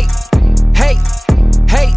hey, hey, hey.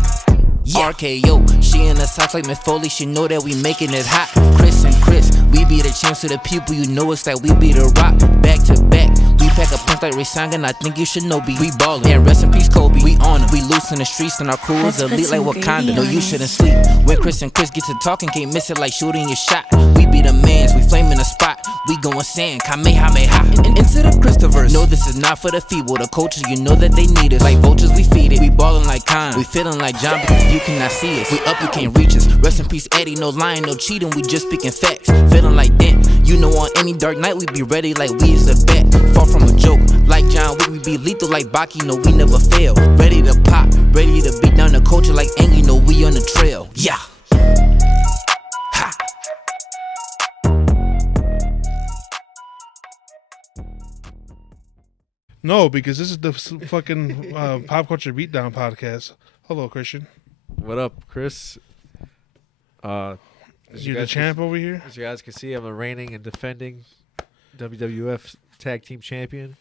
Yeah. RKO, she in the socks like Miss Foley, she know that we making it hot. Chris and Chris, we be the champs to the people, you know it's like we be the rock. Back to back, we pack a punch like Ray Sangin, I think you should know be. We ballin', and rest in peace Kobe, we on 'em. We loose in the streets and our crew is elite like Wakanda. No, you shouldn't sleep. When Chris and Chris get to talking, can't miss it like shooting your shot. We be the mans, we flamin' the spot, we goin' sand, Kamehameha. Into the Christophers, no this is not for the feeble. The coaches, you know that they need us. Like vultures, we feed it. We ballin' like Khan, we feelin' like John because you cannot see us. We up, you can't reach us. Rest in peace Eddie, no lying, no cheating, we just speaking facts. Feelin' like Dent, you know on any dark night we be ready like we is the bet. Far from a joke, like John Wick, we be lethal like Baki, no we never fail. Ready to pop, ready to beat down the culture like Ang, you know we on the trail. Yeah. Ha. No, because this is the fucking Pop Culture Beatdown podcast. Hello, Christian. What up, Chris? You're the champ over here? As you guys can see, I'm a reigning and defending WWF Tag Team Champion.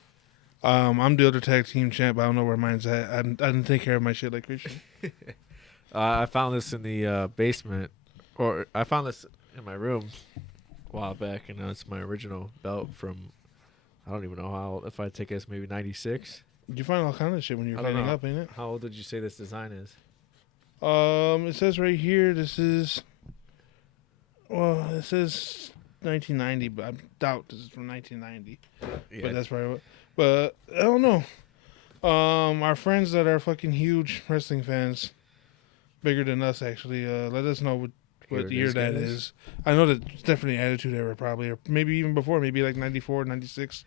I'm the other tag team champ. I don't know where mine's at. I didn't take care of my shit like Christian. I found this in the basement, or I found this in my room a while back, and it's my original belt from, I don't even know how, if I take this, maybe 96. You find all kind of shit when you're cleaning up, ain't it? How old did you say this design is? It says right here, this is, well, it says 1990, but I doubt this is from 1990. Yeah. But that's probably what, but I don't know. Our friends that are fucking huge wrestling fans, bigger than us actually, let us know what year that is. I know that it's definitely Attitude Era probably, or maybe even before, maybe like 94, 96,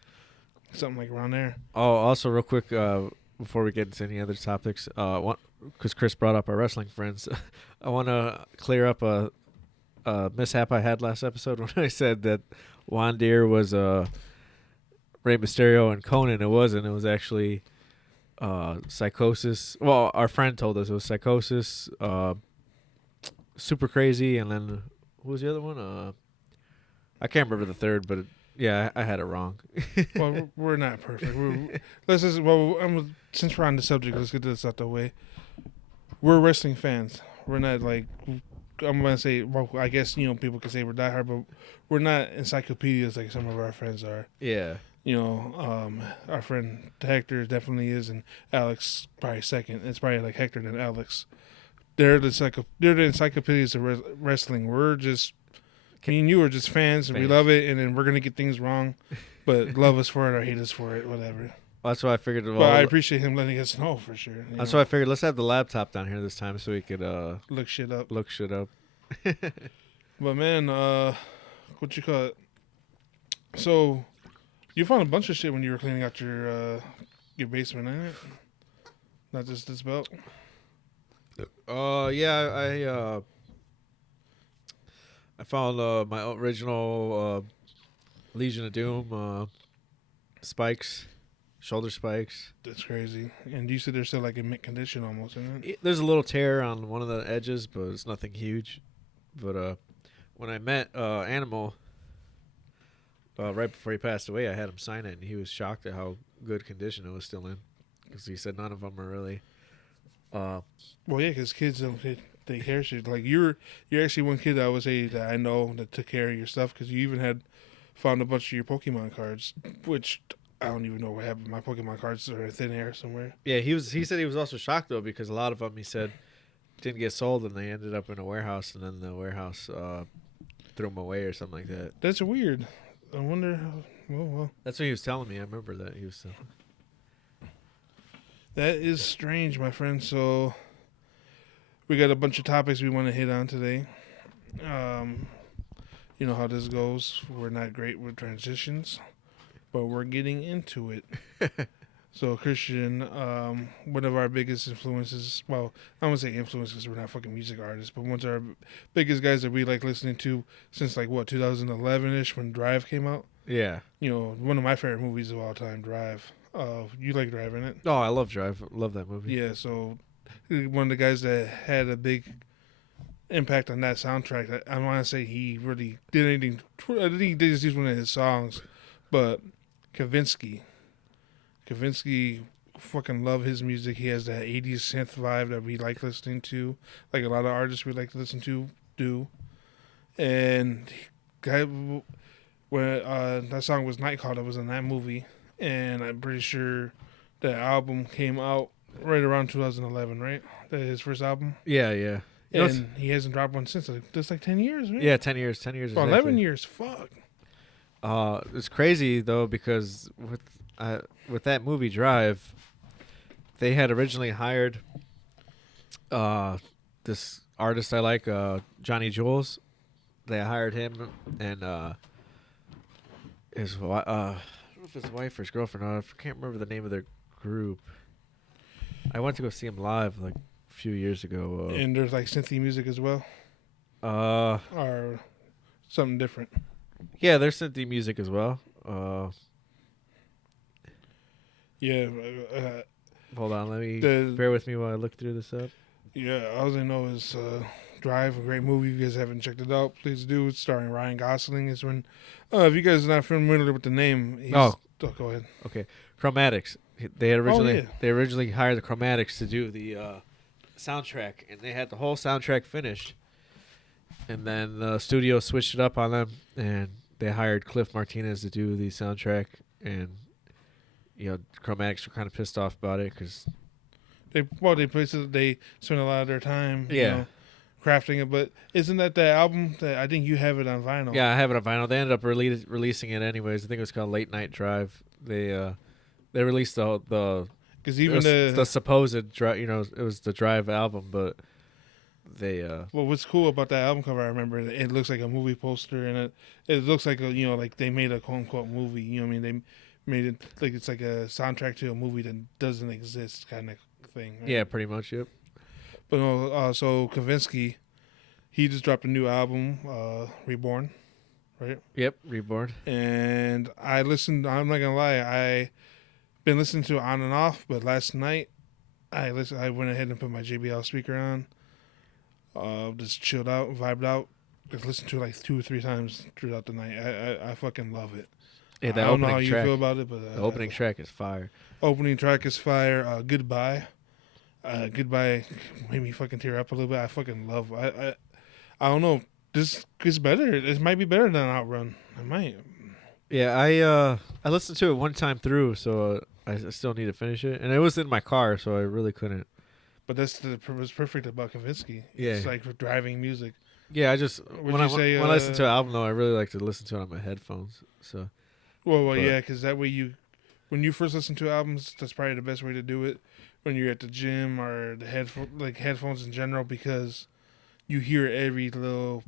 something like around there. Oh, also real quick, before we get into any other topics, because Chris brought up our wrestling friends, I want to clear up a mishap I had last episode when I said that Juan Deere was Rey Mysterio and Conan. It wasn't. It was actually Psychosis. Well, our friend told us it was Psychosis, Super Crazy, and then what was the other one? I can't remember the third, but yeah, I had it wrong. Well, we're not perfect. Since we're on the subject, let's get this out the way. We're wrestling fans. We're not like, I'm gonna say, well, I guess people can say we're diehard, but we're not encyclopedias like some of our friends are. Yeah. Our friend Hector definitely is, and Alex probably second. It's probably like Hector and Alex. They're the encyclopedias of wrestling. We're just, me and you are just fans, and we love it, and then we're gonna get things wrong, but love us for it or hate us for it, whatever. Well, that's why I figured. But I appreciate him letting us know for sure. That's why I figured let's have the laptop down here this time so we could look shit up. But man, what you call it? So, you found a bunch of shit when you were cleaning out your basement, ain't it? Not just this belt. Yeah, I found my original Legion of Doom spikes, shoulder spikes. That's crazy. And you said they're still like in mint condition almost, isn't it? There's a little tear on one of the edges, but it's nothing huge. But when I met Animal right before he passed away, I had him sign it, and he was shocked at how good condition it was still in, because he said none of them are really. Well, yeah, because kids don't take care of shit. Like you're actually one kid that I would say that I know that took care of your stuff, because you even found a bunch of your Pokemon cards, which I don't even know what happened. My Pokemon cards are in thin air somewhere. Yeah, he said he was also shocked though, because a lot of them, he said, didn't get sold, and they ended up in a warehouse, and then the warehouse threw them away or something like that. That's weird. I wonder how. Well. That's what he was telling me. I remember that he was. That is strange, my friend. So we got a bunch of topics we want to hit on today. You know how this goes. We're not great with transitions, but we're getting into it. So Christian, one of our biggest influences, well, I won't say influences, we're not fucking music artists, but one of our biggest guys that we like listening to since like 2011-ish when Drive came out. Yeah. One of my favorite movies of all time, Drive. You like Drive, innit? Oh, I love Drive. Love that movie. Yeah, so one of the guys that had a big impact on that soundtrack, I want to say he really did anything. I think he did just use one of his songs, but Kavinski fucking love his music. He has that 80s synth vibe that we like listening to, like a lot of artists we like to listen to do. And when that song was Night Call, that was in that movie, and I'm pretty sure that album came out right around 2011, right? That his first album. Yeah, yeah. And he hasn't dropped one since. That's like 10 years, right? Yeah, 10 years. 10 years. Well, Exactly. 11 years. Fuck. It's crazy though because with that movie Drive, they had originally hired this artist I like, Johnny Jules. They hired him and his I don't know if his wife or his girlfriend. I can't remember the name of their group. I went to go see him live like a few years ago. And there's like synthy music as well, or something different. Yeah, there's synthy music as well. Yeah. Hold on, let me bear with me while I look through this up. Yeah, all I know is Drive, a great movie. If you guys haven't checked it out, please do. It's starring Ryan Gosling. It's when, if you guys are not familiar with the name, go ahead. Okay, Chromatics. They originally hired the Chromatics to do the soundtrack, and they had the whole soundtrack finished. And then the studio switched it up on them, and they hired Cliff Martinez to do the soundtrack. And Chromatics were kind of pissed off about it because they spent a lot of their time, crafting it. But isn't that album that I think you have it on vinyl? Yeah, I have it on vinyl. They ended up releasing it anyways. I think it was called Late Night Drive. They released the because even the supposed Drive, it was the Drive album, but they well, what's cool about that album cover? I remember it looks like a movie poster, and it looks like like they made a quote unquote movie. You know what I mean? They made it like it's like a soundtrack to a movie that doesn't exist, kind of thing. Right? Yeah, pretty much. Yep. But no, so Kavinski, he just dropped a new album, Reborn, right? Yep, Reborn. And I listened. I'm not gonna lie, I been listening to it on and off, but last night I went ahead and put my JBL speaker on. Just chilled out, vibed out. Just listened to it like 2 or 3 times throughout the night. I fucking love it. Yeah, I don't know how you feel about it, but the opening track is fire. Opening track is fire. Goodbye. Goodbye made me fucking tear up a little bit. I fucking love. I don't know. This is better. It might be better than Outrun. It might. Yeah, I listened to it one time through, so I still need to finish it, and it was in my car, so I really couldn't. But that's was perfect about Kavinski. Yeah, it's like driving music. Yeah, I just when I listen to an album though, I really like to listen to it on my headphones. So. Well, yeah, because that way when you first listen to albums, that's probably the best way to do it when you're at the gym or the headphones in general, because you hear every little,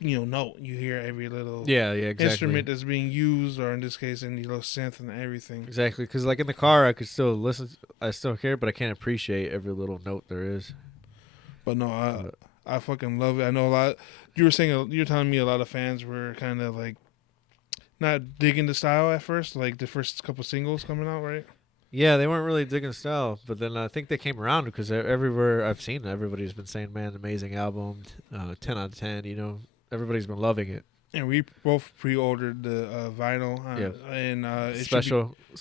note. You hear every little exactly. instrument that's being used, or in this case, any little synth and everything. Exactly, because like in the car, I could still listen. I still hear, but I can't appreciate every little note there is. But no, I fucking love it. I know a lot. You were telling me a lot of fans were kind of like not digging the style at first, like the first couple singles coming out, right? Yeah, they weren't really digging the style, but then I think they came around because everywhere I've seen, everybody's been saying, "Man, amazing album, 10 out of 10." Everybody's been loving it. And we both pre-ordered the vinyl, and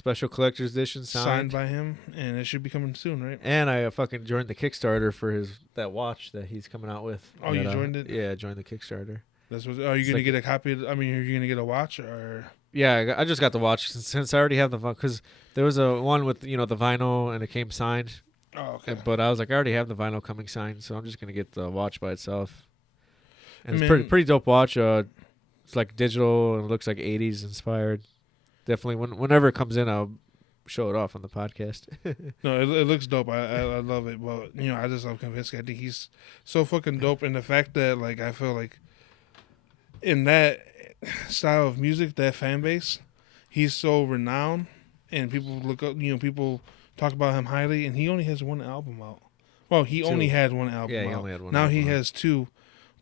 special collector's edition signed by him, and it should be coming soon, right? And I fucking joined the Kickstarter for that watch that he's coming out with. Oh, you joined it? Yeah, I joined the Kickstarter. Are you gonna get a copy? Are you gonna get a watch or? Yeah, I just got the watch since I already have the because there was a one with the vinyl and it came signed. Oh, okay. But I was like, I already have the vinyl coming signed, so I'm just gonna get the watch by itself. And it's pretty dope watch. It's like digital and it looks like 80s inspired. Definitely, whenever it comes in, I'll show it off on the podcast. No, it looks dope. I love it. But I just love Kavinski. I think he's so fucking dope, and the fact that like I feel like in that style of music, that fan base, he's so renowned, and people look up. People talk about him highly, and he only has one album out. Well, he only had one album out. He only had one. Now he has 2.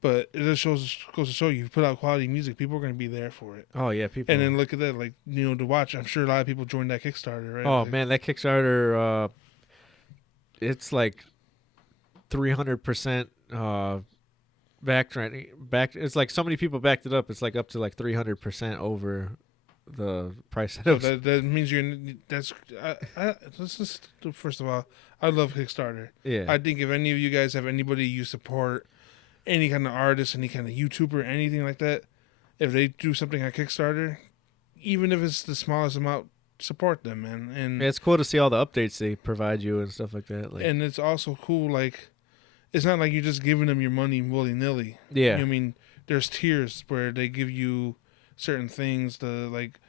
But it just goes to show you put out quality music, people are going to be there for it. Oh yeah, people. And then look at that, like to watch. I'm sure a lot of people joined that Kickstarter, right? Oh man, that Kickstarter, it's like 300% back. It's like so many people backed it up. It's like up to like 300% over the price. So that means that's let's just first of all, I love Kickstarter. Yeah. I think if any of you guys have anybody you support, any kind of artist, any kind of YouTuber, anything like that, if they do something on Kickstarter, even if it's the smallest amount, support them, man. And it's cool to see all the updates they provide you and stuff like that. Like, and it's also cool, like, it's not like you're just giving them your money willy-nilly. yeah. You know what I mean? There's tiers where they give you certain things to, like,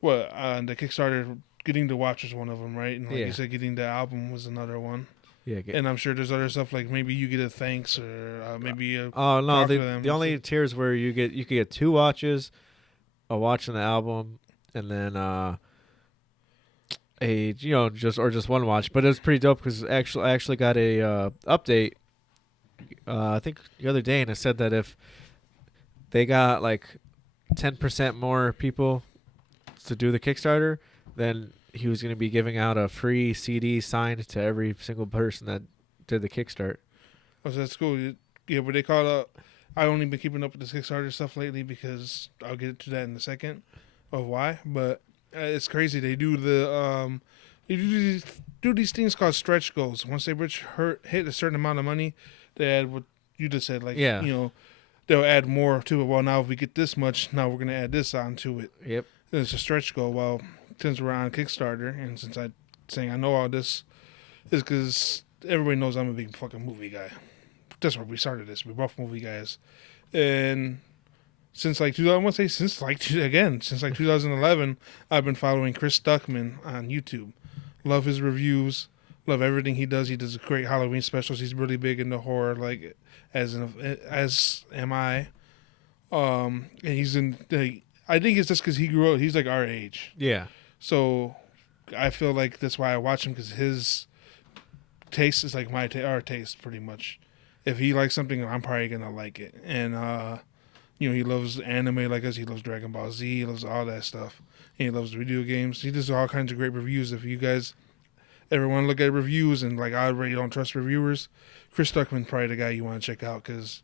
the Kickstarter, getting to watch is one of them, right? And like you said, getting the album was another one. Yeah. And I'm sure there's other stuff, like maybe you get a thanks or maybe a Oh, no, talk to the them. only tiers where you could get 2 watches, a watch on the album, and then just 1 watch. But it was pretty dope because I actually got a update I think the other day, and it said that if they got like 10% more people to do the Kickstarter, then he was going to be giving out a free CD signed to every single person that did the Kickstart. Oh, so that's cool. Yeah, but they call it. I only been keeping up with this Kickstarter stuff lately because I'll get to that in a second of why. But it's crazy. They do these things called stretch goals. Once they hit a certain amount of money, they add what you just said. Like, they'll add more to it. Well, now if we get this much, now we're going to add this on to it. Yep. And it's a stretch goal. Well, since we're on Kickstarter and since I'm saying I know all this, is because everybody knows I'm a big fucking movie guy. That's where we started this. We're both movie guys. And since like 2011, I've been following Chris Stuckman on YouTube. Love his reviews. Love everything he does. He does great Halloween specials. He's really big into horror, like as am I. And he's in. I think it's just because he grew up. He's like our age. Yeah. So I feel like that's why I watch him, because his taste is like our taste pretty much. If he likes something, I'm probably gonna like it. And he loves anime like us. He loves Dragon Ball Z. He loves all that stuff. And he loves video games. He does all kinds of great reviews. If you guys ever want to look at reviews and like I already don't trust reviewers, Chris Stuckman's probably the guy you want to check out, because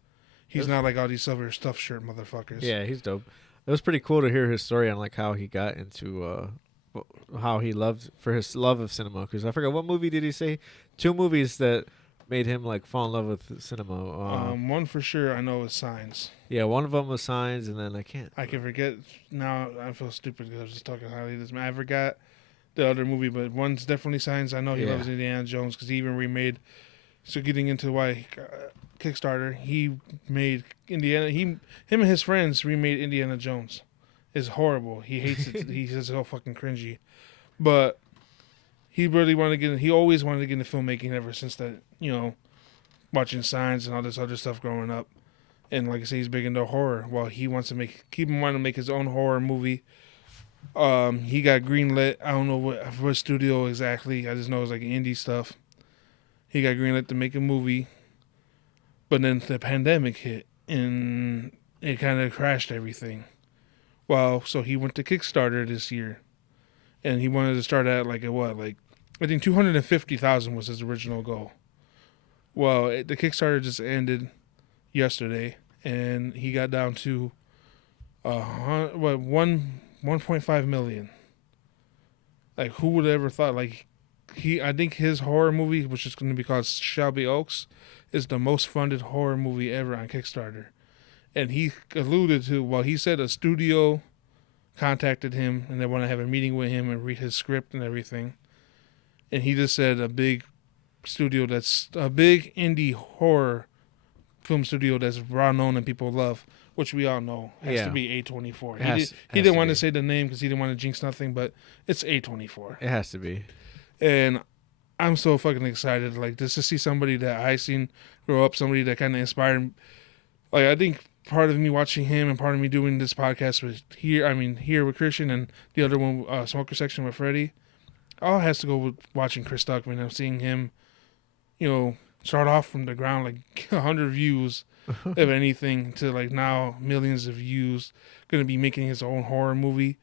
he's not like all these silver stuffed shirt motherfuckers. Yeah, he's dope. It was pretty cool to hear his story on like how he got into how he loved for his love of cinema. Because I forgot, what movie did he say? 2 movies that made him like fall in love with cinema. One for sure I know is Signs. Yeah, one of them was Signs, and then I can forget now. I feel stupid because I was just talking highly of this man. I forgot the other movie, but one's definitely Signs. I know he loves Indiana Jones because he even remade. So getting into why Kickstarter, he made him and his friends remade Indiana Jones. It's horrible. He hates it. He says it's all fucking cringy, but he really wanted to get. He always wanted to get into filmmaking ever since that. Watching Signs and all this other stuff growing up, and like I say, he's big into horror. Well, he wants to keep in mind to make his own horror movie. He got greenlit. I don't know what studio exactly. I just know it's like indie stuff. He got greenlit to make a movie, but then the pandemic hit and it kind of crashed everything. Well, so he went to Kickstarter this year, and he wanted to start at I think 250,000 was his original goal. Well, the Kickstarter just ended yesterday, and he got down to 1.5 million. Like, who would have ever thought? Like, I think his horror movie, which is going to be called Shelby Oaks, is the most funded horror movie ever on Kickstarter. And he alluded to, he said a studio contacted him, and they want to have a meeting with him and read his script and everything. And he just said a big studio that's a big indie horror film studio that's well known and people love, which we all know has to be A24. He didn't want to say the name because he didn't want to jinx nothing, but it's A24. It has to be. And I'm so fucking excited, just to see somebody that I seen grow up, somebody that kind of inspired. I think part of me watching him and part of me doing this podcast was here with Christian, and the other one, Smoker Section with Freddie. All has to go with watching Chris Stuckman and seeing him, start off from the ground, 100 views, if anything, to now millions of views, going to be making his own horror movie.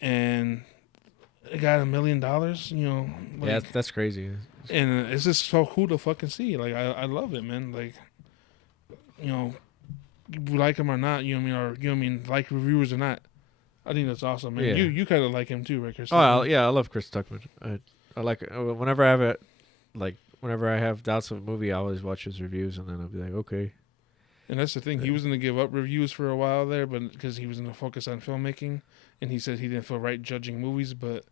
And it got $1 million, yeah, that's crazy. And it's just so cool to fucking see. I love it, man. You like him or not, like reviewers or not, I think that's awesome, man. Yeah. You kind of like him too, right, Chris? Oh yeah, I love Chris Tuckman. I like whenever I have it, like whenever I have doubts of a movie, I always watch his reviews, and then I'll be like, okay. And that's the thing. He was going to give up reviews for a while there, but because he was going to focus on filmmaking, and he said he didn't feel right judging movies, but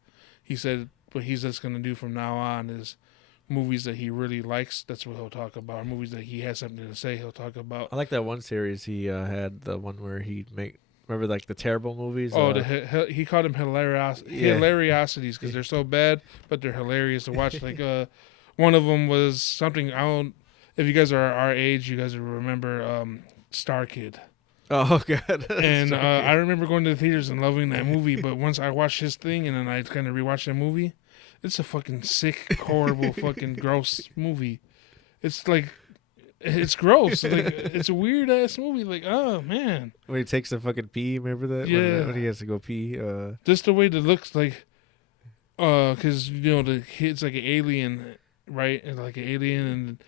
he said what he's just going to do from now on is movies that he really likes. That's what he'll talk about. Movies that he has something to say, he'll talk about. I like that one series he had, the one where he'd make. Remember, like the terrible movies. Oh, he called them hilariosities because they're so bad, but they're hilarious to watch. Like one of them was something I don't. If you guys are our age, you guys will remember Star Kid. Oh god! And I remember going to the theaters and loving that movie. But once I watched his thing and then I kind of rewatched that movie, it's a fucking sick, horrible, fucking gross movie. It's like, it's gross. Like it's a weird ass movie. Like, oh man. When he takes the fucking pee, remember that? Yeah. When he has to go pee. Just the way that looks like, because the kid's like an alien, right? And like an alien and.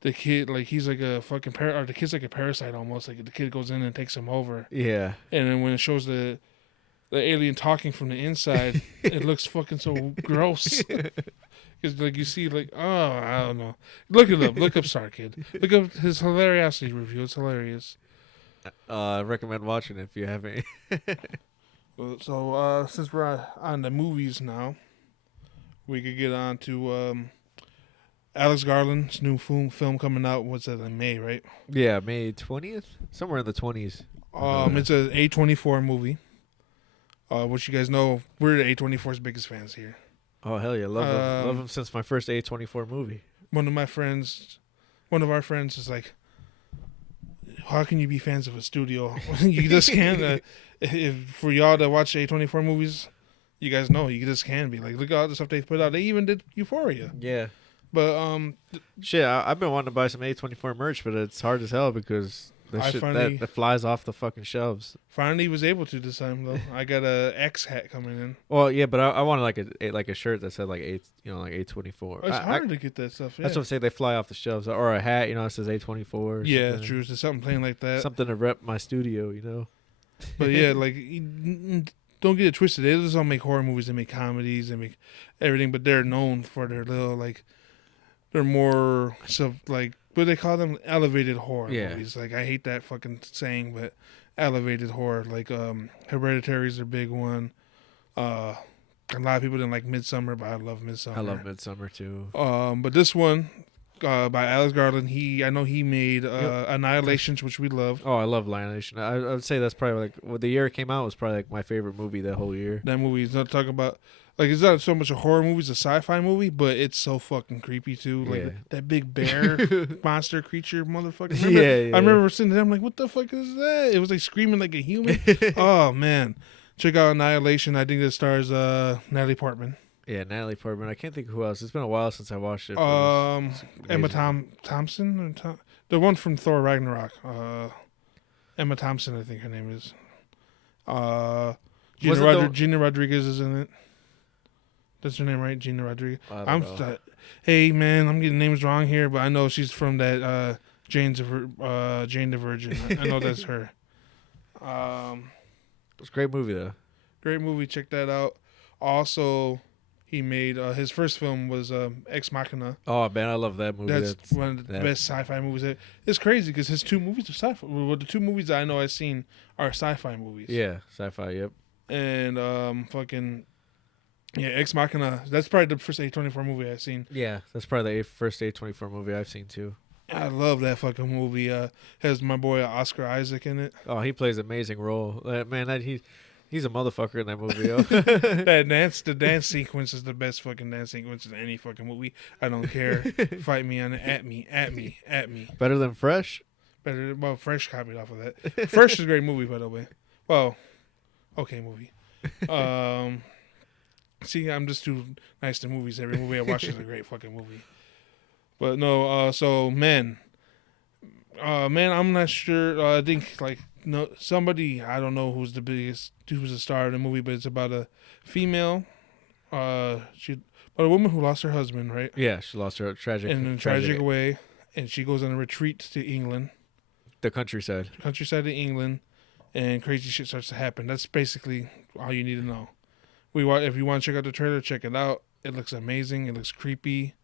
The kid, like, he's like a fucking or the kid's like a parasite almost. Like, the kid goes in and takes him over. Yeah. And then when it shows the alien talking from the inside, it looks fucking so gross. Because, like, you see, like, oh, I don't know. Look it up. Look up Star Kid. Look up his hilariosity review. It's hilarious. I recommend watching it if you haven't. So, since we're on the movies now, we could get on to... Alex Garland's new film coming out. What's that, in May, right? Yeah, May 20th? Somewhere in the 20s. It's a A24 movie. Which you guys know, we're the A24's biggest fans here. Oh, hell yeah. Love him since my first A24 movie. One of our friends is like, how can you be fans of a studio? You just can't. If for y'all that watch A24 movies, you guys know, you just can be like, look at all the stuff they put out. They even did Euphoria. Yeah. But shit, I've been wanting to buy some A24 merch, but it's hard as hell because that flies off the fucking shelves. Finally was able to this time though. I got a X hat coming in. Well, yeah, but I wanted like a shirt that said like like A24. It's hard to get that stuff. Yeah. That's what I'm saying. They fly off the shelves, or a hat, that says A24. Yeah, true. It's something plain like that. Something to rep my studio, But yeah, like don't get it twisted. They just don't make horror movies. They make comedies. They make everything. But they're known for their little like. They're more like what they call them, elevated horror movies. Like I hate that fucking saying, but elevated horror. Like Hereditary is their big one. A lot of people didn't like Midsummer, but I love Midsummer. I love Midsummer too. But this one by Alex Garland, I know he made Annihilations, which we love. Oh, I love Annihilation. I would say that's probably like the year it came out was probably like my favorite movie that whole year. That movie is not talking about. Like, it's not so much a horror movie, it's a sci-fi movie, but it's so fucking creepy, too. Like, that big bear monster creature motherfucker. I remember sitting there, I'm like, what the fuck is that? It was, like, screaming like a human. Oh, man. Check out Annihilation. I think that stars Natalie Portman. Yeah, Natalie Portman. I can't think of who else. It's been a while since I watched it. Emma Thompson? The one from Thor Ragnarok. Emma Thompson, I think her name is. Gina Rodriguez is in it. That's her name, right? Gina Rodriguez. Hey, man, I'm getting names wrong here, but I know she's from that Jane the Virgin. I know that's her. It's a great movie, though. Great movie. Check that out. Also, he made his first film was Ex Machina. Oh, man, I love that movie. That's one of the best sci-fi movies. It's crazy because his two movies are sci-fi. Well, the two movies that I know I've seen are sci-fi movies. Yeah, sci-fi, yep. And yeah, Ex Machina. That's probably the first A24 movie I've seen. Yeah, that's probably the first A24 movie I've seen too. I love that fucking movie. Has my boy Oscar Isaac in it. Oh, he plays an amazing role. Man, he's a motherfucker in that movie. Yo. The dance sequence is the best fucking dance sequence in any fucking movie. I don't care. Fight me on it. At me. Better than Fresh? Well, Fresh copied off of that. Fresh is a great movie, by the way. Well, okay movie. See, I'm just too nice to movies. Every movie I watch is a great fucking movie. But no, so man, I'm not sure. I think somebody, I don't know who's the star of the movie, but it's about a female, about a woman who lost her husband, right? Yeah, she lost her in a tragic way, and she goes on a retreat to England, the countryside of England, and crazy shit starts to happen. That's basically all you need to know. If you want to check out the trailer, check it out. It looks amazing. It looks creepy.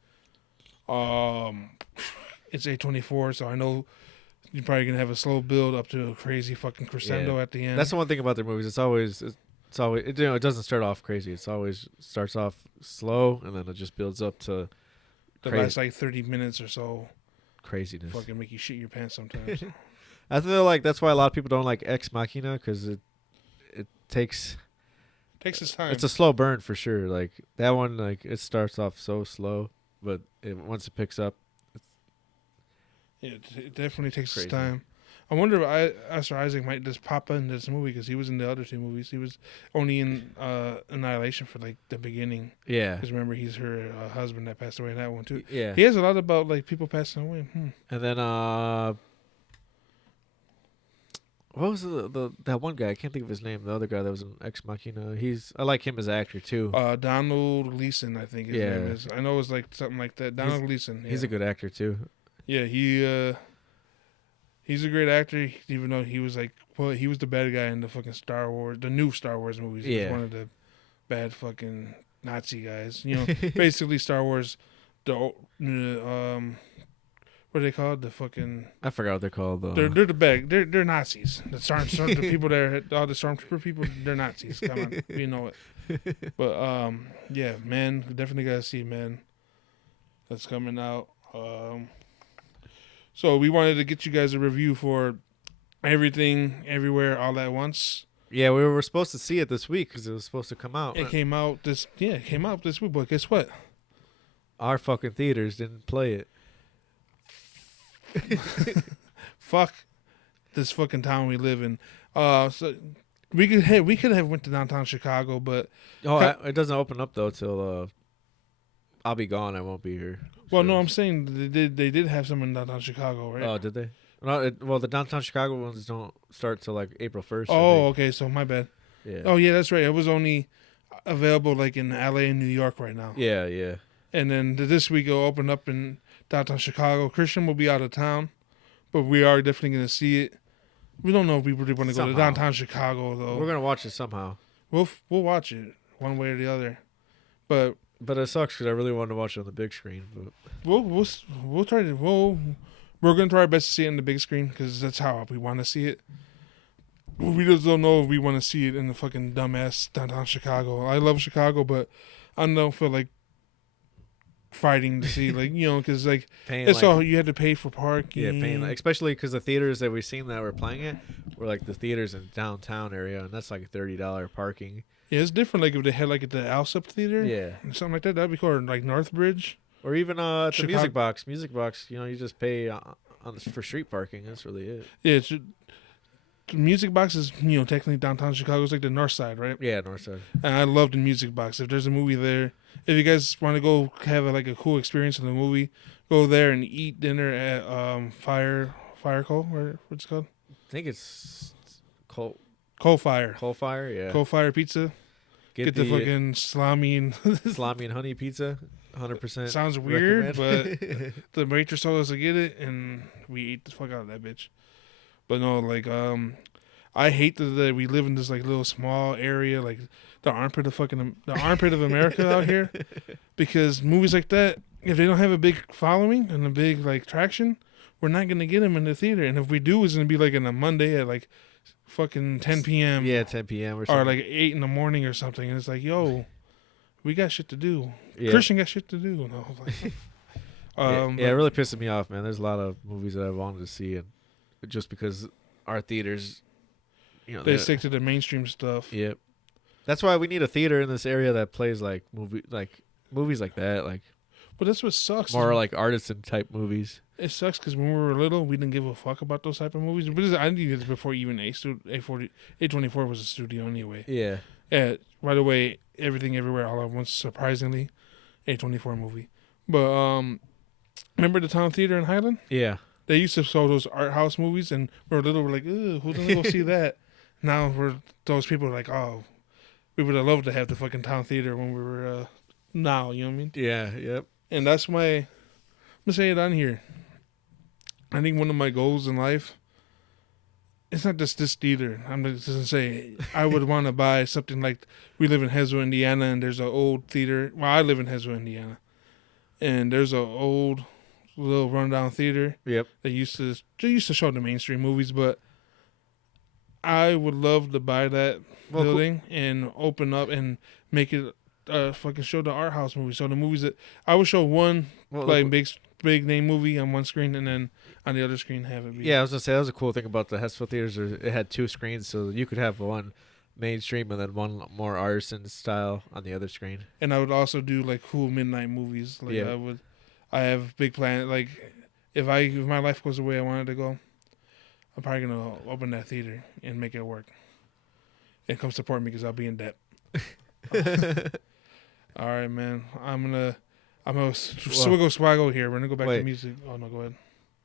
It's A24, so I know you're probably gonna have a slow build up to a crazy fucking crescendo at the end. That's the one thing about their movies. It's always it doesn't start off crazy. It's always starts off slow and then it just builds up to the last like 30 minutes or so. Craziness. Fucking make you shit your pants sometimes. I feel like that's why a lot of people don't like Ex Machina because it takes its time. It's a slow burn for sure. Like that one, like it starts off so slow, but once it picks up, it definitely takes crazy. its time. I wonder if Oscar Isaac might just pop into this movie because he was in the other two movies. He was only in Annihilation for like the beginning. Yeah. Because remember, he's her husband that passed away in that one too. Yeah. He has a lot about like people passing away. And then what was that one guy? I can't think of his name. The other guy that was in Ex Machina. I like him as an actor too. Donald Gleason, I think his name is. I know it's like something like that. Donald Gleason. Yeah. He's a good actor too. Yeah, he's a great actor. Even though he was he was the bad guy in the fucking the new Star Wars movies. He was one of the bad fucking Nazi guys. You know, basically Star Wars. What are they called? The fucking... I forgot what they're called. They're the bad... They're Nazis. The people there, all the Stormtrooper people, they're Nazis. Come on, you know it. But yeah, man, definitely gotta see, man. That's coming out. So we wanted to get you guys a review for Everything, Everywhere, All at Once. Yeah, we were supposed to see it this week because it was supposed to come out. It came out this week. But guess what? Our fucking theaters didn't play it. Fuck this fucking town we live in. So we could have went to downtown Chicago, but it doesn't open up though till I'll be gone. I won't be here. Well, no, I'm saying they did have some in downtown Chicago, right? Oh, did they? Well, the downtown Chicago ones don't start till like April 1st. Oh, okay, so my bad. Yeah. Oh, yeah, that's right. It was only available like in LA and New York right now. Yeah, yeah. And then this week it'll open up in downtown Chicago. Christian will be out of town, but we are definitely going to see it. We don't know if we really want to go to downtown Chicago though. We're gonna watch it somehow. We'll watch it one way or the other, but it sucks because I really wanted to watch it on the big screen. But we'll try to we're gonna try our best to see it on the big screen because that's how we want to see it. We just don't know if we want to see it in the fucking dumbass downtown Chicago. I love Chicago, but I don't feel like fighting to see because it's all you had to pay for parking. Yeah, paying especially because the theaters that we've seen that were playing it were like the theaters in downtown area, and that's like $30 parking. Yeah, it's different. Like if they had like at the Alsup Theater, yeah, or something like that. That'd be cool. Or like Northbridge, or even at the Music Box. Music Box, you just pay for street parking. That's really it. Yeah, the Music Box is technically downtown Chicago. It's like the north side, right? Yeah, north side. And I love the Music Box. If there's a movie there, if you guys want to go have a cool experience in the movie, go there and eat dinner at Fire Coal, or what's it called? I think it's Coal Fire. Coal Fire, yeah. Coal Fire Pizza. Get the fucking salami and salami and honey pizza. 100%. Sounds weird, but the waitress told us to get it, and we ate the fuck out of that bitch. But no, I hate that we live in this little small area, like the armpit of America out here, because movies like that, if they don't have a big following and a big traction, we're not gonna get them in the theater. And if we do, it's gonna be on a Monday at fucking 10 p.m. Yeah, 10 p.m. or something. Or 8 in the morning or something. And it's yo, we got shit to do. Yeah. Christian got shit to do. No, it really pisses me off, man. There's a lot of movies that I wanted to see, and just because our theaters, they stick to the mainstream stuff. Yep. That's why we need a theater in this area that plays movies like that, But that's what sucks. More artisan type movies. It sucks because when we were little, we didn't give a fuck about those type of movies. But I knew this before even A24 was a studio anyway. Yeah. Yeah. By the way, Everything Everywhere All at Once, surprisingly, A24 movie. But remember the Town Theater in Highland? Yeah. They used to show those art house movies, and when we were little, we're like, "Ew, who's gonna go see that?" Now those people are like, "Oh, we would have loved to have the fucking Town Theater when we were now." You know what I mean? Yeah. Yep. And that's I'm gonna say it on here. I think one of my goals in life it's not just this theater. I'm just gonna say I would want to buy something like we live in Heswell, Indiana, and there's an old theater. Well, I live in Heswell, Indiana, and there's an old little rundown theater. Yep. They used to show the mainstream movies, but I would love to buy that building and open up and make it fucking show the art house movies. So the movies that I would show one big name movie on one screen, and then on the other screen have it be. Yeah, I was gonna say that was a cool thing about the Hesville theaters. It had 2 screens, so you could have one mainstream and then one more artisan style on the other screen. And I would also do like cool midnight movies. Like I have big plans. Like if my life goes the way I want it to go, I'm probably gonna open that theater and make it work. And come support me because I'll be in debt. All right, man. I'm gonna swaggle here. We're gonna go back to music. Oh no, go ahead.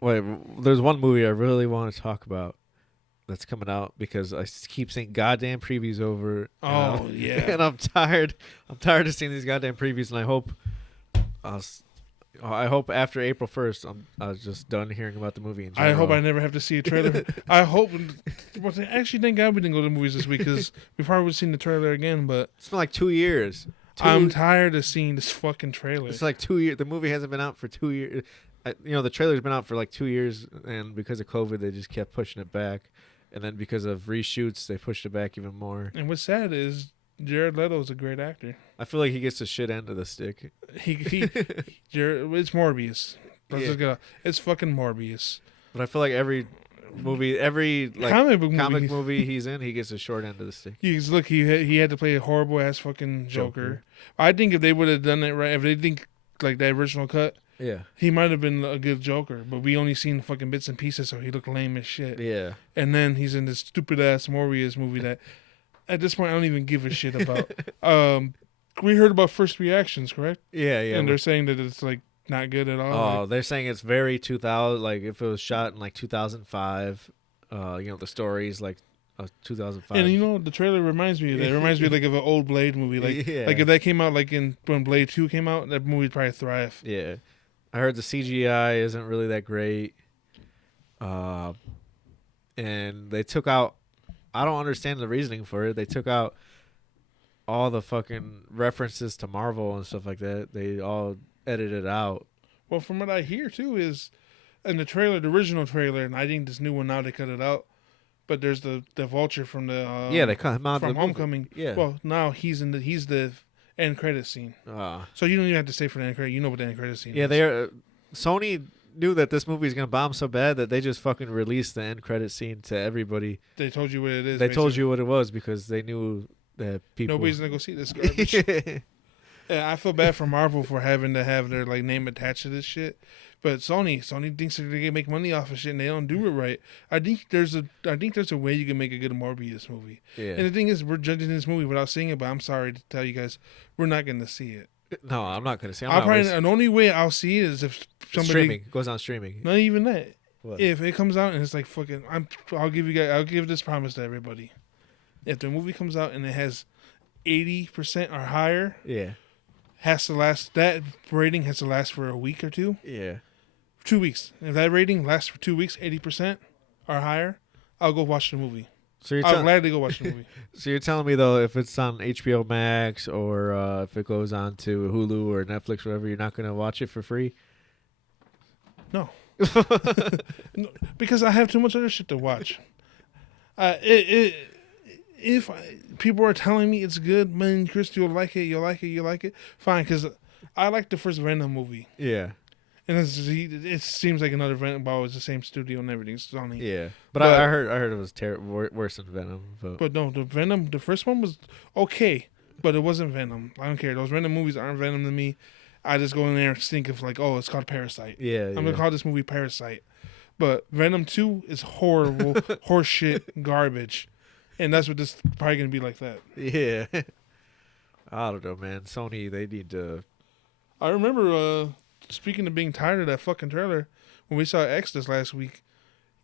Wait, there's one movie I really want to talk about that's coming out because I keep seeing goddamn previews over. Oh yeah, and I'm tired. I'm tired of seeing these goddamn previews, and I hope after April 1st, I was just done hearing about the movie. In general. I hope I never have to see a trailer. I hope. Well, actually, thank God we didn't go to the movies this week because we probably would have seen the trailer again. But it's been like 2 years. I'm tired of seeing this fucking trailer. It's like 2 years. The movie hasn't been out for 2 years. The trailer's been out for like 2 years, and because of COVID, they just kept pushing it back. And then because of reshoots, they pushed it back even more. And what's sad is Jared Leto is a great actor. I feel like he gets the shit end of the stick. It's Morbius. It's fucking Morbius. But I feel like every movie, comic movie he's in, he gets a short end of the stick. He had to play a horrible ass fucking Joker. I think if they would have done it right, if they think like the original cut, he might have been a good Joker. But we only seen fucking bits and pieces, so he looked lame as shit. Yeah. And then he's in this stupid ass Morbius movie that, at this point, I don't even give a shit about. We heard about first reactions, correct? Yeah. And they're saying that it's like not good at all. Oh, they're saying it's very 2000. Like if it was shot in like 2005, the stories like 2005. And the trailer reminds me of that. It reminds me like of an old Blade movie. Like if that came out like when Blade 2 came out, that movie would probably thrive. Yeah, I heard the CGI isn't really that great. And they took out. I don't understand the reasoning for it. They took out all the fucking references to Marvel and stuff like that. They all edited out. Well, from what I hear too is in the trailer, the original trailer, and I think this new one now they cut it out. But there's the Vulture from the they cut him out from Homecoming. Movie. Yeah. Well, now he's the end credit scene. So you don't even have to say for the end credit. You know what the end credit scene is. Yeah, Sony knew that this movie is gonna bomb so bad that they just fucking released the end credit scene to everybody. They told you what it is. They told you what it was because they knew that people. Nobody's gonna go see this garbage. Yeah, I feel bad for Marvel for having to have their like name attached to this shit. But Sony thinks that they can make money off of shit and they don't do it right. I think there's a way you can make a good Morbius movie. Yeah. And the thing is, we're judging this movie without seeing it. But I'm sorry to tell you guys, we're not going to see it. No, I'm not going to see it. The only way I'll see it is if somebody streaming goes on streaming. Not even that. What? If it comes out and it's like fucking, I'll give this promise to everybody. If the movie comes out and it has 80% or higher, that rating has to last for a week or two. Yeah. 2 weeks. If that rating lasts for 2 weeks, 80% or higher, I'll go watch the movie. So I'll gladly go watch the movie. So you're telling me though, if it's on HBO Max or if it goes on to Hulu or Netflix, or whatever, you're not going to watch it for free? No. No, because I have too much other shit to watch. If people are telling me it's good, man, Chris, you'll like it, fine. Because I like the first Venom movie. Yeah. And it seems like another Venom, but it's the same studio and everything. Sony. Yeah, but I heard it was worse than Venom. But no, the first one was okay, but it wasn't Venom. I don't care. Those Venom movies aren't Venom to me. I just go in there and think of like, oh, it's called Parasite. Yeah, I'm gonna call this movie Parasite. But Venom 2 is horrible, horseshit, garbage, and that's what this is probably gonna be like that. Yeah, I don't know, man. Sony, they need to. I remember. Speaking of being tired of that fucking trailer, when we saw X this last week,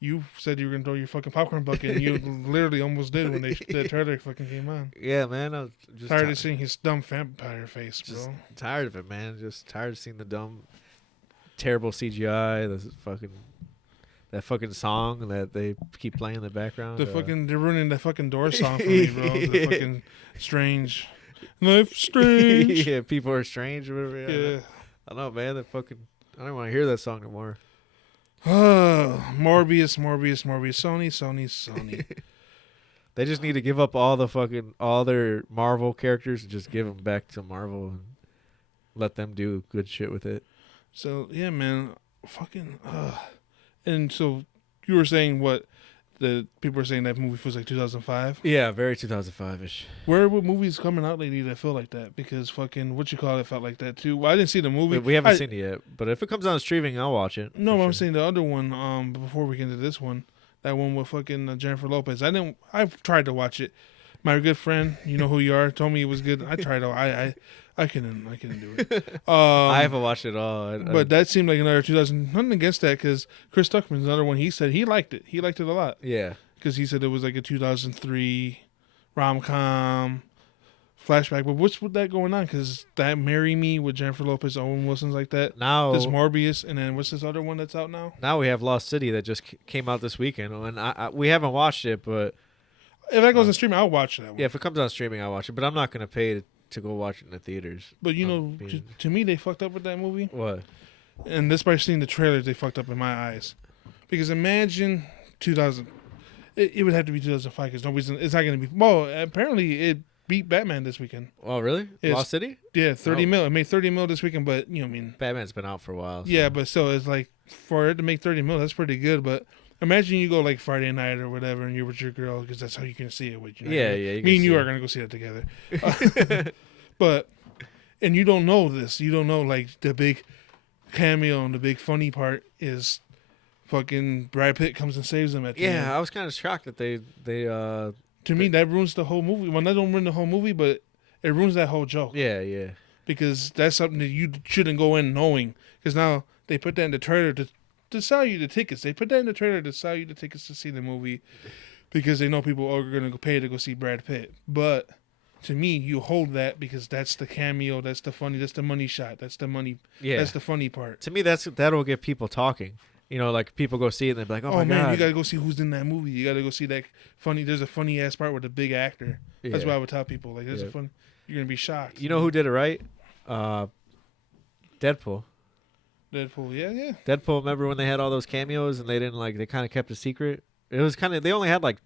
you said you were gonna throw your fucking popcorn bucket, and you literally almost did when the trailer fucking came on. Yeah, man, I was just tired of seeing his dumb vampire face, bro. Just tired of it, man. Just tired of seeing the dumb, terrible CGI. The fucking that fucking song that they keep playing in the background. They're ruining the fucking Doors song for me, bro. The fucking Strange. Life Strange. Yeah, people are strange or whatever. Yeah. I don't know, man. I don't want to hear that song no more. Morbius. Sony. They just need to give up all their Marvel characters and just give them back to Marvel and let them do good shit with it. So yeah, man, fucking. And so you were saying what the people were saying that movie feels like 2005. Yeah, very 2005ish. Where were movies coming out lately that feel like that? Because fucking it felt like that too. Well, I didn't see the movie. We haven't seen it yet, but if it comes on streaming, I'll watch it. No, but I'm saying the other one. Before we get into this one, that one with fucking Jennifer Lopez. I tried to watch it. My good friend, you know who you are, told me it was good. I tried to. I couldn't do it. I haven't watched it all. But that seemed like another 2000. Nothing against that, because Chris Tuckman's another one. He said he liked it. He liked it a lot. Yeah. Because he said it was like a 2003 rom-com flashback. But what's with that going on? Because that Marry Me with Jennifer Lopez, Owen Wilson's like that. Now this Morbius, and then what's this other one that's out now? Now we have Lost City that just came out this weekend, and we haven't watched it, but if that goes on streaming, I'll watch that one. Yeah, if it comes on streaming, I'll watch it. But I'm not gonna pay to go watch it in the theaters. But you know, to me, they fucked up with that movie. What? And this by seeing the trailers, they fucked up in my eyes. Because imagine 2000. It would have to be 2005 because it's not going to be. Well, apparently it beat Batman this weekend. Oh, really? Lost City? Yeah, 30 mil. It made 30 mil this weekend, but you know, I mean, Batman's been out for a while. So. Yeah, but so it's like for it to make 30 mil, that's pretty good. But imagine you go like Friday night or whatever, and you're with your girl because that's how you can see it. With you. Yeah. Me and you are going to go see it together. But and you don't know this. You don't know like the big cameo and the big funny part is. Fucking Brad Pitt comes and saves them at the end. Yeah, I was kind of shocked that they To me, that ruins the whole movie. Well, that don't ruin the whole movie, but it ruins that whole joke. Yeah. Because that's something that you shouldn't go in knowing. Because now they put that in the trailer to sell you the tickets. They put that in the trailer to sell you the tickets to see the movie because they know people are going to pay to go see Brad Pitt. But to me, you hold that because that's the cameo, that's the funny, that's the money shot, that's the money, that's the funny part. To me, that'll get people talking. You know, like people go see it and they're like, oh my man, God. You got to go see who's in that movie. You got to go see that funny. There's a funny ass part with a big actor. Yeah. That's what I would tell people. Like, there's a fun. You're going to be shocked. You know who did it right? Deadpool. Yeah. Deadpool, remember when they had all those cameos and they kind of kept a secret? It was they only had like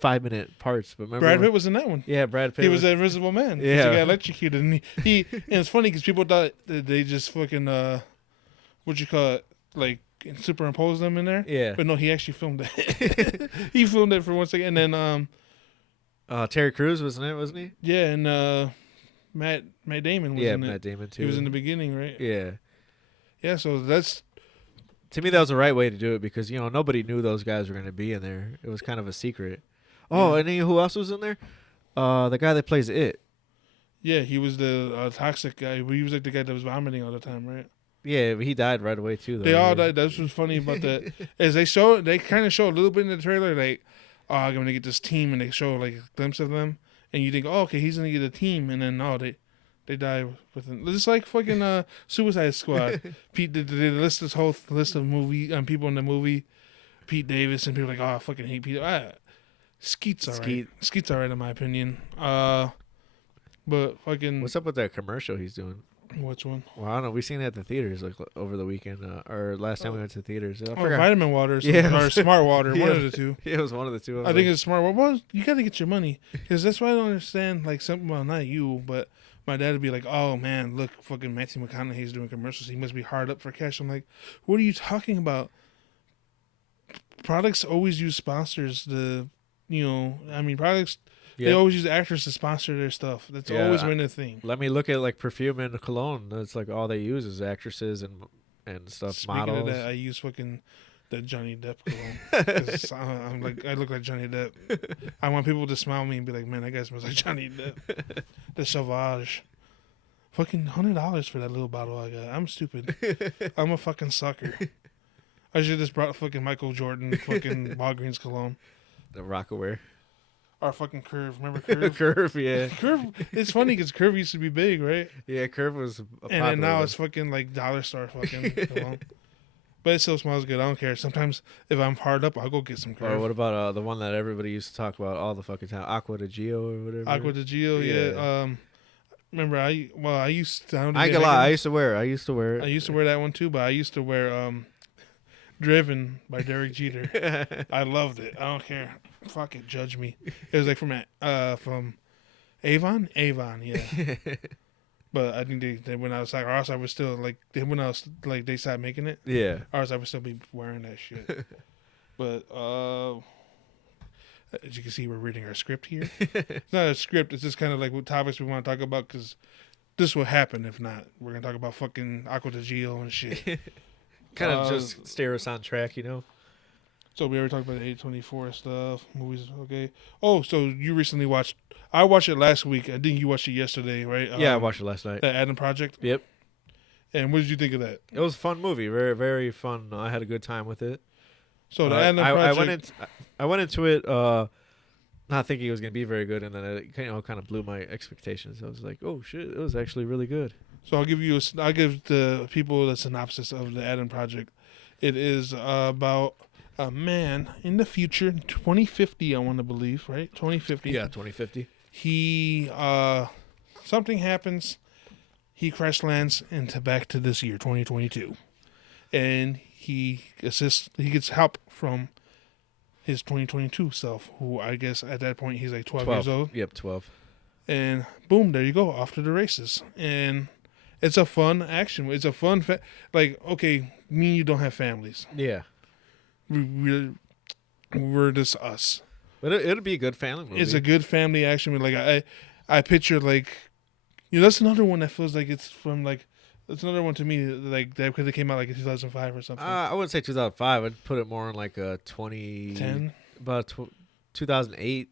5-minute parts. But remember Brad Pitt was in that one. Yeah, Brad Pitt. He was the Invisible Man. Yeah. He got electrocuted. And he and it's funny because people thought that they just fucking, what you call it, like, superimpose them in there. Yeah. But no, he actually filmed it. He filmed it for 1 second. And then Terry Crews wasn't he? Yeah, and Matt Damon was in it. Yeah, Matt Damon too. He was in the beginning, right? Yeah. Yeah, so that's to me that was the right way to do it because nobody knew those guys were going to be in there. It was kind of a secret. Oh, and then who else was in there? The guy that plays It. Yeah, he was the toxic guy. He was like the guy that was vomiting all the time, right? Yeah, he died right away too. Though. They all died. That's what's funny about that. Is they kind of show a little bit in the trailer, like, oh, I'm gonna get this team, and they show like a glimpse of them, and you think, oh, okay, he's gonna get a team, and then they die within. Just like fucking Suicide Squad. Pete they list this whole list of people in the movie. Pete Davis and people are like, oh, I fucking hate Pete. Skeet's alright. Skeet's alright in my opinion. But fucking. What's up with that commercial he's doing? Which one? Well, I don't know. We seen it at the theaters like over the weekend, or last time we went to the theaters. Vitamin water, or Smart Water, one of the two. Yeah, it was one of the two. I think it's Smart Water. Well, you got to get your money because that's why I don't understand. Like something, well, not you, but my dad would be like, "Oh man, look, fucking Matthew McConaughey's doing commercials. He must be hard up for cash." I'm like, "What are you talking about? Products always use sponsors. Products." They always use actors to sponsor their stuff. That's always been a thing. Let me look at like perfume and cologne. That's like all they use is actresses and stuff. Speaking models. of that, I use fucking that Johnny Depp cologne. I'm like, I look like Johnny Depp. I want people to smile at me and be like, man, that guy smells like Johnny Depp. The Sauvage. Fucking $100 for that little bottle I got. I'm stupid. I'm a fucking sucker. I should have just brought fucking Michael Jordan fucking Walgreens cologne. The Rockaware. Our fucking Curve. Remember Curve? Curve, yeah. Curve. It's funny because Curve used to be big, right? Yeah, Curve was and then now it's fucking like dollar store fucking cologne. But it still smells good. I don't care. Sometimes if I'm hard up, I'll go get some Or Curve. what about the one that everybody used to talk about all the fucking time, Aqua de Gio or whatever? Aqua de Gio, yeah. Remember, I used to. I ain't gonna lie, I used to wear it. I used to wear that one too, but I used to wear Driven by Derek Jeter. I loved it. I don't care. Fuck it, judge me. It was like from Avon, yeah. But I think they went outside, or else I was still like they went out like they stopped making it. Yeah. Or else I would still be wearing that shit. But as you can see, we're reading our script here. It's not a script. It's just kind of like what topics we want to talk about because this will happen. If not, we're gonna talk about fucking Aqua de Gio and shit. Kind of just steer us on track, you know. So we already talked about the A24 stuff, movies. Okay. Oh, so you recently watched? I watched it last week. I think you watched it yesterday, right? Yeah, I watched it last night. The Adam Project. Yep. And what did you think of that? It was a fun movie. Very, very fun. I had a good time with it. So the Adam Project. I went into it not thinking it was gonna be very good, and then it kind of blew my expectations. I was like, oh shit, it was actually really good. So I'll give the people the synopsis of the Adam Project. It is about a man in the future, 2050, I want to believe, right? 2050. Yeah, 2050. He something happens. He crash lands back to this year, 2022, and he gets help from his 2022 self, who I guess at that point he's like 12 years old. Yep, 12. And boom, there you go, off to the races. And it's a fun action. It's a fun, like, okay, me and you don't have families. Yeah. We're just us. But it'll be a good family movie. It's a good family action. Like I picture like, that's another one that feels like it's from like, that's another one to me like that because it came out like in 2005 or something. I wouldn't say 2005. I'd put it more in like a 2010, about 2008.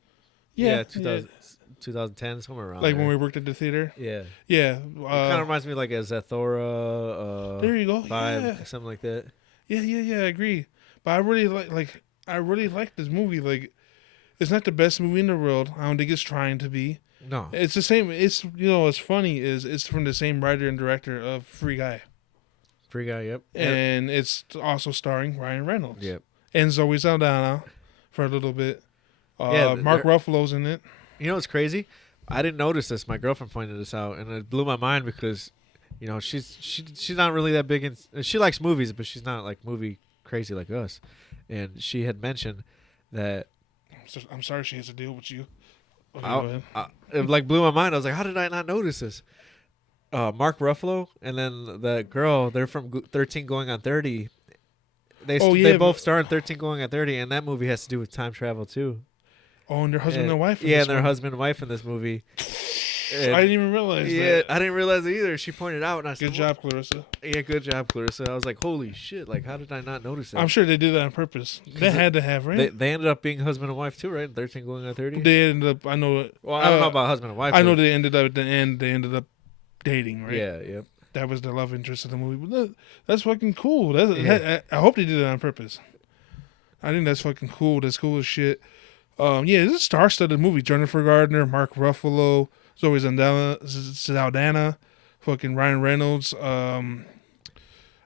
Yeah, 2010, somewhere around. Like there. when we worked at the theater. Yeah. Yeah. It kind of reminds me of like a Zathura. There you go. Vibe, Yeah. something like that. Yeah. I agree. But I really like this movie. Like, it's not the best movie in the world. I don't think it's trying to be. No. It's the same. It's what's funny is it's from the same writer and director of Free Guy. Free Guy, yep. And it's also starring Ryan Reynolds. Yep. And Zoe Saldana for a little bit. Mark Ruffalo's in it. You know what's crazy? I didn't notice this. My girlfriend pointed this out, and it blew my mind because, she's not really that big in. She likes movies, but she's not like movie crazy like us. And she had mentioned that. I'm sorry she has to deal with you. Okay, it like blew my mind. I was like, how did I not notice this? Mark Ruffalo and then the girl, they're from 13 Going on 30. They both star in 13 Going on 30, and that movie has to do with time travel too. Oh, and their husband and wife. Yeah, and their husband and wife in this movie. I didn't even realize that. I didn't realize it either. She pointed out, and I said, Good job, Clarissa. Yeah, good job, Clarissa. I was like, holy shit, like, how did I not notice that? I'm sure they did that on purpose. They had to have, right? They ended up being husband and wife too, right? 13 Going on 30? They ended up, I know. Well, I don't know about husband and wife. I know they ended up, at the end, they ended up dating, right? Yeah, yep. That was the love interest of the movie. But that's fucking cool. I hope they did it on purpose. I think that's fucking cool. That's cool as shit. This is a star-studded movie. Jennifer Gardner, Mark Ruffalo, Zoe Saldana, fucking Ryan Reynolds. I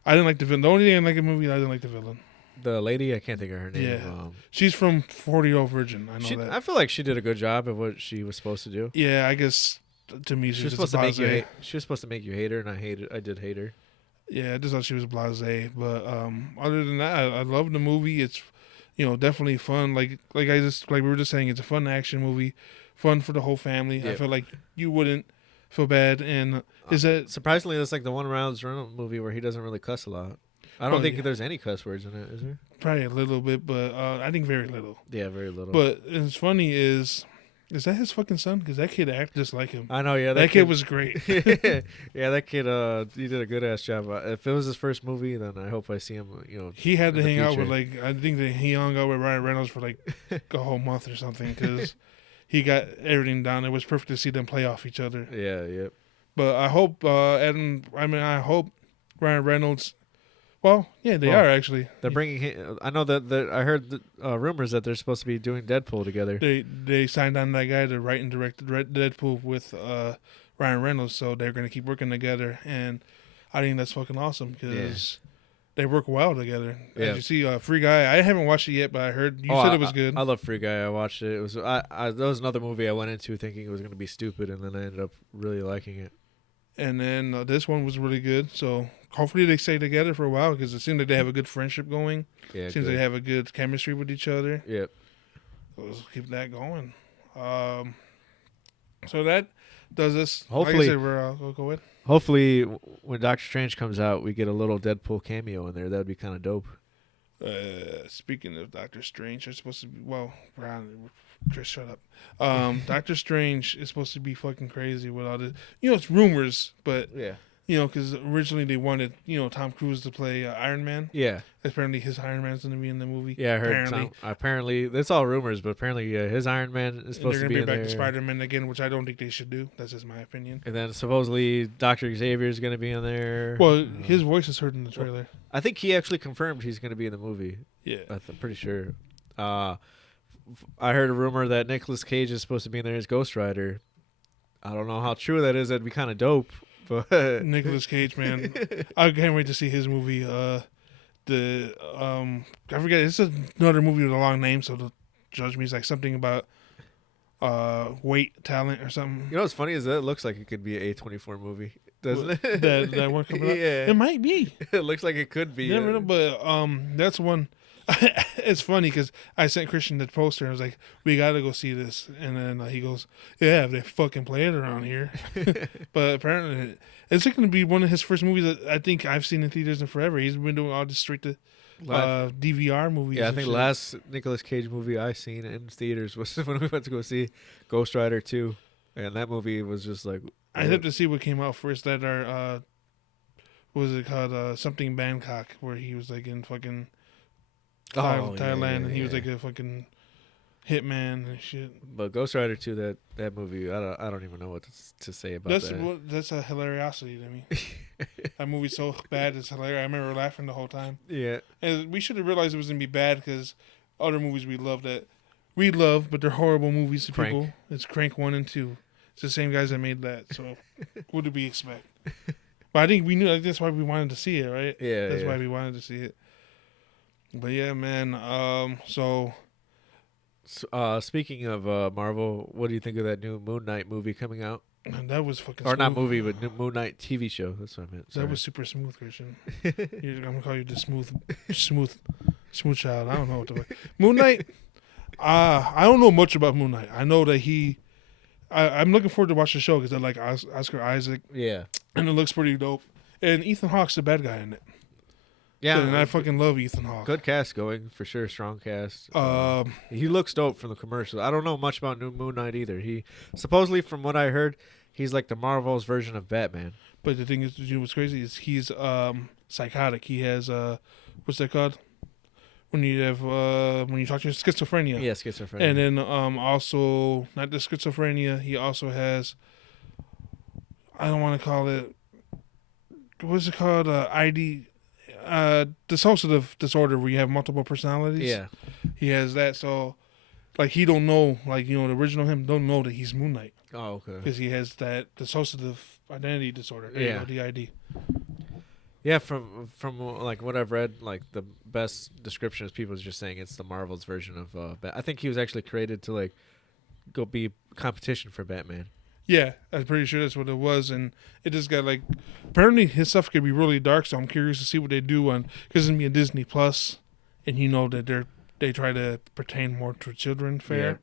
didn't like the villain. The only thing I didn't like in the movie, I didn't like the villain. The lady, I can't think of her name. Yeah. She's from 40-Year-Old Virgin. I know that. I feel like she did a good job of what she was supposed to do. Yeah, I guess to me she was supposed to make you hate. She was supposed to make you hate her, and I did hate her. Yeah, I just thought she was blasé. But other than that, I love the movie. It's definitely fun. Like we were just saying, it's a fun action movie, fun for the whole family. Yep. I feel like you wouldn't feel bad. And is that surprisingly? That's like the one Reynolds movie where he doesn't really cuss a lot. I don't think there's any cuss words in it. Is there? Probably a little bit, but I think very little. Yeah, very little. But it's funny is that his fucking son? Because that kid acted just like him. I know. Yeah, that kid was great. Yeah, that kid. He did a good ass job. If it was his first movie, then I hope I see him. He had to hang out with I think that he hung out with Ryan Reynolds for like a whole month or something because he got everything down. It was perfect to see them play off each other. Yeah, yep. But I hope I hope Ryan Reynolds. Well, yeah, they are actually. They're bringing him. I know that I heard rumors that they're supposed to be doing Deadpool together. They signed on that guy to write and direct Deadpool with Ryan Reynolds, so they're going to keep working together, and I think that's fucking awesome because they work well together. Yeah. As you see, Free Guy. I haven't watched it yet, but I heard you said it was good. I love Free Guy. I watched it. It was that was another movie I went into thinking it was going to be stupid, and then I ended up really liking it. And then this one was really good. So hopefully they stay together for a while because it seems like they have a good friendship going. Yeah, Seems good. they have a good chemistry with each other. Yep. So let's keep that going. So that does us. Hopefully- like I said, we're go ahead. Hopefully, when Doctor Strange comes out, we get a little Deadpool cameo in there. That would be kind of dope. Speaking of Doctor Strange, they're supposed to be Chris, shut up. Doctor Strange is supposed to be fucking crazy with all this. It's rumors, but Yeah. because originally they wanted Tom Cruise to play Iron Man. Yeah. Apparently his Iron Man's going to be in the movie. Yeah, I heard. Apparently, that's all rumors, but apparently his Iron Man is supposed to be in they're there. going to bring back the Spider-Man again, which I don't think they should do. That's just my opinion. And then supposedly Dr. Xavier is going to be in there. Well, his voice is heard in the trailer. I think he actually confirmed he's going to be in the movie. Yeah. I'm pretty sure. I heard a rumor that Nicolas Cage is supposed to be in there as Ghost Rider. I don't know how true that is. That'd be kind of dope. But Nicolas Cage, man, I can't wait to see his movie. I forget. It's another movie with a long name, so don't judge me. It's like something about weight, talent, or something. You know what's funny is that it looks like it could be an A24 movie, doesn't it? That one coming up? Yeah. It might be. It looks like it could be. You never know, but that's one. It's funny because I sent Christian the poster and I was like, "We got to go see this," and then he goes, "Yeah, they fucking play it around here." But apparently, it's going to be one of his first movies that I think I've seen in theaters in forever. He's been doing all this straight to DVR movies. Yeah, I and think shit. last Nicolas Cage movie I seen in theaters was when we went to go see Ghost Rider 2, and that movie was just like. I'd have to see what came out first. That what was it called? Something Bangkok, where he was like in fucking Thailand, and he was like a fucking hitman and shit. But Ghost Rider 2, that movie, I don't even know what to say about that. That's a hilariosity to me. That movie's so bad, it's hilarious. I remember laughing the whole time. Yeah. And we should have realized it was gonna be bad because other movies we love, but they're horrible movies to Crank. people. It's Crank 1 and 2. It's the same guys that made that. So what did we expect? But I think we knew that's why we wanted to see it, right? Yeah. That's why we wanted to see it. But yeah, man. So speaking of Marvel, what do you think of that new Moon Knight movie coming out? that was fucking Or smooth. not movie, but new Moon Knight TV show. That's what I meant. Sorry. That was super smooth, Christian. I'm gonna call you the smooth child. I don't know what the fuck. Moon Knight. I don't know much about Moon Knight. I know that I'm looking forward to watch the show because I like Oscar Isaac, Yeah. and it looks pretty dope. And Ethan Hawke's the bad guy in it. Yeah. And I fucking love Ethan Hawke. Good cast going for sure. Strong cast. Um, He looks dope from the commercials. I don't know much about new Moon Knight either. He supposedly, from what I heard, he's like the Marvel's version of Batman. but the thing is, what's crazy is he's psychotic. He has what's that called? When you talk to schizophrenia. Yeah, schizophrenia. And then also not the schizophrenia. He also has. I don't want to call it. What's it called? Dissociative disorder, where you have multiple personalities. Yeah. He has that. So, like, he don't know, like, the original him don't know that he's Moon Knight Oh, okay. because he has that dissociative identity disorder. There Yeah. you go, DID. Yeah, from like what I've read, like the best description is people just saying it's the Marvel's version of I think he was actually created to like go be competition for Batman. Yeah, I'm pretty sure that's what it was, and it just got like. Apparently, his stuff could be really dark, so I'm curious to see what they do on because it's gonna be a Disney Plus, and you know that they try to pertain more to children fare.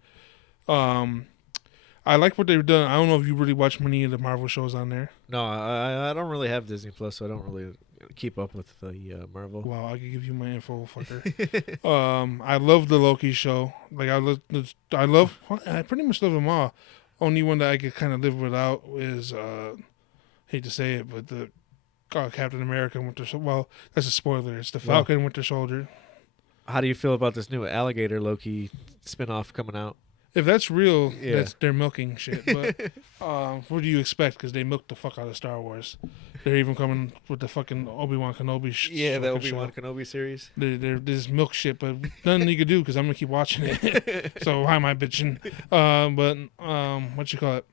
I like what they've done. I don't know if you really watch many of the Marvel shows on there. No, I don't really have Disney Plus, so I don't really keep up with the Marvel. Well, I can give you my info, fucker. I love the Loki show. Like I pretty much love them all. Only one that I could kind of live without is hate to say it, but the Captain America Winter Soldier. Well, that's a spoiler. It's the Falcon Winter Soldier. How do you feel about this new alligator Loki spinoff coming out? If that's real, Yeah. they're milking shit. But what do you expect? Because they milked the fuck out of Star Wars. They're even coming with the fucking Obi-Wan Kenobi Yeah, the fucking Obi-Wan show. Kenobi series. They're this milk shit, but nothing you could do because I'm gonna keep watching it. So why am I bitching? But what you call it?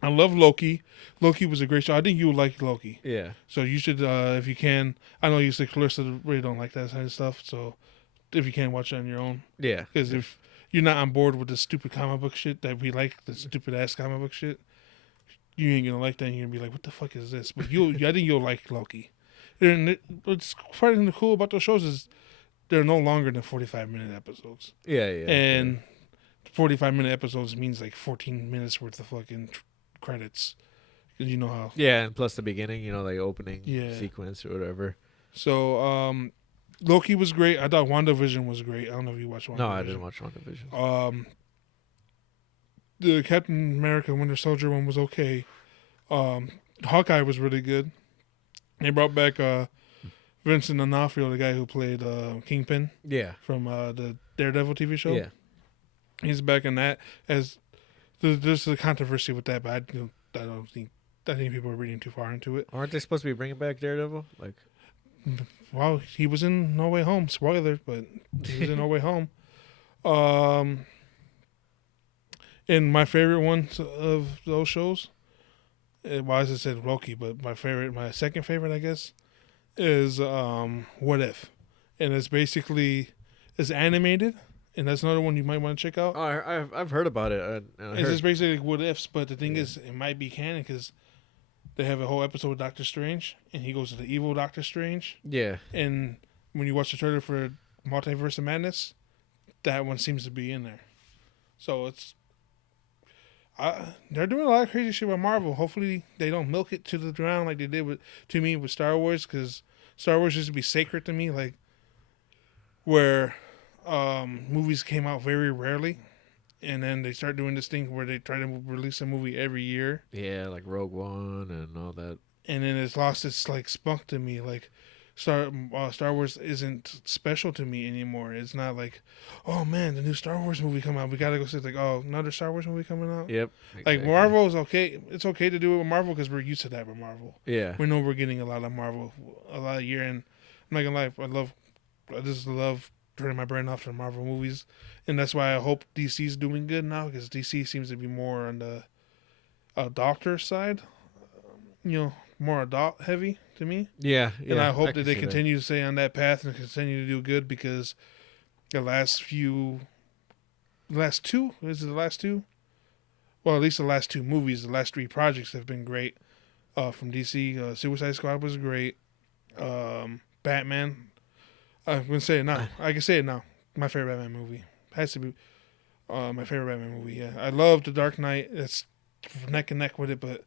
I love Loki. Loki was a great show. I think you would like Loki. Yeah. So you should, if you can. I know you say Clarissa really don't like that kind of stuff. So if you can, watch it on your own. Yeah. Because if you're not on board with the stupid comic book shit that we like, the stupid ass comic book shit, you ain't gonna like that. You're gonna be like, "What the fuck is this?" But I think you'll like Loki. And what's quite cool about those shows is they're no longer than 45-minute episodes. Yeah, yeah. And 45-minute episodes means like 14 minutes worth of fucking credits. Because you know how. Yeah, and plus the beginning, you know, like opening Yeah. sequence or whatever. So, Loki was great. I thought WandaVision was great. I don't know if you watched WandaVision. No, I didn't watch WandaVision. The Captain America Winter Soldier one was okay. Hawkeye was really good. They brought back Vincent D'Onofrio, the guy who played Kingpin Yeah. from the Daredevil TV show. Yeah. He's back in that. As there's a controversy with that, but I don't think people are reading too far into it. Aren't they supposed to be bringing back Daredevil? Like, Well, he was in No Way Home. Spoiler, but he was in No Way Home. And my favorite one of those shows, well, as I said, Loki, but my second favorite, I guess, is What If, and it's animated, and that's another one you might want to check out. oh, I've heard about it. It's just basically like what ifs, but the thing is, it might be canon because they have a whole episode with Doctor Strange, and he goes to the evil Doctor Strange. Yeah. And when you watch the trailer for Multiverse of Madness, that one seems to be in there. So they're doing a lot of crazy shit with Marvel. Hopefully they don't milk it to the ground like they did with Star Wars, because Star Wars used to be sacred to me, like where movies came out very rarely, and then they start doing this thing where they try to release a movie every year. Yeah, like Rogue One and all that. And then it's lost its like spunk to me. Like Star Wars isn't special to me anymore. It's not like, oh man, the new Star Wars movie come out. We gotta go see. It's like, oh, another Star Wars movie coming out. Yep. Like exactly. Marvel is okay. It's okay to do it with Marvel because we're used to that with Marvel. Yeah. We know we're getting a lot of Marvel, a lot of year. And I'm not gonna lie, I just love turning my brain off to Marvel movies, and that's why I hope DC's doing good now, because DC seems to be more on the doctor side, more adult heavy to me. Yeah. And I hope can that they see continue to stay on that path and continue to do good, because the last two? Well, at least the last two movies, the last three projects have been great. From DC, Suicide Squad was great. Batman. I'm gonna say it now. I can say it now. My favorite Batman movie has to be my favorite Batman movie. Yeah, I love The Dark Knight. It's neck and neck with it, but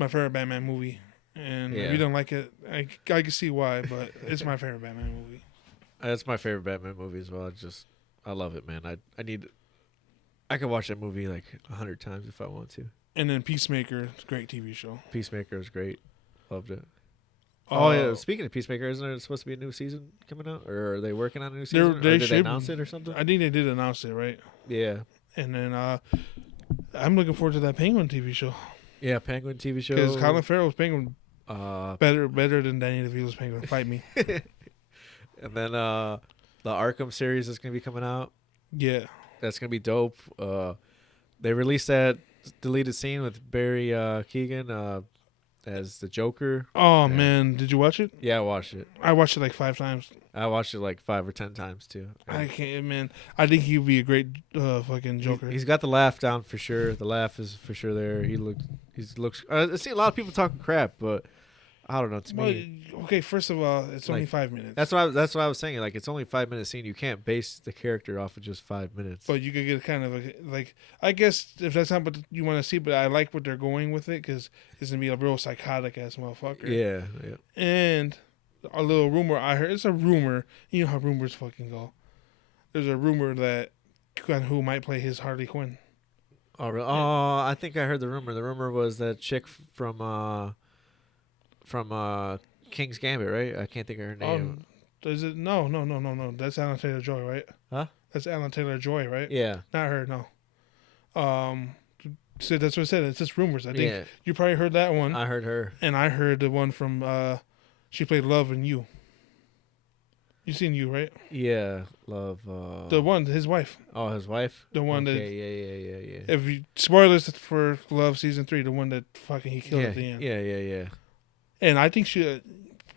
my favorite Batman movie. And if you don't like it, I can see why, but it's my favorite Batman movie. That's my favorite Batman movie as well. I love it, man. I could watch that movie like 100 times if I want to. And then Peacemaker, it's a great TV show. Peacemaker is great. Loved it. Oh yeah. Speaking of Peacemaker, isn't there supposed to be a new season coming out, or are they working on a new season? Did they announce it or something? I think they did announce it, right? Yeah. And then I'm looking forward to that Penguin TV show. Yeah, Penguin TV show. Because Colin Farrell's Penguin better than Danny DeVito's Penguin. Fight me. And then the Arkham series is gonna be coming out. Yeah, that's gonna be dope. They released that deleted scene with Barry Keoghan as the Joker. Oh man, did you watch it? Yeah, I watched it. I watched it like 5 times. I watched it like 5 or 10 times too. Yeah. I can't, man. I think he'd be a great fucking Joker. He's got the laugh down for sure. The laugh is for sure there. He looks. I've seen a lot of people talking crap, but I don't know. To me, okay. First of all, it's only 5 minutes. That's what I was saying. Like, it's only 5 minute scene. You can't base the character off of just 5 minutes. But you could get kind of I guess if that's not what you want to see, but I like what they're going with it, because it's gonna be a real psychotic ass motherfucker. Yeah. And a little rumor I heard. It's a rumor. You know how rumors fucking go. There's a rumor that who might play his Harley Quinn. Oh, really? Oh, I think I heard the rumor. The rumor was that chick from King's Gambit, right? I can't think of her name. Is it? No. That's Alan Taylor-Joy, right? Huh? That's Alan Taylor-Joy, right? Yeah. Not her, no. So that's what I said. It's just rumors. I think you probably heard that one. I heard her. And I heard the one from she played Love and You. You seen You, right? Yeah, love. The one, his wife. Oh, his wife. The one okay, that. Yeah. If you spoilers for Love season 3, the one that fucking he killed Yeah, at the end. yeah. And I think she.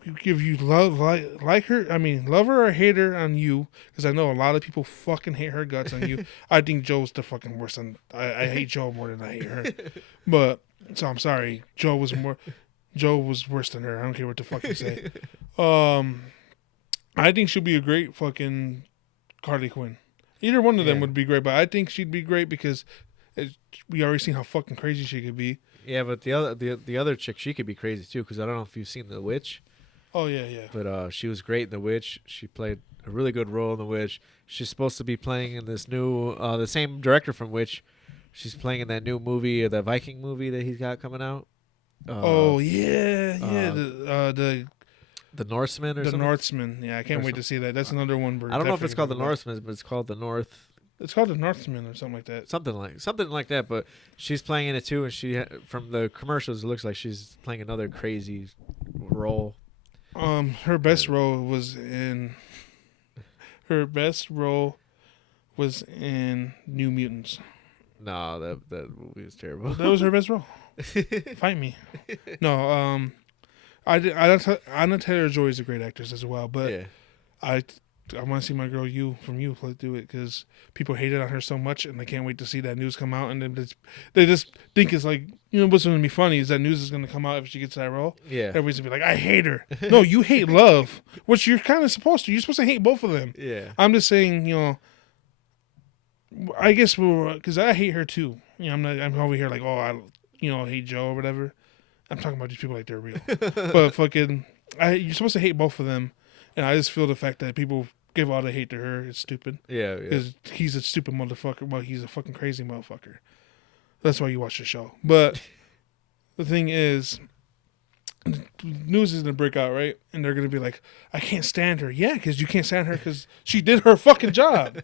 If you like her, I mean, love her or hate her on You, because I know a lot of people fucking hate her guts on You. I think Joe's the fucking worst. I hate Joe more than I hate her. But so I'm sorry, Joe was worse than her. I don't care what the fuck you say. I think she'll be a great fucking Harley Quinn. Either one of them would be great, but I think she'd be great because we already seen how fucking crazy she could be. Yeah, but the other chick, she could be crazy too. Because I don't know if you've seen The Witch. Oh yeah. But she was great in The Witch. She played a really good role in The Witch. She's supposed to be playing in this new, the same director from Witch. She's playing in that new movie, the Viking movie that he's got coming out. The Norseman or the something. Norseman. Yeah, I can't wait to see that. That's another one. I don't know if it's called the Norseman, but it's called the North. It's called the Northman or something like that. Something like that. But she's playing in it too, and from the commercials, it looks like she's playing another crazy role. Her best role was in New Mutants. No, that movie is terrible. That was her best role. Fight me. No, Anna Taylor-Joy is a great actress as well, but yeah. I want to see my girl You do it because people hated on her so much, and they can't wait to see that news come out, and then they just think it's like, what's going to be funny is that news is going to come out if she gets that role. Yeah. Everybody's going to be like, I hate her. No, you hate Love, which you're kind of supposed to. You're supposed to hate both of them. Yeah. I'm just saying, I guess because I hate her too. I'm over here like, I hate Joe or whatever. I'm talking about these people like they're real. But fucking, you're supposed to hate both of them. And I just feel the fact that people give all the hate to her is stupid. Yeah. Because he's a stupid motherfucker. Well, he's a fucking crazy motherfucker. That's why you watch the show. But the thing is, news is going to break out, right? And they're going to be like, I can't stand her. Yeah, because you can't stand her because she did her fucking job.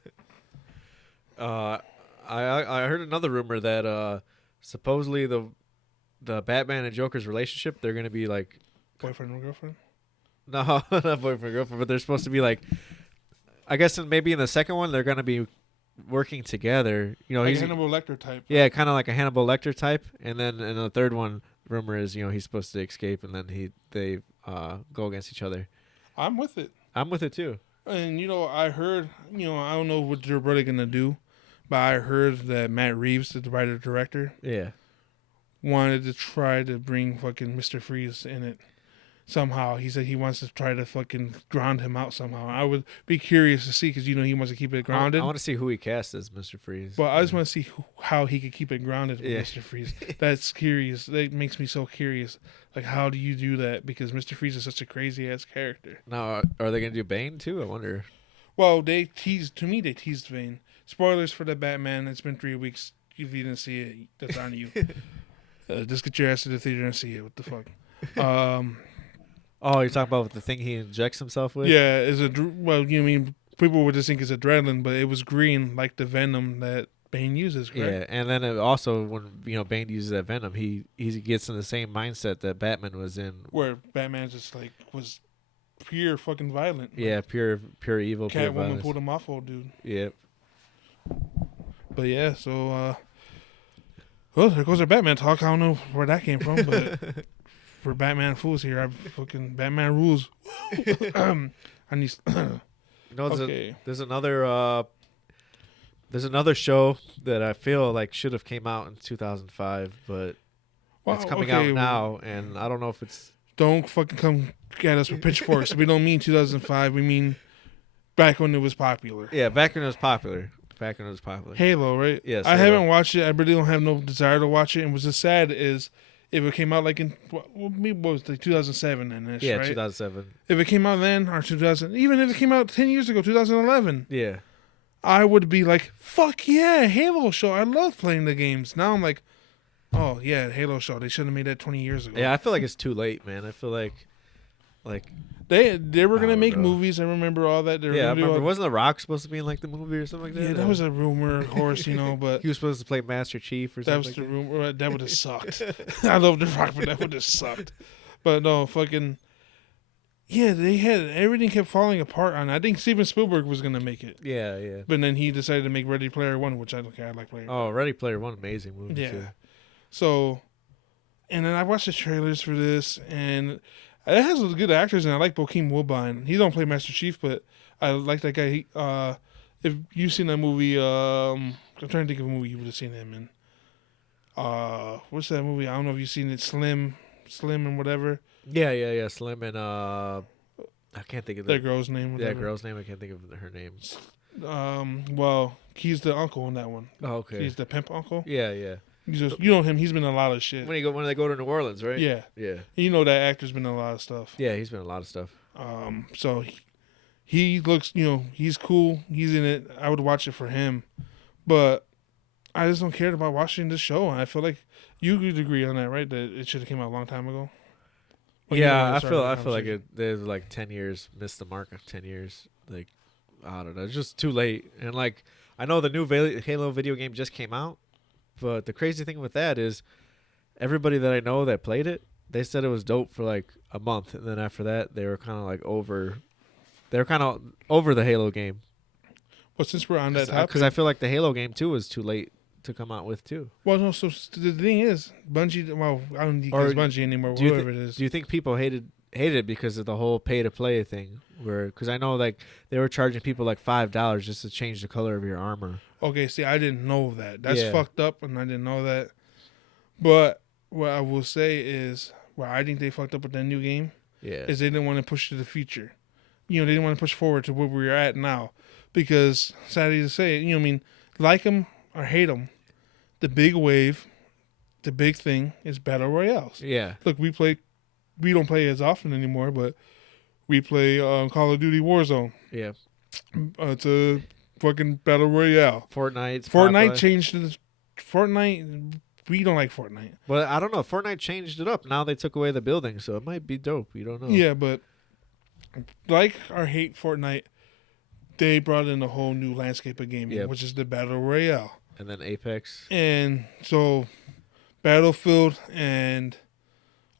I heard another rumor that supposedly the Batman and Joker's relationship, they're gonna be like boyfriend and girlfriend. No, not boyfriend and girlfriend, but they're supposed to be like, I guess maybe in the second one they're gonna be working together. Like he's a Hannibal Lecter type. Yeah, kind of like a Hannibal Lecter type. And then in the third one, rumor is he's supposed to escape, and then they go against each other. I'm with it. I'm with it too. And I heard, I don't know what they're really gonna do, but I heard that Matt Reeves, the writer director, wanted to try to bring fucking Mr. Freeze in it somehow. He said he wants to try to fucking ground him out somehow. I would be curious to see because he wants to keep it grounded. I want to see who he casts as Mr. Freeze. But I just want to see how he could keep it grounded with Mr. Freeze. That's curious. That makes me so curious. Like, how do you do that? Because Mr. Freeze is such a crazy ass character. Now, are they gonna do Bane too? I wonder. Well, they teased Bane. Spoilers for the Batman. It's been 3 weeks. If you didn't see it, that's on you. Just get your ass to the theater and see it. What the fuck? Oh, you're talking about the thing he injects himself with? Yeah, people would just think it's adrenaline, but it was green like the venom that Bane uses, correct? Yeah, and then when Bane uses that venom, he gets in the same mindset that Batman was in. Where Batman just was pure fucking violent. Yeah, pure evil. Catwoman pulled him off, old dude. Yep. But yeah, so there goes our Batman talk. I don't know where that came from, but for Batman fools here, I fucking Batman rules. I need. There's another show that I feel like should have came out in 2005, but it's coming out now, and I don't know if it's. Don't fucking come at us with pitchforks. We don't mean 2005. We mean back when it was popular. Yeah, back when it was popular. Halo, right? Yes. I haven't watched it. I really don't have no desire to watch it. And what's just sad is if it came out like in what was it, 2007 and this, yeah, right? 2007. If it came out then or 2000, even if it came out 10 years ago, 2011. Yeah. I would be like, fuck yeah, Halo show. I love playing the games. Now I'm like, oh yeah, Halo show. They should have made that 20 years ago. Yeah, I feel like it's too late, man. I feel like they were gonna make movies. I remember all that. I remember. Wasn't The Rock supposed to be in like the movie or something like that? Yeah, that was a rumor, of course, but he was supposed to play Master Chief or something. That was the rumor. That would have sucked. I love The Rock, but that would have sucked. But no, fucking. Yeah, they had everything kept falling apart on. I think Steven Spielberg was gonna make it, Yeah, yeah. but then he decided to make Ready Player One, which I don't care. I like Player. Oh, Ready Player One, amazing movie Yeah. too. So, and then I watched the trailers for this, and it has good actors, and I like Bokeem Woodbine. He don't play Master Chief, but I like that guy. If you've seen that movie, I'm trying to think of a movie you would have seen him in. What's that movie? I don't know if you've seen it. Slim and whatever. Yeah. Slim and I can't think of That girl's name. that Whatever. girl's name. I can't think of her name. Well, he's the uncle in that one. Oh, okay. He's the pimp uncle. Yeah. You know him. He's been in a lot of shit. When they go to New Orleans, right? Yeah. Yeah. You know that actor's been in a lot of stuff. Yeah, he's been in a lot of stuff. So he looks, he's cool. He's in it. I would watch it for him, but I just don't care about watching this show. And I feel like you could agree on that, right? That it should have came out a long time ago. Well, Yeah, I feel like there's like 10 years, missed the mark of 10 years. Like, I don't know, it's just too late. And like, I know the new Halo video game just came out, but the crazy thing with that is everybody that I know that played it, they said it was dope for like a month, and then after that, they were kind of like over. They were kind of over the Halo game. Well, since we're on that topic, because I feel like the Halo game too was too late to come out with too. well, no. So the thing is, Bungie. Well, I don't think Or it's Bungie anymore. do you Whoever it is. Do you think people hated it because of the whole pay to play thing? Because I know like they were charging people like $5 just to change the color of your armor. Okay, see, I didn't know that. That's Yeah. fucked up, and I didn't know that. But what I will say is, where I think they fucked up with that new game Yeah. is they didn't want to push to the future. They didn't want to push forward to where we're at now. Because, sadly to say, like them or hate them, the big wave, the big thing is Battle Royales. Yeah. Look, we don't play as often anymore, but we play Call of Duty Warzone. Yeah. It's a fucking Battle Royale. Fortnite changed it. Fortnite, we don't like Fortnite. But I don't know. Fortnite changed it up. Now they took away the building, so it might be dope. You don't know. Yeah, but like or hate Fortnite, they brought in a whole new landscape of gaming, Yep. which is the Battle Royale. And then Apex. And so Battlefield and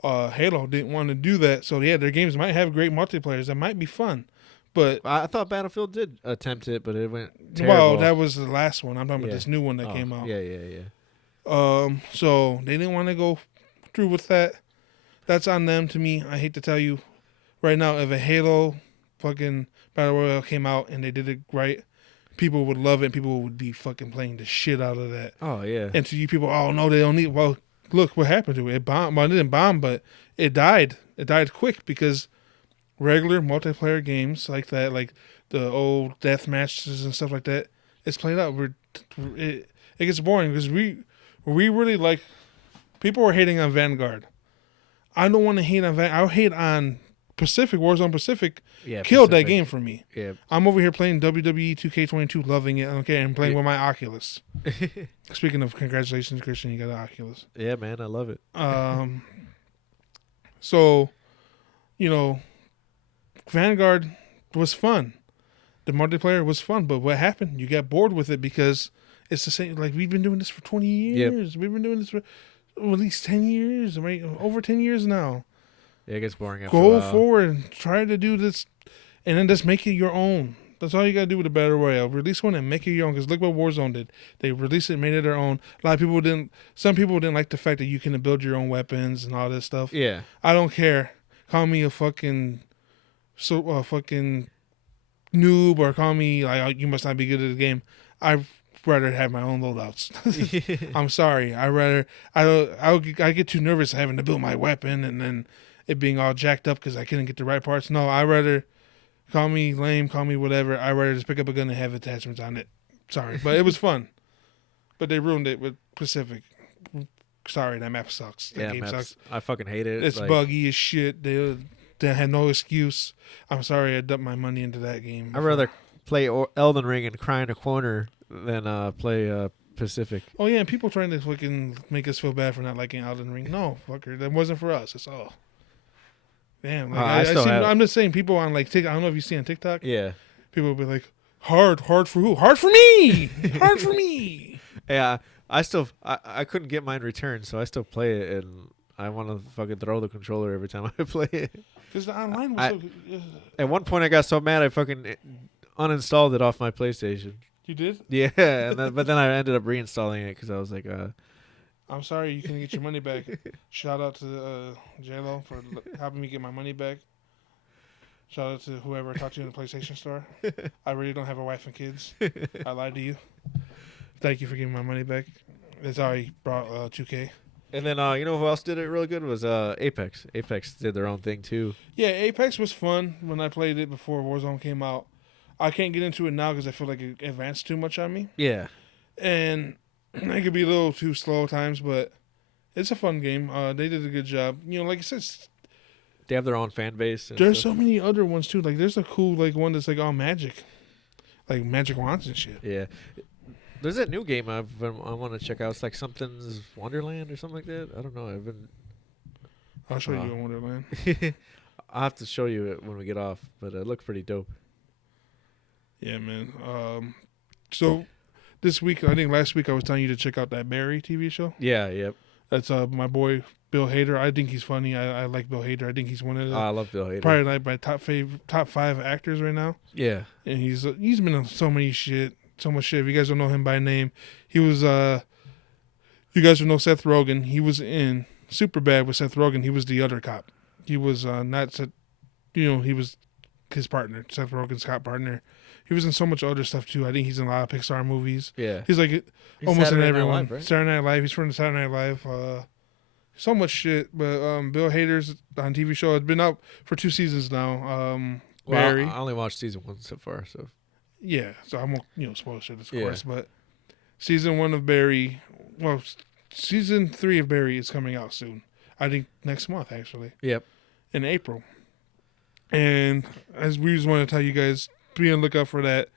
Halo didn't want to do that. So, yeah, their games might have great multiplayers. That might be fun. But, I thought Battlefield did attempt it, but it went terrible. well, that was the last one. I'm talking about Yeah. this new one that came out. Yeah. So they didn't want to go through with that. That's on them to me. I hate to tell you right now, if a Halo fucking Battle Royale came out and they did it right, people would love it and people would be fucking playing the shit out of that. Oh, yeah. And to you people, oh no, they don't need, well, look what happened to it. It bombed. Well, it didn't bomb, but it died. It died quick because regular multiplayer games like that, like the old death matches and stuff like that, it's played out. It gets boring because we really like, people were hating on Vanguard. I don't want to hate on I'll hate on Pacific, Warzone Pacific. Yeah. Killed that Pacific. game for me. Yeah. I'm over here playing WWE 2K22, loving it. Okay, and playing with my Oculus. Speaking of, congratulations, Christian, you got an Oculus. Yeah, man, I love it. So, Vanguard was fun. The multiplayer was fun, but what happened? You got bored with it because it's the same. Like, we've been doing this for 20 years. Yep. We've been doing this for at least 10 years, right? Over 10 years now. Yeah, it gets boring after a Go while. forward and try to do this, and then just make it your own. That's all you gotta do with a Battle Royale. Release one and make it your own. Because look what Warzone did. They released it, made it their own. A lot of people didn't. Some people didn't like the fact that you can build your own weapons and all this stuff. Yeah. I don't care. Call me a fucking fucking noob, or call me like, oh, you must not be good at the game. I'd rather have my own loadouts. I'm sorry. I get too nervous having to build my weapon and then it being all jacked up because I couldn't get the right parts. No, I rather, call me lame, call me whatever. I rather just pick up a gun and have attachments on it. Sorry, but it was fun. But they ruined it with Pacific. Sorry, that map sucks. That game sucks. I fucking hate it. It's buggy as shit. They had no excuse. I'm sorry I dumped my money into that game. I'd rather play Elden Ring and cry in a corner than play Pacific. Oh yeah, and people trying to fucking make us feel bad for not liking Elden Ring. No, fucker, that wasn't for us. It's all. Damn, like, I'm just saying, people on like TikTok. I don't know if you see on TikTok. Yeah. People will be like, hard for who? Hard for me. Hard for me. Yeah, I couldn't get mine returned, so I still play it, and I want to fucking throw the controller every time I play it. Because the online was At one point, I got so mad I fucking uninstalled it off my PlayStation. You did? Yeah, but then I ended up reinstalling it because I was like, I'm sorry you couldn't get your money back. Shout out to J-Lo for helping me get my money back. Shout out to whoever talked to you in the PlayStation store. I really don't have a wife and kids. I lied to you. Thank you for giving my money back. That's how I brought 2K. And then you know who else did it really good was Apex. Apex did their own thing too. Yeah, Apex was fun when I played it before Warzone came out. I can't get into it now because I feel like it advanced too much on me. Yeah. And it could be a little too slow at times, but it's a fun game. They did a good job. You know, like I said, They have their own fan base. there's so many other ones too. Like there's a cool one that's like all magic, like magic wands and shit. Yeah. There's that new game I want to check out. It's like something's Wonderland or something like that. I don't know. I'll show you in Wonderland. I'll have to show you it when we get off, but it looks pretty dope. Yeah, man. So this week, I think last week I was telling you to check out that Barry TV show. Yeah, yep. That's my boy Bill Hader. I think he's funny. I like Bill Hader. I think he's one of the I love Bill Hader. probably like my top 5 actors right now. Yeah. And he's been on so much shit. If you guys don't know him by name, he was you guys will know Seth Rogen. He was in Superbad with Seth Rogen. He was the other cop. He was not Seth, he was his partner, Seth Rogen's cop partner. He was in so much other stuff too. I think he's in a lot of Pixar movies. Yeah. He's like almost Saturday in Night everyone. Live, right? Saturday Night Live. He's from Saturday Night Live. So much shit. But Bill Hader's on TV show. It's been out for 2 seasons now. Barry. I only watched season 1 so far, so. Yeah, so I won't spoil shit, of Yeah. course. But season 1 of Barry, season 3 of Barry is coming out soon. I think next month, actually. Yep. In April. And as we just want to tell you guys, be on the lookout for that.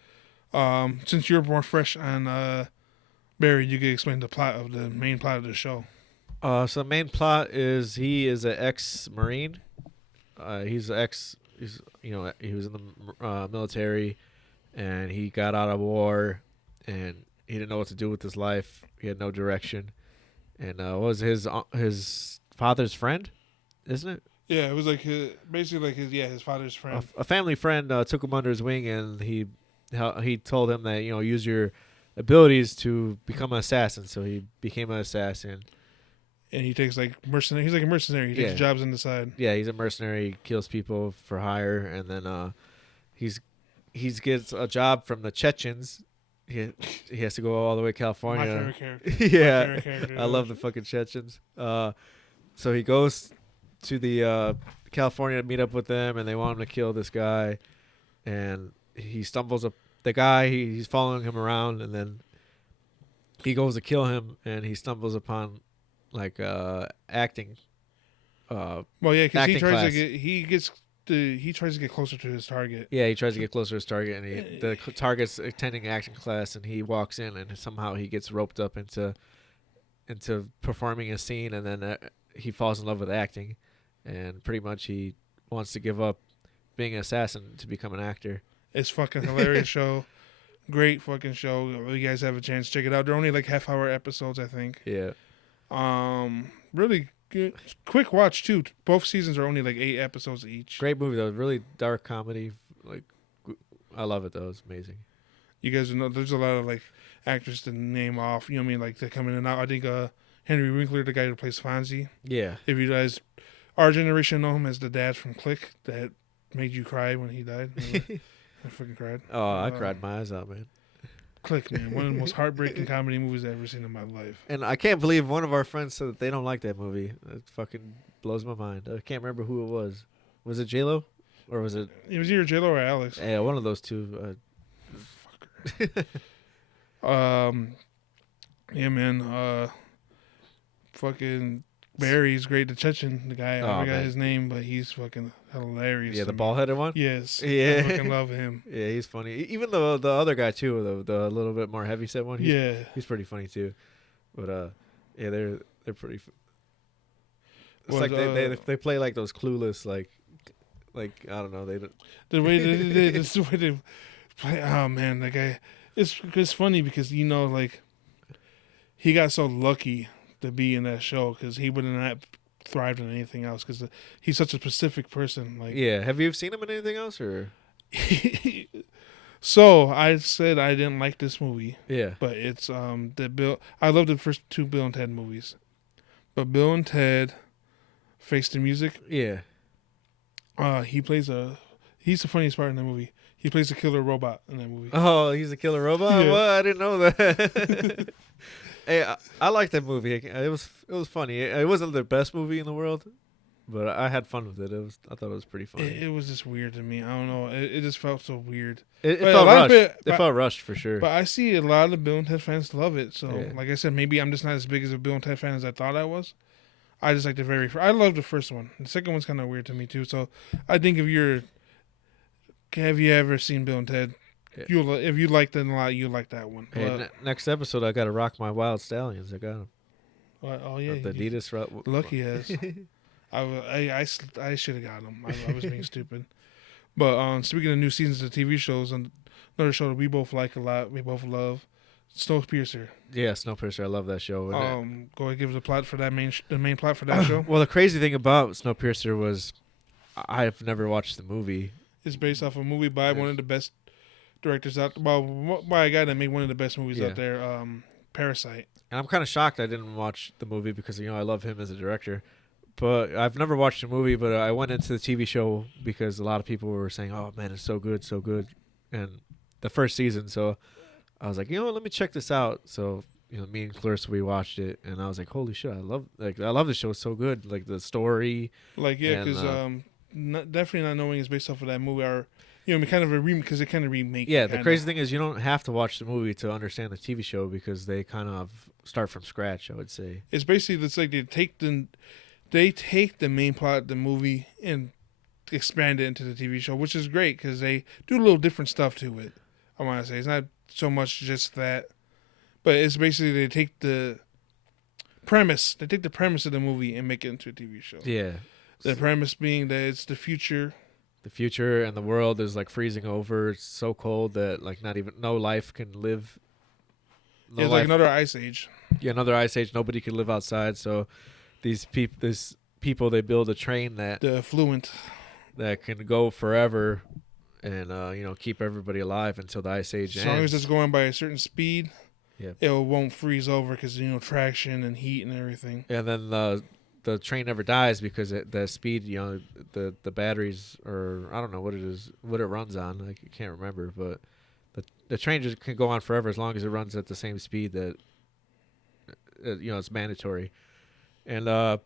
Since you're more fresh on Barry, you can explain the main plot of the show. So the main plot is he is an ex-Marine. He was in the military, and he got out of war, and he didn't know what to do with his life. He had no direction, and was his father's friend, isn't it? Yeah, it was like his father's friend. A family friend took him under his wing, and he told him that use your abilities to become an assassin. So he became an assassin. And he takes mercenary. He's like a mercenary. He takes jobs on the side. Yeah, he's a mercenary. Kills people for hire, and then he gets a job from the Chechens. He has to go all the way to California. My favorite character. Yeah, My favorite character. I love the fucking Chechens. So he goes to the California to meet up with them, and they want him to kill this guy, and he stumbles up the guy. He's following him around, and then he goes to kill him, and he stumbles upon acting. Well, yeah, because he acting tries class. he tries to get closer to his target. Yeah, he tries to get closer to his target, and the target's attending acting class, and he walks in, and somehow he gets roped up into performing a scene, and then he falls in love with acting, and pretty much he wants to give up being an assassin to become an actor. It's fucking hilarious show. Great fucking show. If you guys have a chance, check it out. They're only like half-hour episodes, I think. Yeah. Really good. Quick watch too. Both seasons are only like 8 episodes each. Great movie though. Really dark comedy. I love it though. It's amazing. You guys know there's a lot of actors to name off. You know what I mean? They're coming in and out. I think Henry Winkler, the guy who plays Fonzie. Yeah. If you guys, our generation know him as the dad from Click that made you cry when he died. I fucking cried. Oh, I cried my eyes out, man. Click, man. One of the most heartbreaking comedy movies I've ever seen in my life. And I can't believe one of our friends said that they don't like that movie. It fucking blows my mind. I can't remember who it was. Was it J-Lo? Or was it... It was either J-Lo or Alex. Yeah, one of those two. Yeah, man. Fucking Barry's great. The Chechen, the guy, I forgot his name, but he's fucking hilarious. Yeah, the ball-headed one? Yes. Yeah. I fucking love him. Yeah, he's funny. Even the other guy, too, the little bit more heavy-set one. He's pretty funny, too. But, yeah, they're pretty... It's like they play like those Clueless, like I don't know, the way they play. Oh man, that guy. It's funny because he got so lucky to be in that show because he would have not thrived in anything else because he's such a specific person. Like, Yeah. Have you seen him in anything else or? so I said I didn't like this movie, Yeah. but it's the Bill. I love the first two Bill and Ted movies, but Bill and Ted Face the Music. Yeah. He's the funniest part in the movie. He plays a killer robot in that movie. Oh, he's a killer robot. Yeah. Well, I didn't know that. Hey, I like that movie. It was funny. It wasn't the best movie in the world, but I had fun with it. I thought it was pretty funny. It was just weird to me. I don't know. It just felt so weird. It But a felt lot of rushed. it- It felt rushed for sure. But I see a lot of Bill and Ted fans love it. So, Yeah. like I said, maybe I'm just not as big as a Bill and Ted fan as I thought I was. I just like the I love the first one. The second one's kind of weird to me too. So, I think have you ever seen Bill and Ted? Yeah. If you liked it a lot, you like that one. Hey, But- next episode, I got to rock my Wild Stallions. I got them. oh yeah, The Adidas. lucky ass. I should have got them. I was being stupid. But speaking of new seasons of TV shows, another show that we both like a lot, we both love, Snowpiercer. Yeah, Snowpiercer. I love that show. Go ahead, give us a plot for that the main plot for that show. Well, the crazy thing about Snowpiercer was I've never watched the movie. It's based off a movie by one of the best directors out. Well, by a guy that made one of the best movies out there, Parasite. And I'm kind of shocked I didn't watch the movie because I love him as a director. But I've never watched the movie, but I went into the TV show because a lot of people were saying, "Oh man, it's so good, so good," and the first season. So I was like, let me check this out. So me and Clarissa, we watched it, and I was like, "Holy shit, I love the show. It's so good. Like the story." Like yeah, And, because definitely not knowing it's based off of that movie, or kind of a remake because it kind of remake. Yeah, the crazy thing is you don't have to watch the movie to understand the TV show because they kind of start from scratch. I would say it's basically it's like they take the main plot of the movie and expand it into the TV show, which is great because they do a little different stuff to it. I want to say it's not so much just that, but it's basically they take the premise of the movie and make it into a TV show. yeah. The premise being that it's the future. The future and the world is like freezing over. It's so cold that like no life can live. It's like another ice age. Yeah, another ice age. Nobody can live outside. So these people, they build a train that The Affluent. can go forever, and keep everybody alive until the ice age As ends. long as it's going by a certain speed, Yeah. it won't freeze over because traction and heat and everything. And then the train never dies because the speed, the batteries, or I don't know what it is, what it runs on. I can't remember, but the train just can go on forever as long as it runs at the same speed that it's mandatory. And the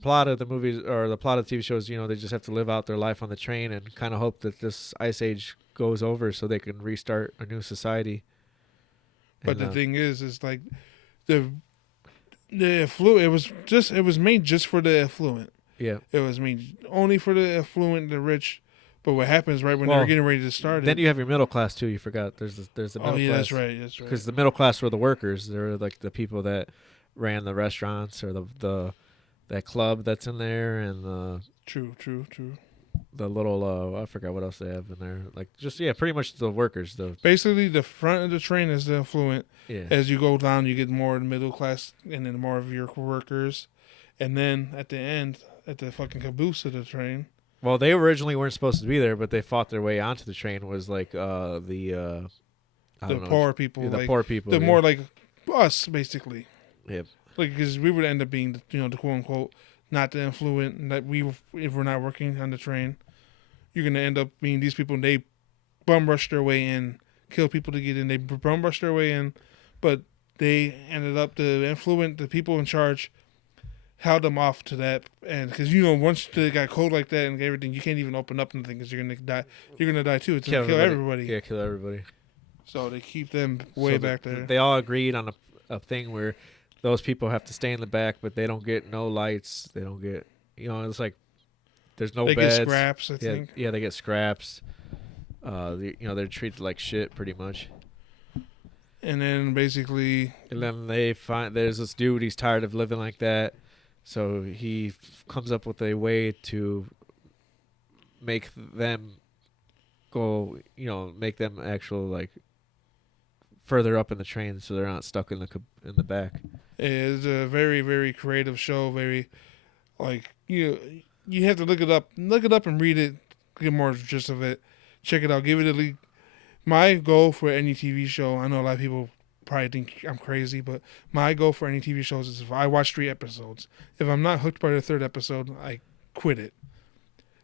plot of the movies or the plot of the TV shows, they just have to live out their life on the train and kind of hope that this ice age goes over so they can restart a new society. But the thing is like the affluent. It was made just for the affluent. Yeah. It was made only for the affluent, the rich. But what happens right when they're getting ready to start Then it? you have your middle class too. You forgot. There's the middle class. That's right. Because the middle class were the workers. They're like the people that ran the restaurants or that club that's in there, and True. the little I forgot what else they have in there. Like pretty much the workers. Basically, the front of the train is the affluent. Yeah. As you go down, you get more middle class, and then more of your workers, and then at the end, at the fucking caboose of the train. Well, they originally weren't supposed to be there, but they fought their way onto the train. Was like the Poor people, the like, poor people, the more like us, basically. Yep. Like, because we would end up being, the quote unquote, not the affluent, and that if we're not working on the train, you're gonna end up being these people. And they bum rush their way in, kill people to get in. They bum rush their way in, but they ended up the people in charge held them off to that, and because once they got cold like that and everything, you can't even open up anything because you're gonna die. You're gonna die too. It's gonna kill everybody. Yeah, kill everybody. So they keep them way back there. They all agreed on a thing where those people have to stay in the back, but they don't get no lights. They don't get it's like there's no they beds. Get scraps. I think. Yeah, they get scraps. They're treated like shit pretty much. And then basically, and then they find there's this dude. He's tired of living like that. So he comes up with a way to make them go, make them actual like further up in the train, so they're not stuck in the back. It's a very, very creative show. Very, like, you have to look it up and read it, get more gist of it. Check it out. Give it a lead. My goal for any TV show, I know a lot of people probably think I'm crazy, but my goal for any TV shows is if I watch 3 episodes, if I'm not hooked by the 3rd episode, I quit it.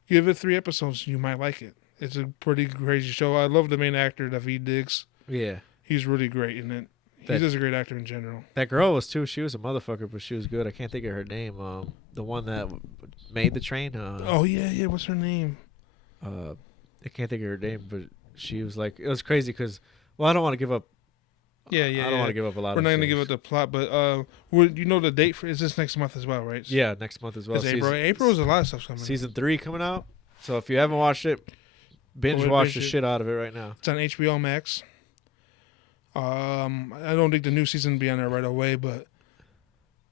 Give it 3 episodes, you might like it. It's a pretty crazy show. I love the main actor, David Diggs. Yeah. He's really great in it. He's just a great actor in general. That girl was too. She was a motherfucker, but she was good. I can't think of her name. The one that made the train. Oh yeah. What's her name? I can't think of her name, but she was like, it was crazy because, well, I don't want to give up. Yeah. I don't want to give up a lot. We're of not gonna shows. give up the plot, but you know the date for is this next month as well, right? Yeah, next month as well. April is a lot of stuff coming. Season 3 coming out. So if you haven't watched it, binge watch the shit out of it right now. It's on HBO Max. I don't think the new season will be on there right away, but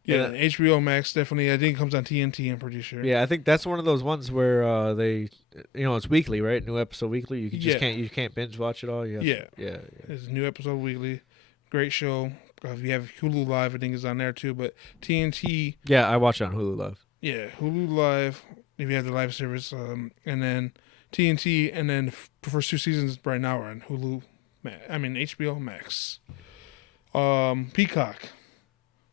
yeah, HBO Max definitely. I think it comes on TNT. I'm pretty sure. Yeah, I think that's one of those ones where they, it's weekly, right? New episode weekly. You can't binge watch it all. Yeah. It's a new episode weekly. Great show. If you have Hulu Live, I think it's on there too. But TNT. Yeah, I watch it on Hulu Live. Yeah, Hulu Live. If you have the live service, and then TNT, and then the first 2 seasons right now are on Hulu. HBO Max. Peacock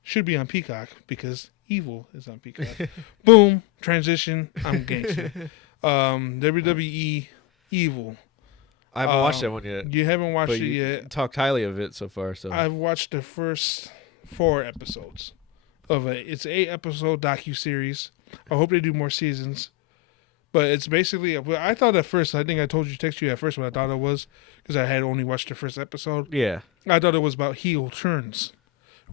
should be on Peacock because Evil is on Peacock. Boom, transition. I'm gangster. WWE Evil. I haven't watched that one yet. You haven't watched it yet. Talked highly of it so far. So I've watched the first 4 episodes of it. It's an 8-episode docuseries. I hope they do more seasons. But it's basically, I thought at first, I think I texted you at first what I thought it was, because I had only watched the first episode. Yeah. I thought it was about heel turns.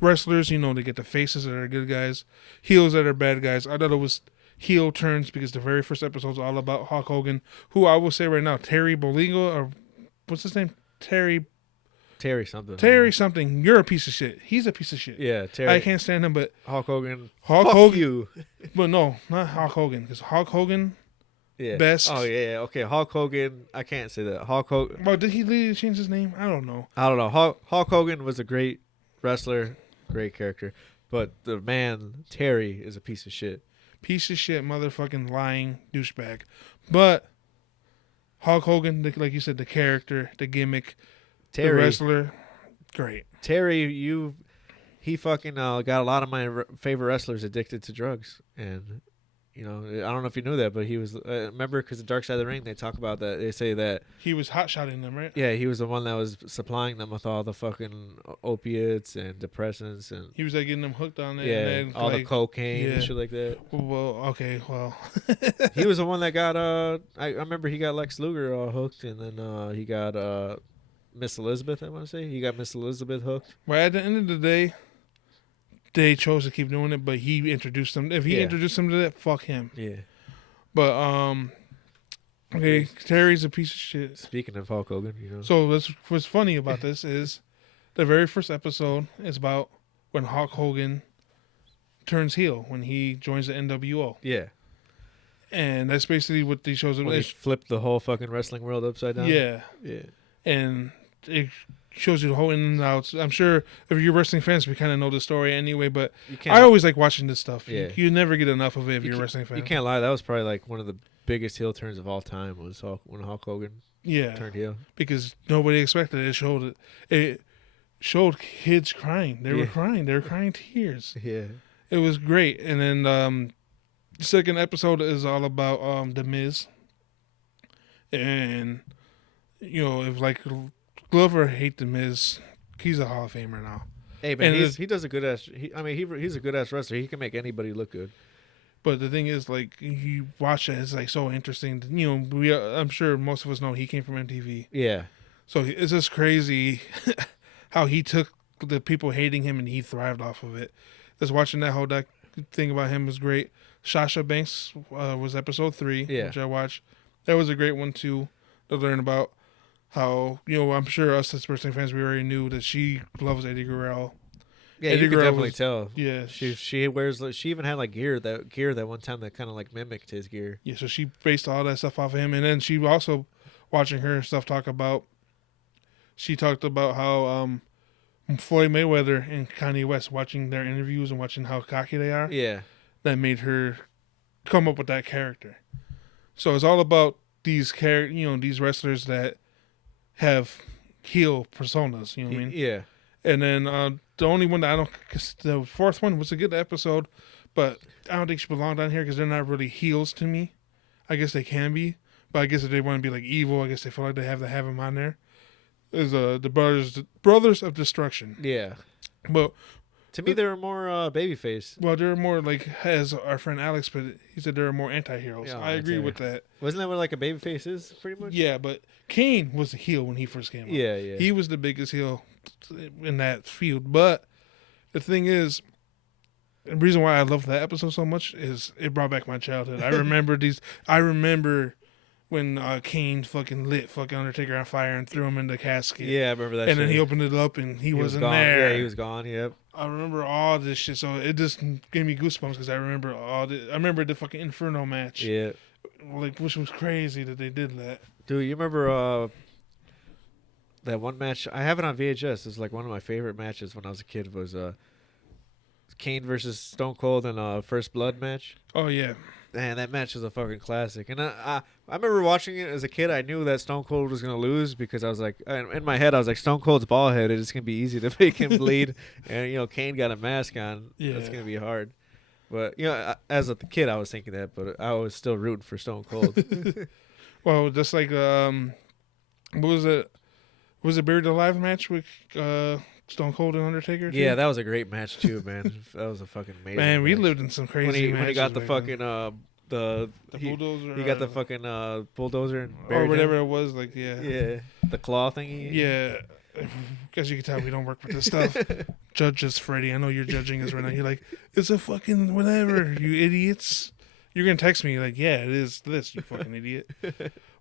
Wrestlers, they get the faces that are good guys, heels that are bad guys. I thought it was heel turns because the very first episode is all about Hulk Hogan, who I will say right now, Terry Bollego, or what's his name? Terry something. You're a piece of shit. He's a piece of shit. Yeah, Terry. I can't stand him, but Hulk Hogan. Fuck Hogan. You. But no, not Hulk Hogan, because Hulk Hogan... Yeah. Best. Oh yeah. Okay. Hulk Hogan. I can't say that. Hulk Hogan. Well, did he legally change his name? I don't know. Hulk Hogan was a great wrestler, great character, but the man Terry is a piece of shit. Piece of shit, motherfucking lying douchebag. But Hulk Hogan, like you said, the character, the gimmick, the wrestler, great. Terry, he fucking got a lot of my favorite wrestlers addicted to drugs, and. I don't know if you knew that, but he was. Remember, because the Dark Side of the Ring, they talk about that. They say that he was hot-shotting them, right? Yeah, he was the one that was supplying them with all the fucking opiates and depressants, and he was like getting them hooked on it. Yeah, and then, all the cocaine and shit like that. Well, okay, well, he was the one that got. I remember he got Lex Luger hooked, and then he got Miss Elizabeth. I want to say he got Miss Elizabeth hooked. Well, at the end of the day. They chose to keep doing it, but he introduced them. If he introduced them to that, fuck him. Yeah. But okay, Terry's a piece of shit. Speaking of Hulk Hogan, So what's funny about this is the very first episode is about when Hulk Hogan turns heel when he joins the NWO. Yeah. And that's basically what they shows. When he flipped the whole fucking wrestling world upside down. Yeah. Yeah. And it shows you the whole in and outs. I'm sure if you're wrestling fans, we kind of know the story anyway, but I always like watching this stuff. Yeah. You never get enough of it if you're a wrestling fan. You can't lie. That was probably like one of the biggest heel turns of all time was when Hulk Hogan turned heel. Because nobody expected it. It showed kids crying. They were crying. They were crying tears. Yeah. It was great. And then the second episode is all about The Miz. And, if like... Love or hate The Miz, he's a Hall of Famer now. Hey, man, he does a good ass. He's a good ass wrestler. He can make anybody look good. But the thing is, like, you watch it, it's like so interesting. I'm sure most of us know he came from MTV. Yeah. So it's just crazy how he took the people hating him and he thrived off of it. Just watching that whole thing about him was great. Sasha Banks was episode 3, which I watched. That was a great one too to learn about. How, I'm sure us as wrestling fans, we already knew that she loves Eddie Guerrero. Yeah, Eddie you could definitely tell. Yeah. She wears, she even had like gear that one time that kind of like mimicked his gear. Yeah, so she based all that stuff off of him. And then she also, watching her stuff she talked about how Floyd Mayweather and Kanye West, watching their interviews and watching how cocky they are. Yeah. That made her come up with that character. So it's all about these these wrestlers that have heel personas. You know what I mean? Yeah. And then the only one that I don't, cause the fourth one was a good episode, but I don't think she belonged on here because they're not really heels to me. I guess they can be, but I guess if they want to be like evil, I guess they feel like they have to have them on there. Is the brothers of destruction. Yeah. But to me, they were more babyface. well, they're more like, as our friend Alex put it, he said they're more anti-heroes. Yeah, I agree with that. Wasn't that what like a babyface is, pretty much? Yeah, but Kane was a heel when he first came out. Yeah, yeah. He was the biggest heel in that field. But the thing is, the reason why I love that episode so much is it brought back my childhood. I remember when Kane fucking lit fucking Undertaker on fire and threw him in the casket. Yeah, I remember that. And then he opened it up and he wasn't gone. there. Yeah, he was gone. Yep. I remember all this shit, so it just gave me goosebumps because I remember I remember the fucking Inferno match. Yeah. Like, which was crazy that they did that. Dude, you remember that one match? I have it on VHS. It's like one of my favorite matches when I was a kid. Was Kane versus Stone Cold in a First Blood match. Oh yeah. Man, that match was a fucking classic. And I remember watching it as a kid. I knew that Stone Cold was going to lose because I was like, in my head, I was like, Stone Cold's bald headed. It's going to be easy to make him bleed. And, Kane got a mask on. Yeah. That's going to be hard. But, as a kid, I was thinking that, but I was still rooting for Stone Cold. Well, just like, what was it? Was it Buried Alive match with Stone Cold and Undertaker? Too? Yeah, that was a great match, too, man. That was a fucking amazing Man, we match. lived in some crazy when he got the fucking, the bulldozer. He got the fucking bulldozer and or whatever it was, like, yeah. Yeah, the claw thingy. Yeah. As you can tell, we don't work with this stuff. Judge us, Freddie. I know you're judging us right now. You're like, it's a fucking whatever, you idiots. You're going to text me like, yeah, it is this, you fucking idiot.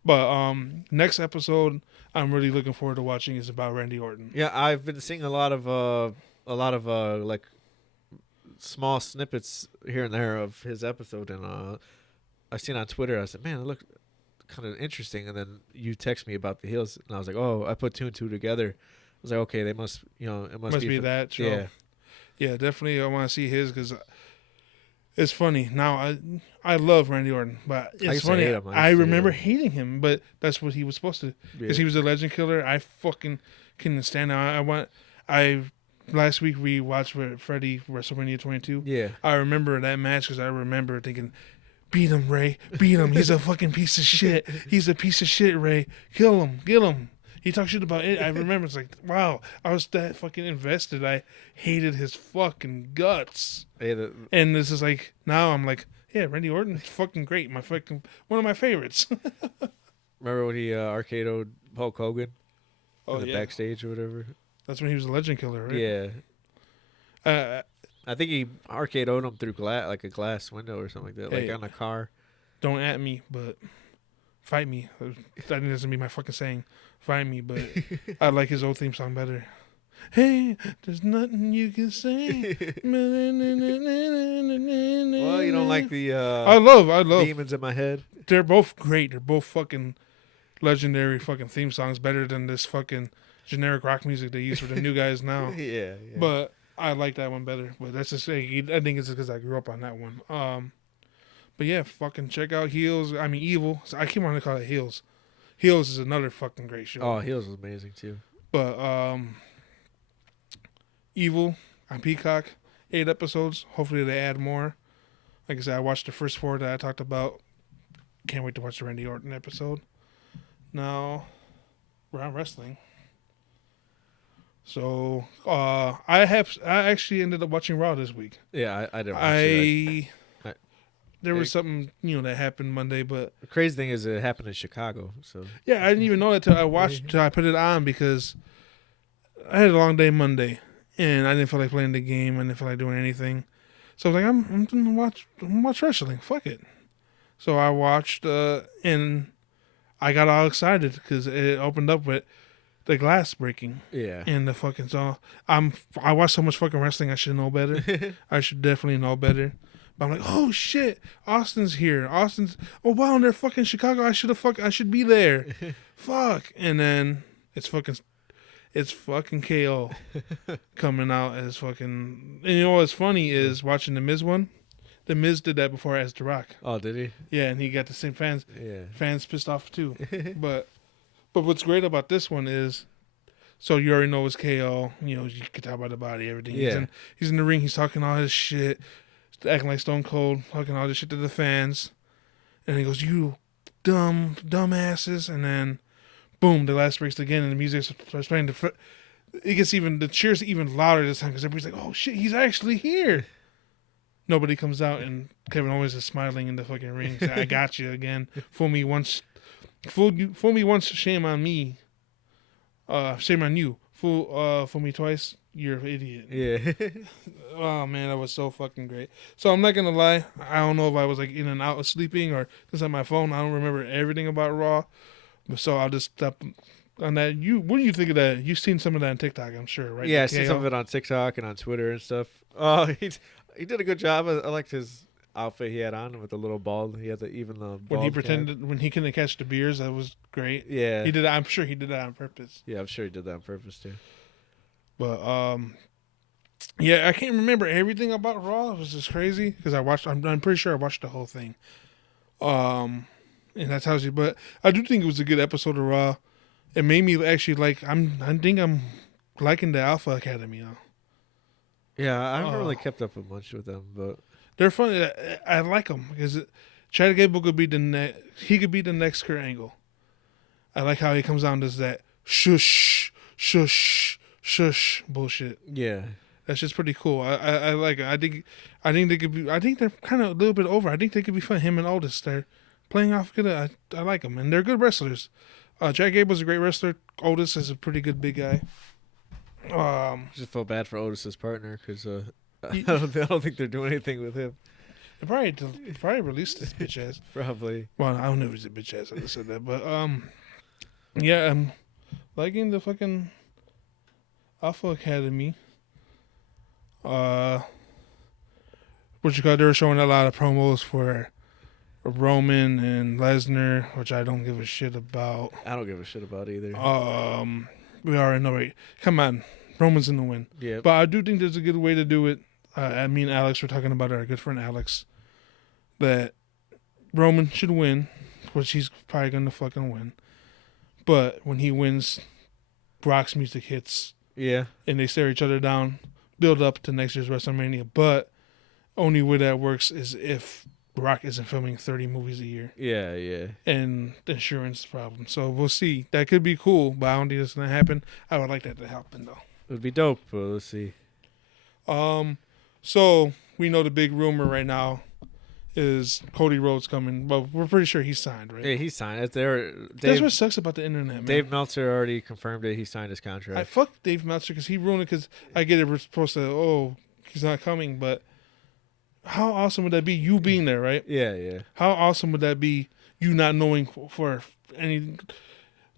But next episode I'm really looking forward to watching is about Randy Orton. Yeah, I've been seeing a lot of like small snippets here and there of his episode, and I've seen on Twitter. I said, man, it looked kind of interesting. And then you text me about the heels, and I was like, oh, I put two and two together. I was like, okay, they must, it must be that show. Yeah, yeah, definitely. I want to see his because it's funny. Now I love Randy Orton, but it's funny. I remember hating him, but that's what he was supposed to, because he was a legend killer. I fucking couldn't stand him. Last week we watched Freddie WrestleMania 22. Yeah, I remember that match because I remember thinking, beat him, Ray. Beat him. He's a fucking piece of shit. He's a piece of shit, Ray. Kill him. Get him. He talked shit about it. I remember it's like, wow, I was that fucking invested. I hated his fucking guts. And this is like, now I'm like, yeah, Randy Orton's fucking great. One of my favorites. Remember when he RKO'd Hulk Hogan? Oh, in the backstage or whatever? That's when he was a legend killer, right? Yeah. I think he RKO'd him through like a glass window or something like that, like on a car. Don't at me, but fight me. That doesn't be my fucking saying. Fight me, but I like his old theme song better. Hey, there's nothing you can say. Well, you don't like the I love Demons in My Head? They're both great. They're both fucking legendary fucking theme songs, better than this fucking generic rock music they use for the new guys now. Yeah. But I like that one better. But that's just saying, I think it's because I grew up on that one. But yeah, fucking check out Evil. I keep wanting to call it Heels. Heels is another fucking great show. Oh, Heels is amazing too. But Evil on Peacock, 8 episodes. Hopefully they add more. Like I said, I watched the first 4 that I talked about. Can't wait to watch the Randy Orton episode. Now we're on wrestling. So I actually ended up watching Raw this week. Yeah, I didn't watch it. There was something that happened Monday, but the crazy thing is it happened in Chicago. So yeah, I didn't even know that till I put it on because I had a long day Monday and I didn't feel like playing the game. I didn't feel like doing anything, so I was like, I'm gonna watch wrestling. Fuck it. So I watched and I got all excited because it opened up with the glass breaking. Yeah. And the fucking song. I watched so much fucking wrestling. I should know better. I should definitely know better. But I'm like, oh shit, Austin's here. Oh wow, and they're fucking Chicago. I should be there. Fuck. And then it it's fucking KO coming out as fucking. And you know what's funny is watching the Miz one. The Miz did that before as The Rock. Oh, did he? Yeah, and he got the same fans. Yeah. Fans pissed off too. But what's great about this one is, so you already know it's KO. You know, you can talk about the body, everything. Yeah. He's in the ring. He's talking all his shit, acting like Stone Cold, talking all this shit to the fans. And he goes, "You dumbasses!" And then, boom, the glass breaks again, and the music starts playing. It gets the cheers even louder this time because everybody's like, "Oh shit, he's actually here!" Nobody comes out, and Kevin Owens is smiling in the fucking ring. He's like, "I got you again. Fool me once, shame on me. Shame on you. Fool me twice, you're an idiot." Yeah. Oh man, that was so fucking great. So I'm not gonna lie, I don't know if I was like in and out of sleeping or just on my phone. I don't remember everything about Raw, but so I'll just stop on that. What do you think of that? You've seen some of that on TikTok, I'm sure, right? Yeah, I see some of it on TikTok and on Twitter and stuff. Oh, he did a good job. I liked his outfit he had on with the little ball. He had the when he pretended cap. when he couldn't catch the beers. That was great. Yeah, he did. I'm sure he did that on purpose. Yeah, I'm sure he did that on purpose too. But yeah, I can't remember everything about Raw. It was just crazy because I'm pretty sure I watched the whole thing. And that tells you. But I do think it was a good episode of Raw. It made me actually like. I think I'm liking the Alpha Academy now. Yeah, I haven't really kept up with much with them, but they're fun. I like them because Chad Gable could be he could be the next Kurt Angle. I like how he comes out and does that shush, shush, shush bullshit. Yeah, that's just pretty cool. I like it. I think they could be. I think they're kind of a little bit over. I think they could be fun. Him and Otis, they're playing off good. I like them, and they're good wrestlers. Chad Gable's a great wrestler. Otis is a pretty good big guy. Just felt bad for Otis's partner because I don't think they're doing anything with him. They probably released this bitch ass. Probably. Well, I don't know if he's a bitch ass. I just said that, but yeah, I'm liking the fucking Alpha Academy. They were showing a lot of promos for Roman and Lesnar, which I don't give a shit about. I don't give a shit about either. We already know, right? Come on, Roman's in the win. Yeah, but I do think there's a good way to do it. Me and Alex were talking about our good friend Alex, that Roman should win, which he's probably gonna fucking win. But when he wins, Brock's music hits. Yeah, and they stare each other down, build up to next year's WrestleMania. But only way that works is if Rock isn't filming 30 movies a year. Yeah, yeah. And insurance problem. So we'll see. That could be cool, but I don't think it's gonna happen. I would like that to happen though. It would be dope, but let's see. So we know the big rumor right now is Cody Rhodes coming, but we're pretty sure he's signed, right? Yeah, he's signed. That's what sucks about the internet, man. Dave Meltzer already confirmed it. He signed his contract. I fuck Dave Meltzer because he ruined it. Because I get it, we're supposed to, he's not coming, but how awesome would that be? You being there, right? Yeah, yeah. How awesome would that be? You not knowing for any.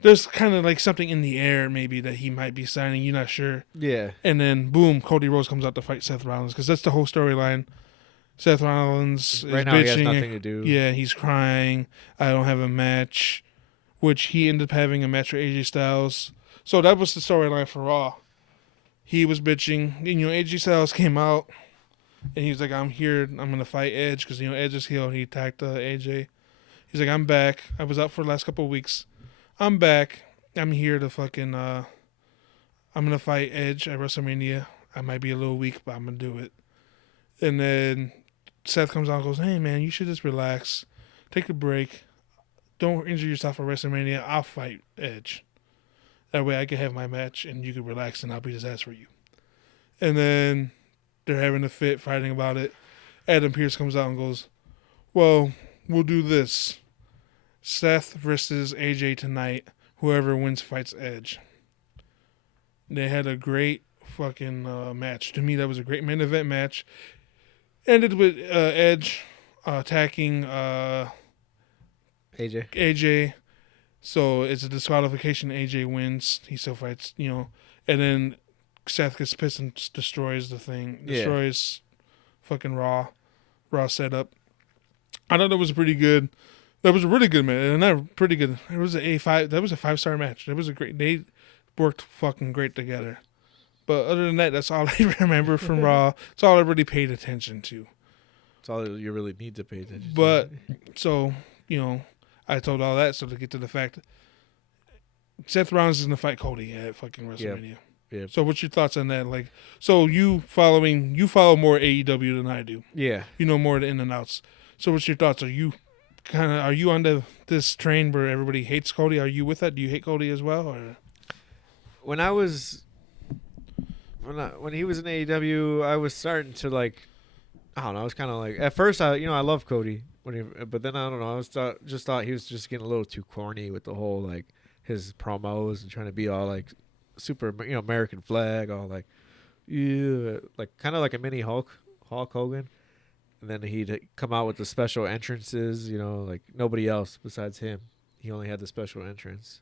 There's kind of like something in the air, maybe that he might be signing. You're not sure. Yeah. And then boom, Cody Rhodes comes out to fight Seth Rollins because that's the whole storyline. Seth Rollins right is now bitching. He has nothing to do. Yeah, he's crying. I don't have a match, which he ended up having a match with AJ Styles. So that was the storyline for Raw. He was bitching. And, AJ Styles came out, and he was like, "I'm here. I'm gonna fight Edge because Edge is heel." He attacked AJ. He's like, "I'm back. I was out for the last couple of weeks. I'm back. I'm here to fucking. I'm gonna fight Edge at WrestleMania. I might be a little weak, but I'm gonna do it." And then Seth comes out and goes, "Hey man, you should just relax, take a break, don't injure yourself at WrestleMania. I'll fight Edge. That way I can have my match and you can relax and I'll beat his ass for you." And then they're having a fit, fighting about it. Adam Pearce comes out and goes, "Well, we'll do this. Seth versus AJ tonight. Whoever wins fights Edge." They had a great fucking match. To me, that was a great main event match. Ended with Edge attacking AJ. So it's a disqualification. AJ wins. He still fights, and then Seth gets pissed and destroys the thing. Destroys fucking Raw setup. I thought that was pretty good. That was a really good match, and not pretty good. It was a 5. That was a 5-star match. That was a great. worked fucking great together. But other than that, that's all I remember from Raw. It's all I really paid attention to. It's all you really need to pay attention But to. so I told all that so to get to the fact Seth Rollins is gonna fight Cody at fucking WrestleMania. Yeah. So what's your thoughts on that? Like, so you follow more AEW than I do. Yeah. You know more of the in and outs. So what's your thoughts? Are you on this train where everybody hates Cody? Are you with that? Do you hate Cody as well? Or? When he was in AEW, I was starting to like, I don't know. I was kind of like, at first I love Cody but then I don't know. Just thought he was just getting a little too corny with the whole like his promos and trying to be all like super, American flag, all like, yeah, like kind of like a mini Hulk Hogan. And then he'd come out with the special entrances, like nobody else besides him. He only had the special entrance.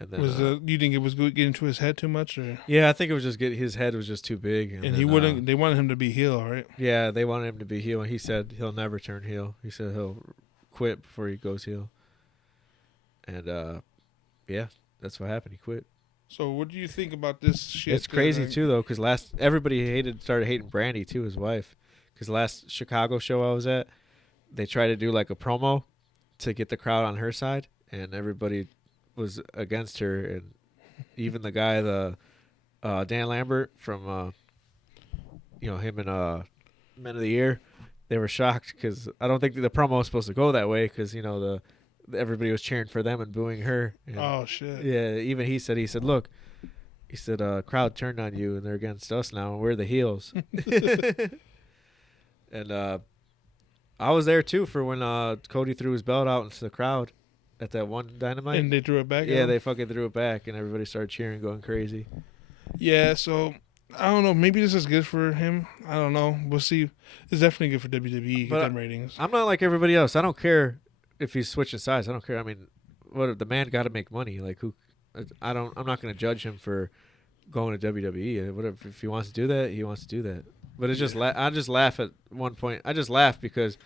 And then you think it was getting to his head too much, or? Yeah, I think it was just his head was just too big, and he wouldn't. They wanted him to be heel, right? Yeah, they wanted him to be heel, and he said he'll never turn heel. He said he'll quit before he goes heel. And yeah, that's what happened. He quit. So what do you think about this shit? It's crazy too, though, because everybody started hating Brandy too, his wife, because last Chicago show I was at, they tried to do like a promo to get the crowd on her side, and everybody was against her, and even the guy, Dan Lambert from him and Men of the Year, they were shocked because I don't think the promo was supposed to go that way because everybody was cheering for them and booing her. And oh shit! Yeah, even he said, look, crowd turned on you and they're against us now and we're the heels. And I was there too for when Cody threw his belt out into the crowd at that one Dynamite. And they threw it back? Yeah, they fucking threw it back and everybody started cheering, going crazy. Yeah, so I don't know. Maybe this is good for him. I don't know. We'll see. It's definitely good for WWE, get them ratings. I'm not like everybody else. I don't care if he's switching sides. I don't care. I mean, the man got to make money. Like I'm not going to judge him for going to WWE. Whatever, if he wants to do that, he wants to do that. But it's just I just laugh at one point. I just laugh because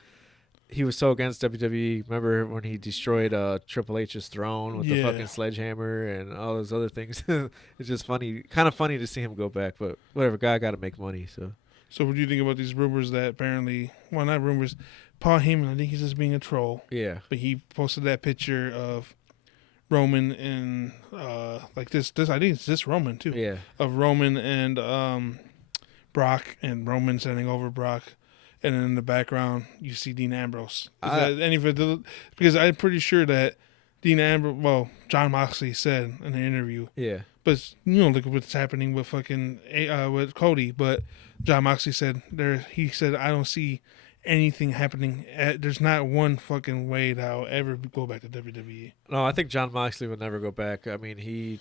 he was so against WWE. Remember when he destroyed Triple H's throne with the fucking sledgehammer and all those other things? It's just funny, kind of funny to see him go back. But whatever, guy got to make money. So what do you think about these rumors that apparently, well, not rumors, Paul Heyman, I think he's just being a troll. Yeah. But he posted that picture of Roman and like this I think it's this Roman too. Yeah. Of Roman and Brock, and Roman sending over Brock. And then in the background, you see Dean Ambrose. Because I'm pretty sure that John Moxley said in the interview. Yeah. But look at what's happening with fucking with Cody. But John Moxley said he said, I don't see anything happening. There's not one fucking way that I'll ever go back to WWE. No, I think John Moxley would never go back. I mean,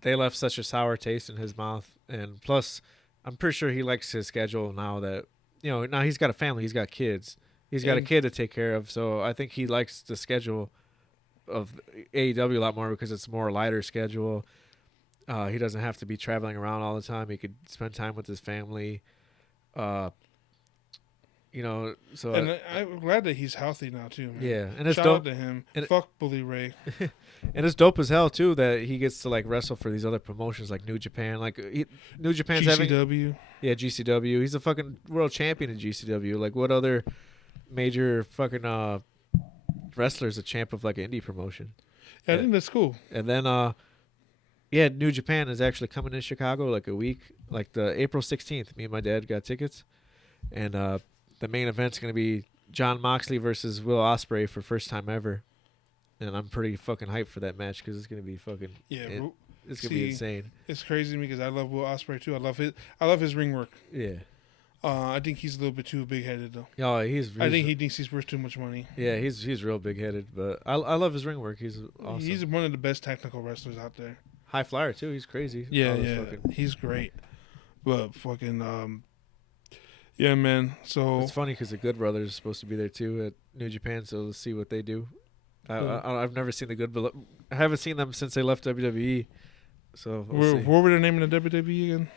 they left such a sour taste in his mouth, and plus, I'm pretty sure he likes his schedule now that. Now he's got a family. He's got kids. He's got a kid to take care of. So I think he likes the schedule of AEW a lot more because it's a more lighter schedule. He doesn't have to be traveling around all the time. He could spend time with his family. So. And I'm glad that he's healthy now too, man. Yeah, and it's Shout dope out to him. Fuck Bully Ray. And it's dope as hell too that he gets to like wrestle for these other promotions like New Japan. Like New Japan's GCW. Yeah, GCW. He's a fucking world champion in GCW. Like, what other major fucking wrestler's a champ of like an indie promotion? Yeah, I think that's cool. And then, New Japan is actually coming in Chicago like a week, like the April 16th. Me and my dad got tickets, and the main event's gonna be John Moxley versus Will Ospreay for first time ever, and I'm pretty fucking hyped for that match because it's gonna be fucking it's gonna be insane. It's crazy to me because I love Will Ospreay too. I love his ring work. Yeah. I think he's a little bit too big headed though. Oh, I think he thinks he's worth too much money. Yeah, he's real big headed, but I love his ring work. He's awesome. He's one of the best technical wrestlers out there. High flyer too. He's crazy. Yeah, he's great. But fucking yeah, man. So it's funny because the Good Brothers are supposed to be there too at New Japan, so let's see what they do. I've never seen the Good Brothers. I haven't seen them since they left WWE. So what were their name in the WWE again?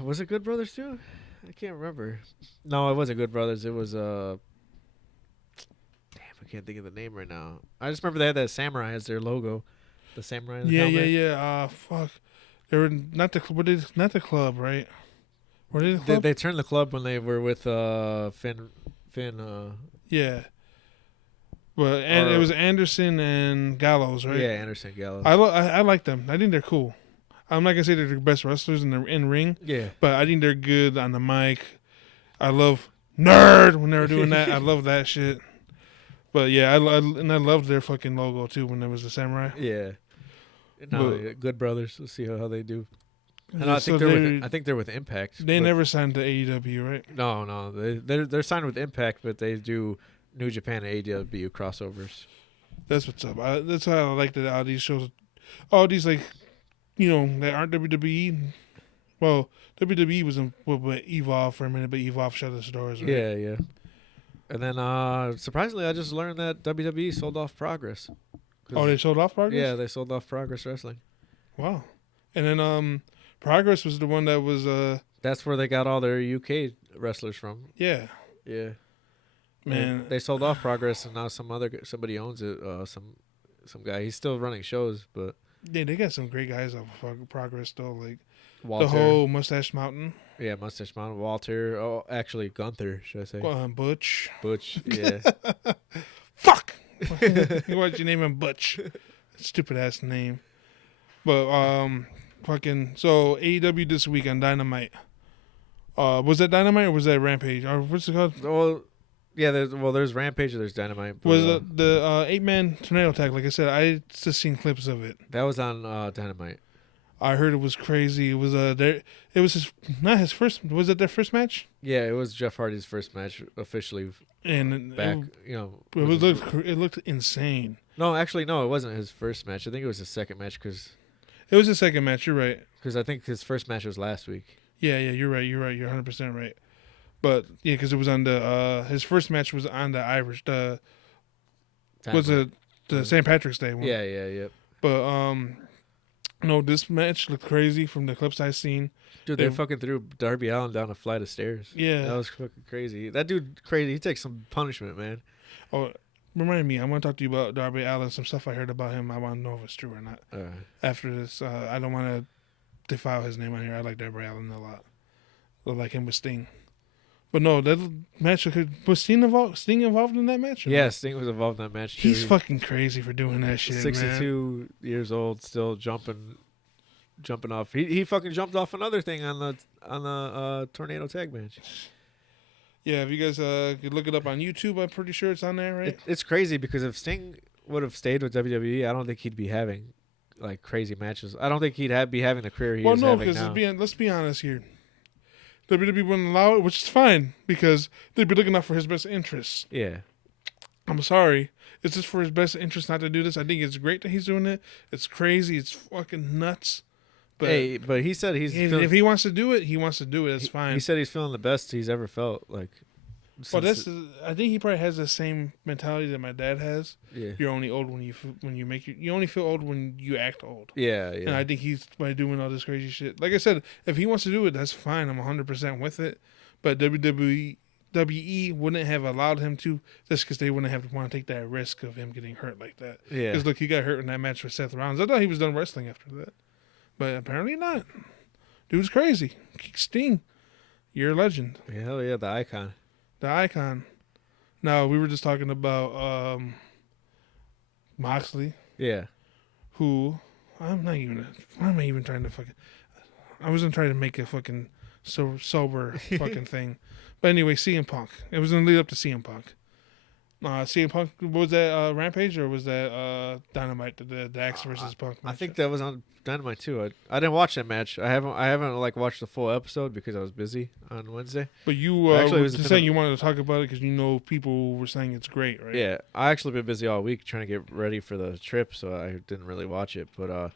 Was it Good Brothers too? I can't remember. No, it wasn't Good Brothers. It was damn, I can't think of the name right now. I just remember they had that samurai as their logo. The samurai. Yeah, helmet? yeah. Fuck. They were not the not the club, right? Were they the They, club? they turned the club when they were with Finn. Yeah. But and it Or was Anderson and Gallows, right? yeah, Anderson Gallows. I like them. I think they're cool. I'm not gonna say they're the best wrestlers in ring, Yeah. but I think they're good on the mic. I love nerd when they were doing that. I love that shit. But yeah, and I loved their fucking logo too when there was the samurai. Yeah. No, But- good brothers. Let's see how they do. And Yeah, I think they're with Impact. They but- never signed to AEW, right? No, they're signed with Impact, but they do New Japan and AEW crossovers. That's what's up. That's how I like that all these shows, all these like, that aren't WWE. Well, WWE was in with Evolve for a minute, but Evolve shut its doors. Right? Yeah, yeah. And then surprisingly, I just learned that WWE sold off Progress. Oh, they sold off Progress. Yeah, they sold off Progress Wrestling. Wow. And then Progress was the one that was That's where they got all their UK wrestlers from. yeah. Yeah. Man. They sold off Progress, and now somebody owns it. Some guy. He's still running shows, but Yeah, they got some great guys off of Progress though, like Walter. the whole Mustache Mountain, Yeah, Mustache Mountain. Walter. Oh, actually, Gunther, should I say? Butch. Butch. Yeah. Fuck. Why'd you name him Butch? Stupid ass name. But fucking so AEW this week on Dynamite. Was that Dynamite or was that Rampage? Or what's it called? Well, yeah. There's Rampage or there's Dynamite. But, Was it the 8-man tornado attack? Like I said, I just seen clips of it. that was on Dynamite? I heard it was crazy. It was it was not his first. Was it their first match? Yeah, it was Jeff Hardy's first match officially And back. it looked insane. No, actually, no, it wasn't his first match. I think it was his second match because It was the second match. You're right. I think his first match was last week. Yeah, you're right. You're 100% right. But yeah, because it was on the his first match was on the Irish. The was it the St. Patrick's Day one? Yeah. But no, this match looked crazy from the clips I seen. Dude, they fucking threw Darby Allin down a flight of stairs. Yeah. That was fucking crazy. That dude crazy. He takes some punishment, man. Oh, remind me. I want to talk to you about Darby Allin. Some stuff I heard about him. I want to know if it's true or not. After this, I don't want to defile his name on here. I like Darby Allin a lot. I like him with Sting. But no, that match was Sting involved in that match? Yeah, Sting was involved in that match too. He's fucking crazy for doing that shit, 62 man. years old, still jumping off. He fucking jumped off another thing on the tornado tag match. Yeah, if you guys could look it up on YouTube, I'm pretty sure it's on there, right? It's crazy because if Sting would have stayed with WWE, I don't think he'd be having like crazy matches. I don't think he'd be having the career he is having now. Because let's be honest here. WWE wouldn't allow it, which is fine because they'd be looking out for his best interests. Yeah. I'm sorry. It's just for his best interest not to do this. I think it's great that he's doing it. It's crazy. It's fucking nuts. But But he said if he wants to do it, he wants to do it. That's fine. He said he's feeling the best he's ever felt. Like, Well, I think he probably has the same mentality that my dad has. yeah, You're only old when you only feel old when you act old. yeah. And I think he's by doing all this crazy shit. Like I said, if he wants to do it, that's fine. I'm 100% with it. But WWE wouldn't have allowed him to just because they wouldn't have to want to take that risk of him getting hurt like that. Yeah. Because look, he got hurt in that match with Seth Rollins. I thought he was done wrestling after that, but apparently not. Dude's crazy. Sting, you're a legend. Hell yeah, the icon. The icon. Now we were just talking about Moxley, Yeah. who why am I even trying to fucking? I wasn't trying to make a fucking sober fucking thing, but anyway, CM Punk. It was in the lead up to CM Punk. CM Punk, was that Rampage or was that Dynamite? The Dax versus Punk match? I think that was on Dynamite too. I didn't watch that match. I haven't like watched the full episode because I was busy on Wednesday. But you Actually, it were was just saying you wanted to talk about it because people were saying it's great, right? Yeah, I actually been busy all week trying to get ready for the trip, so I didn't really watch it. But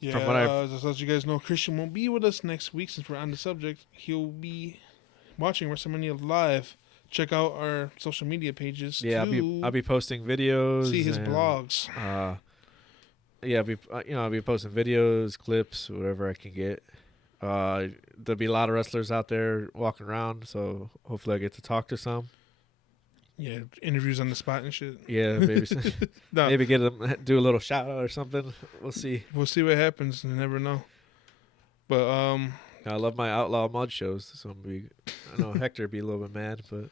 Yeah, from what just to let you guys know, Christian won't be with us next week since we're on the subject. He'll be watching WrestleMania live. Check out our social media pages. yeah, I'll be posting videos. See his and, blogs. Yeah, I'll be posting videos, clips, whatever I can get. There'll be a lot of wrestlers out there walking around, so hopefully I get to talk to some. Yeah, interviews on the spot and shit. Yeah, maybe No, maybe get them do a little shout out or something. We'll see. we'll see what happens. You never know. But I love my outlaw mud shows, so I know Hector would be a little bit mad, but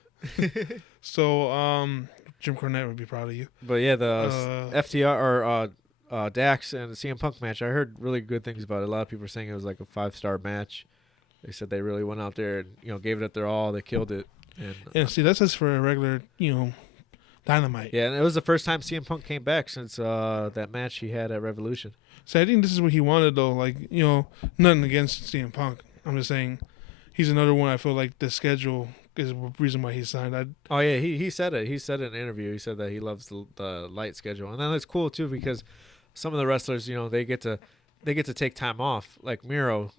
Jim Cornette would be proud of you. yeah, the Uh, FTR or Dax and the CM Punk match, I heard really good things about it. A lot of people are saying it was like a 5-star match. They said they really went out there and gave it their all. They killed it. And Yeah, see, that's just for a regular, Dynamite. yeah, and it was the first time CM Punk came back since that match he had at Revolution. So I think this is what he wanted, though. Like, nothing against CM Punk. I'm just saying he's another one I feel like the schedule is the reason why he signed. Oh yeah, he said it. He said it in an interview. He said that he loves the light schedule, and then it's cool too because some of the wrestlers, they get to take time off. Like Miro,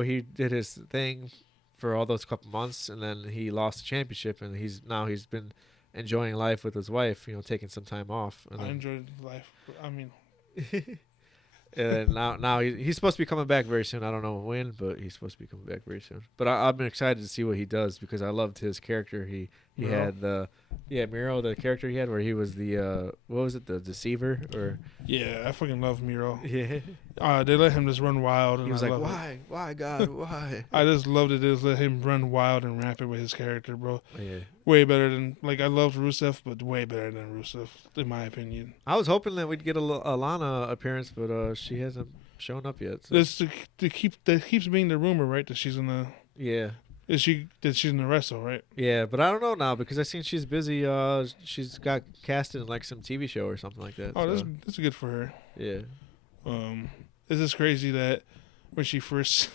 he did his thing for all those couple months, and then he lost the championship, and he's been enjoying life with his wife, taking some time off. And I then, enjoyed life. I mean, and now he's supposed to be coming back very soon. I don't know when, but he's supposed to be coming back very soon. But I've been excited to see what he does because I loved his character. He Miro? had Miro, the character he had where he was the what was it, the deceiver or yeah, I fucking love Miro. yeah. They let him just run wild. And He was I like, love it. why God, why? I just loved it. They just let him run wild and rampant with his character, bro. Yeah. Way better than, I loved Rusev, but way better than Rusev, in my opinion. I was hoping that we'd get a Alana appearance, but she hasn't shown up yet. So. That keeps being the rumor, right? That she's gonna. Yeah. That she's gonna wrestle, right? Yeah, but I don't know now because I seen she's busy. She's got casted in like some TV show or something like that. Oh, so. that's good for her. Yeah. It's just crazy that when she first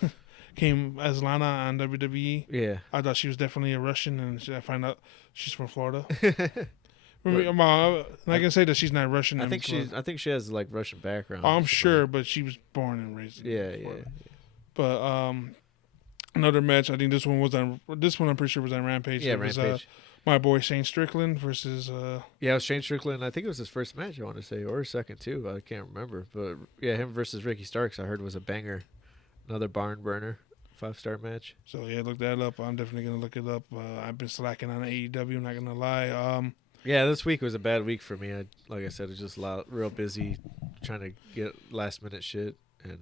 came as Lana on WWE, Yeah. I thought she was definitely a Russian, and I find out she's from Florida. But- I can say that she's not Russian. I think she has like Russian background. Oh, I'm sure, but she was born and raised. Yeah, in yeah. Florida. But another match. I think this one I'm pretty sure was on Rampage. Yeah, It was, Rampage. my boy Shane Strickland versus. Yeah, it was Shane Strickland. I think it was his first match, I want to say, or his second too. I can't remember. But yeah, him versus Ricky Starks, I heard was a banger. Another barn burner, 5-star match. So yeah, look that up. I'm definitely gonna look it up. I've been slacking on AEW. I'm not gonna lie. Yeah, this week was a bad week for me. Like I said, it's just real busy trying to get last minute shit and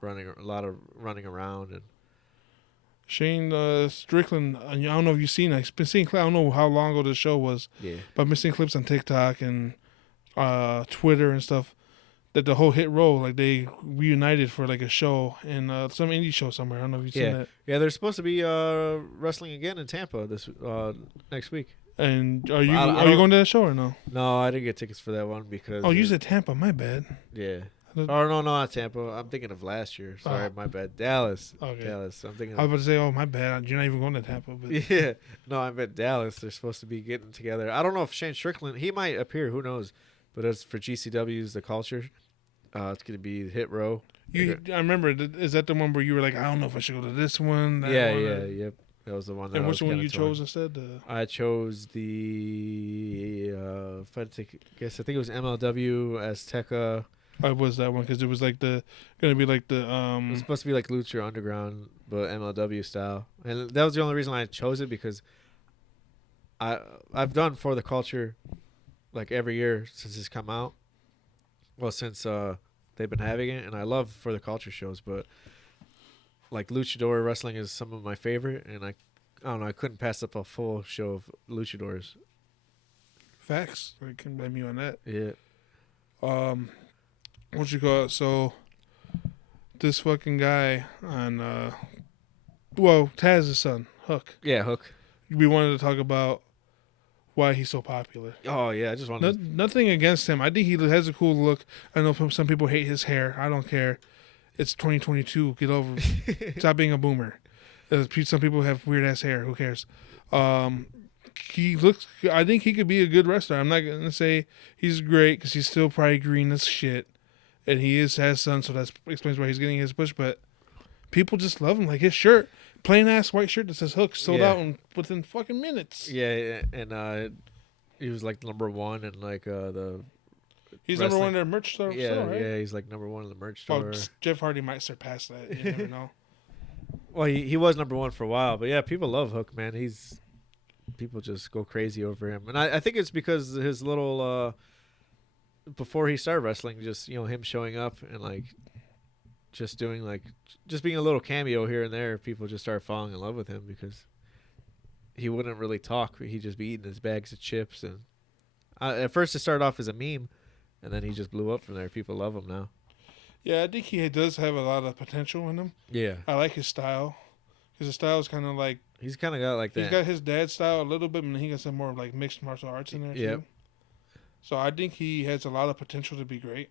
running around and. Shane Strickland. I don't know if you've seen. I've been seeing. I don't know how long ago the show was, Yeah. but I've been seeing clips on TikTok and Twitter and stuff. That the whole Hit Row, like they reunited for like a show in some indie show somewhere. I don't know if you've seen that. Yeah, they're supposed to be wrestling again in Tampa this next week. And are you I are you don't- going to that show or no? No, I didn't get tickets for that one because. Oh, you said Tampa. My bad. Yeah. I Oh thought- no, not Tampa. I'm thinking of last year. Sorry, Oh. my bad. Dallas. Okay. Dallas. I'm thinking. I was about to say, oh my bad. You're not even going to Tampa. But Yeah. No, I meant Dallas. They're supposed to be getting together. I don't know if Shane Strickland. He might appear. Who knows? But as for GCW's The Culture, it's gonna be Hit Row. I remember. Is that the one where you were like, I don't know if I should go to this one? That Yeah, one, yeah, or- yep. That was the one. That And I which was one kinda you torn. chose instead? I chose the. I think it was MLW Azteca. I was that one because it was like gonna be like the It was supposed to be like Lucha Underground, but MLW style, and that was the only reason I chose it because I've done For the Culture like every year since it's come out. Well, since they've been having it, and I love For the Culture shows, but like luchador wrestling is some of my favorite, and I don't know, I couldn't pass up a full show of luchadors. facts. I can blame you on that. Yeah. What you call it? So this fucking guy on Taz's son, Hook. Yeah, Hook. We wanted to talk about why he's so popular. Oh yeah, I just wanted. Nothing against him. I think he has a cool look. I know some people hate his hair. I don't care. It's 2022. Get over it. Stop being a boomer. Some people have weird ass hair. Who cares? He looks. I think he could be a good wrestler. I'm not gonna say he's great because he's still probably green as shit, and he has son, so that explains why he's getting his push. But people just love him. Like his shirt, plain ass white shirt that says Hook, sold Yeah. out within fucking minutes. Yeah, and he was like number one in like the. He's wrestling. number one in their merch store, right? Yeah, he's like number one in the merch Oh, store. Jeff Hardy might surpass that. You never know. Well, he was number one for a while, but yeah, people love Hook, man. He's people just go crazy over him, and I think it's because his little before he started wrestling, just him showing up and like just doing like just being a little cameo here and there, people just started falling in love with him because he wouldn't really talk. He'd just be eating his bags of chips, and at first it started off as a meme, and then he just blew up from there. People love him now. Yeah, I think he does have a lot of potential in him. Yeah, I like his style. His style is kind of like he's kind of got like that. He's got his dad's style a little bit, and he got some more like mixed martial arts in there too. So I think he has a lot of potential to be great.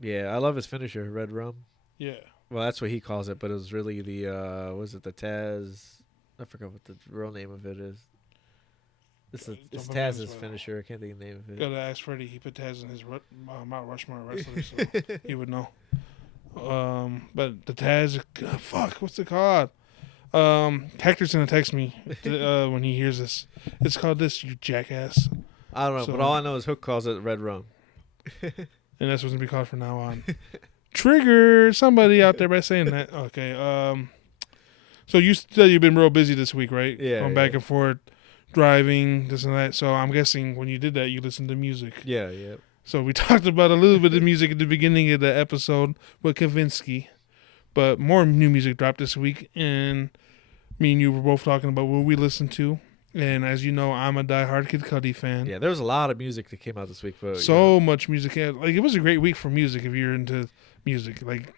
Yeah, I love his finisher, Red Rum. Yeah. Well, that's what he calls it, but it was really the was it the Taz? I forgot what the real name of it is. It's Taz's finisher. I can't think of the name of it. Gotta ask Freddie. He put Taz in his Mount Rushmore wrestler, so he would know. But the Taz, fuck, what's it called? Hector's gonna text me when he hears this. It's called this, you jackass. I don't know, but all I know is Hook calls it Red Rum. And that's what's gonna be called from now on. Trigger somebody out there by saying that. Okay. So you said you've been real busy this week, right? Yeah. Going back and forth, driving, this and that. So I'm guessing when you did that, you listened to music. Yeah. So we talked about a little bit of music at the beginning of the episode with Kavinski, but more new music dropped this week, and me and you were both talking about what we listened to. And as you know, I'm a diehard Kid Cudi fan. Yeah, there was a lot of music that came out this week. But, so much music. Like, it was a great week for music if you're into music, like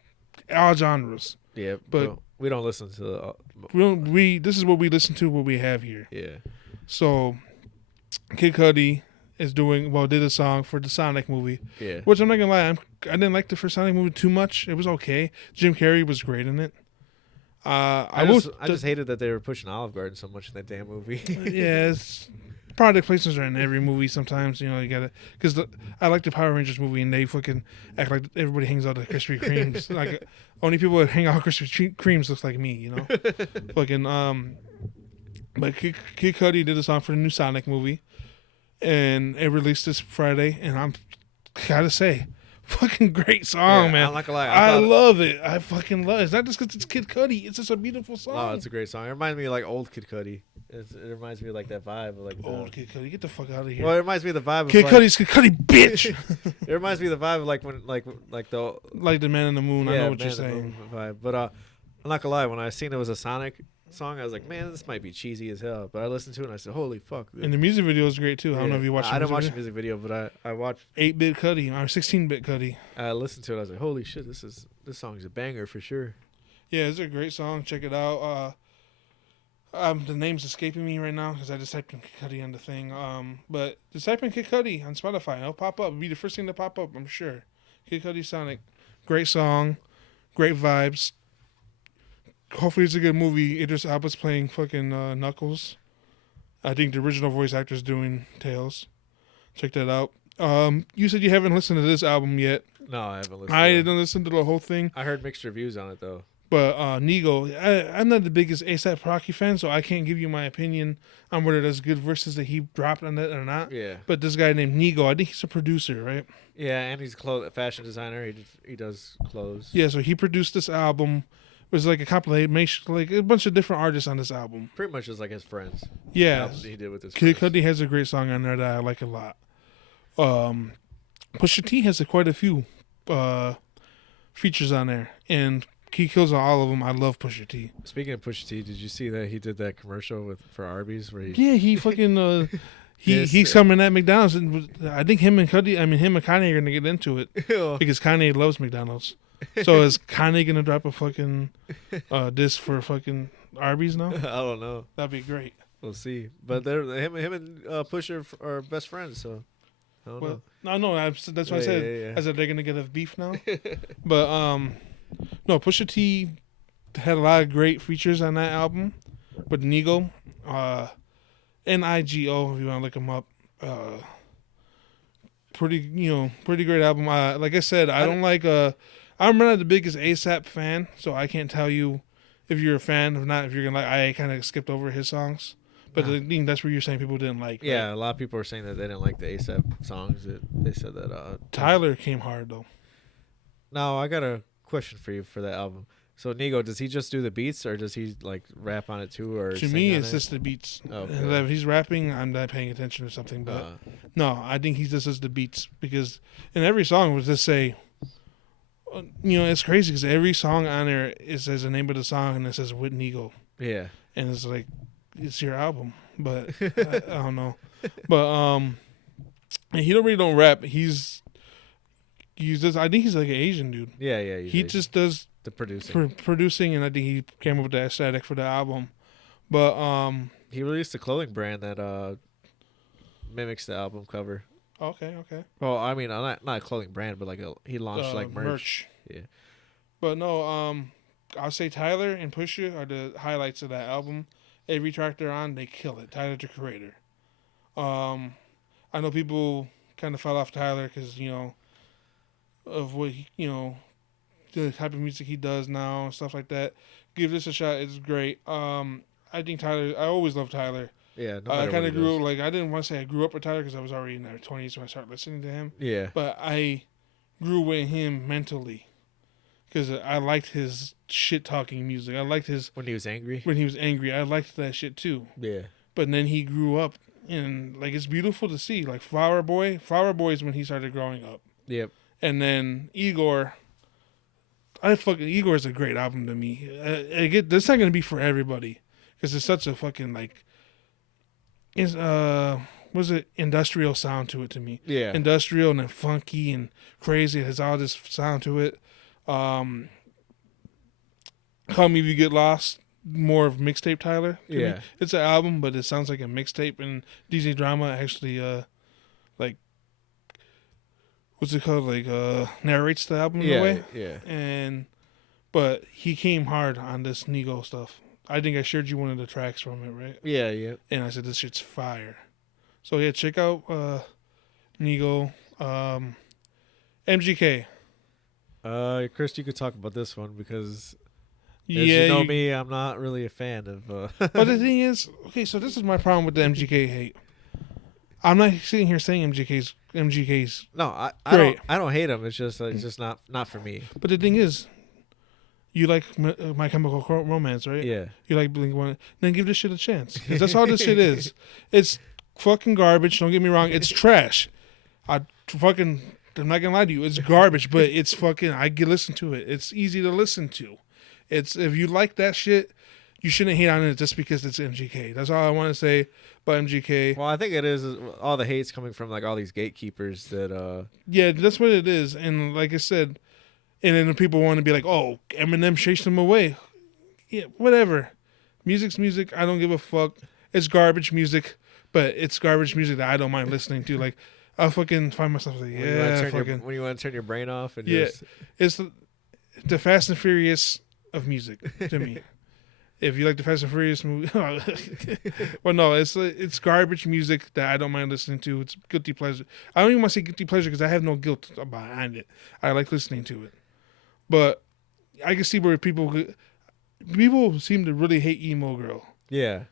all genres. Yeah, but we don't listen to. This is what we listen to. What we have here. Yeah. So, Kid Cudi did a song for the Sonic movie. Yeah. Which I'm not gonna lie, I didn't like the first Sonic movie too much. It was okay. Jim Carrey was great in it. I just hated that they were pushing Olive Garden so much in that damn movie. Yes. Product placements are in every movie sometimes. You gotta, because I like the Power Rangers movie, and they fucking act like everybody hangs out at Krispy Kremes. Like, only people that hang out at Krispy Kremes looks like me, fucking but Kid Cudi did a song for the new Sonic movie, and it released this Friday, and I'm gotta say, fucking great song, man. I'm not gonna lie, I love it. I fucking love it. It's not just because it's Kid Cudi. It's just a beautiful song. Oh, it's a great song. It reminds me of like old Kid Cudi. It reminds me of like that vibe of like old Kid Cudi. Get the fuck out of here. Well, it reminds me of the vibe of Kid Cudi's Kid Cudi, bitch. It reminds me of the vibe of like when like the Man in the Moon. I know what you're saying. Vibe. But I'm not gonna lie. When I seen it was a Sonic song, I was like, man, this might be cheesy as hell. But I listened to it and I said, holy fuck. Dude. And the music video is great too. I don't know if you watched it. I didn't watch the music video, but I watched 8-bit Cudi or 16-bit Cudi. I listened to it. I was like, holy shit, this song's a banger for sure. Yeah, it's a great song. Check it out. The name's escaping me right now because I just typed in Kid Cudi on the thing. But just type in Kid Cudi on Spotify. It'll pop up. It'll be the first thing to pop up, I'm sure. Kid Cudi Sonic. Great song. Great vibes. Hopefully it's a good movie. Idris Elba's playing fucking Knuckles. I think the original voice actor's doing Tails. Check that out. You said you haven't listened to this album yet. No, I haven't listened. I didn't listen to the whole thing. I heard mixed reviews on it though. But Nego, I'm not the biggest A$AP Rocky fan, so I can't give you my opinion on whether that's good verses that he dropped on that or not. Yeah. But this guy named Nego, I think he's a producer, right? Yeah, and he's a fashion designer. He does clothes. Yeah, so he produced this album. It was like a compilation, like a bunch of different artists on this album. Pretty much just like his friends. Yeah. He did with his Kid friends. Cudi has a great song on there that I like a lot. Pusha T has quite a few features on there, and he kills on all of them. I love Pusha T. Speaking of Pusha T, did you see that he did that commercial for Arby's where he? Yeah, he fucking he's coming at McDonald's, and I think him and Kanye are gonna get into it because Kanye loves McDonald's. So is Kanye gonna drop a fucking disc for fucking Arby's now? I don't know. That'd be great. We'll see. But him and Pusha are best friends, so I don't know. No, that's what I said. Yeah. I said they're gonna get a beef now. But no, Pusha T had a lot of great features on that album. But Nego, Nigo, if you want to look him up, pretty great album. Like I said, I'm not the biggest A$AP fan, so I can't tell you if you're a fan or not. If you're gonna like, I kind of skipped over his songs. But I think that's where you're saying people didn't like. Yeah, right? a lot of people are saying that they didn't like the A$AP songs. They said that. Tyler came hard though. Now I got a question for you for that album. So Nigo, does he just do the beats, or does he like rap on it too, or To sing me, on it's it? just the beats. Okay. And if he's rapping, I'm not paying attention or something. But no, I think he just does the beats because in every song would just say, it's crazy because every song on there it says the name of the song and it says with Nigo, Yeah. and it's like it's your album, but I don't know. But and he really don't rap. He's just I think he's like an Asian dude. Yeah, yeah. He just does the producing. producing, and I think he came up with the aesthetic for the album. But he released a clothing brand that mimics the album cover. okay. Well, I mean, not a clothing brand, but he launched like merch. Yeah. But no, I'll say Tyler and Pusha are the highlights of that album. Every track they're on, they kill it. Tyler the Creator. I know people kind of fell off Tyler because of what the type of music he does now and stuff like that. Give this a shot; it's great. I think Tyler. I always loved Tyler. Yeah, I kind of grew I didn't want to say I grew up with Tyler because I was already in my 20s when I started listening to him. Yeah. But I grew with him mentally because I liked his shit talking music. I liked his when he was angry. When he was angry, I liked that shit too. Yeah. But then he grew up, and like it's beautiful to see. Like Flower Boy is when he started growing up. Yep. And then Igor. Igor is a great album to me. This not gonna be for everybody because it's such a fucking like. Was it industrial sound to it to me? Yeah. Industrial and then funky and crazy. It has all this sound to it. Call Me If You Get Lost. More of mixtape Tyler. Yeah. Me. It's an album, but it sounds like a mixtape. And DJ Drama actually like what's it called? Like narrates the album in a way. Yeah. But he came hard on this Nigo stuff. I think I shared you one of the tracks from it, right? Yeah, yeah. And I said this shit's fire. So yeah, check out Nigo, MGK. Chris, you could talk about this one because Yeah, you know me, I'm not really a fan of. But the thing is, okay, so this is my problem with the MGK hate. I'm not sitting here saying MGK's. No, I great. I don't hate him. It's just not for me. But the thing is, you like My Chemical Romance, right? Yeah. You like Blink-182. Then give this shit a chance. Because that's all this shit is. It's fucking garbage. Don't get me wrong. It's trash. I'm not gonna lie to you. It's garbage, but it's fucking. I can listen to it. It's easy to listen to. It's if you like that shit, you shouldn't hate on it just because it's MGK. That's all I want to say about MGK. Well, I think it is all the hate's coming from like all these gatekeepers that. Yeah, that's what it is. And like I said, and then the people want to be like, "Oh, Eminem chased him away." Yeah, whatever. Music's music. I don't give a fuck. It's garbage music, but it's garbage music that I don't mind listening to. Like, I'll fucking find myself like, when you want to turn your brain off and just... it's the Fast and Furious of music to me. If you like the Fast and Furious movie, well, no, it's garbage music that I don't mind listening to. It's guilty pleasure. I don't even want to say guilty pleasure because I have no guilt behind it. I like listening to it, but I can see where people seem to really hate Emo Girl. Yeah,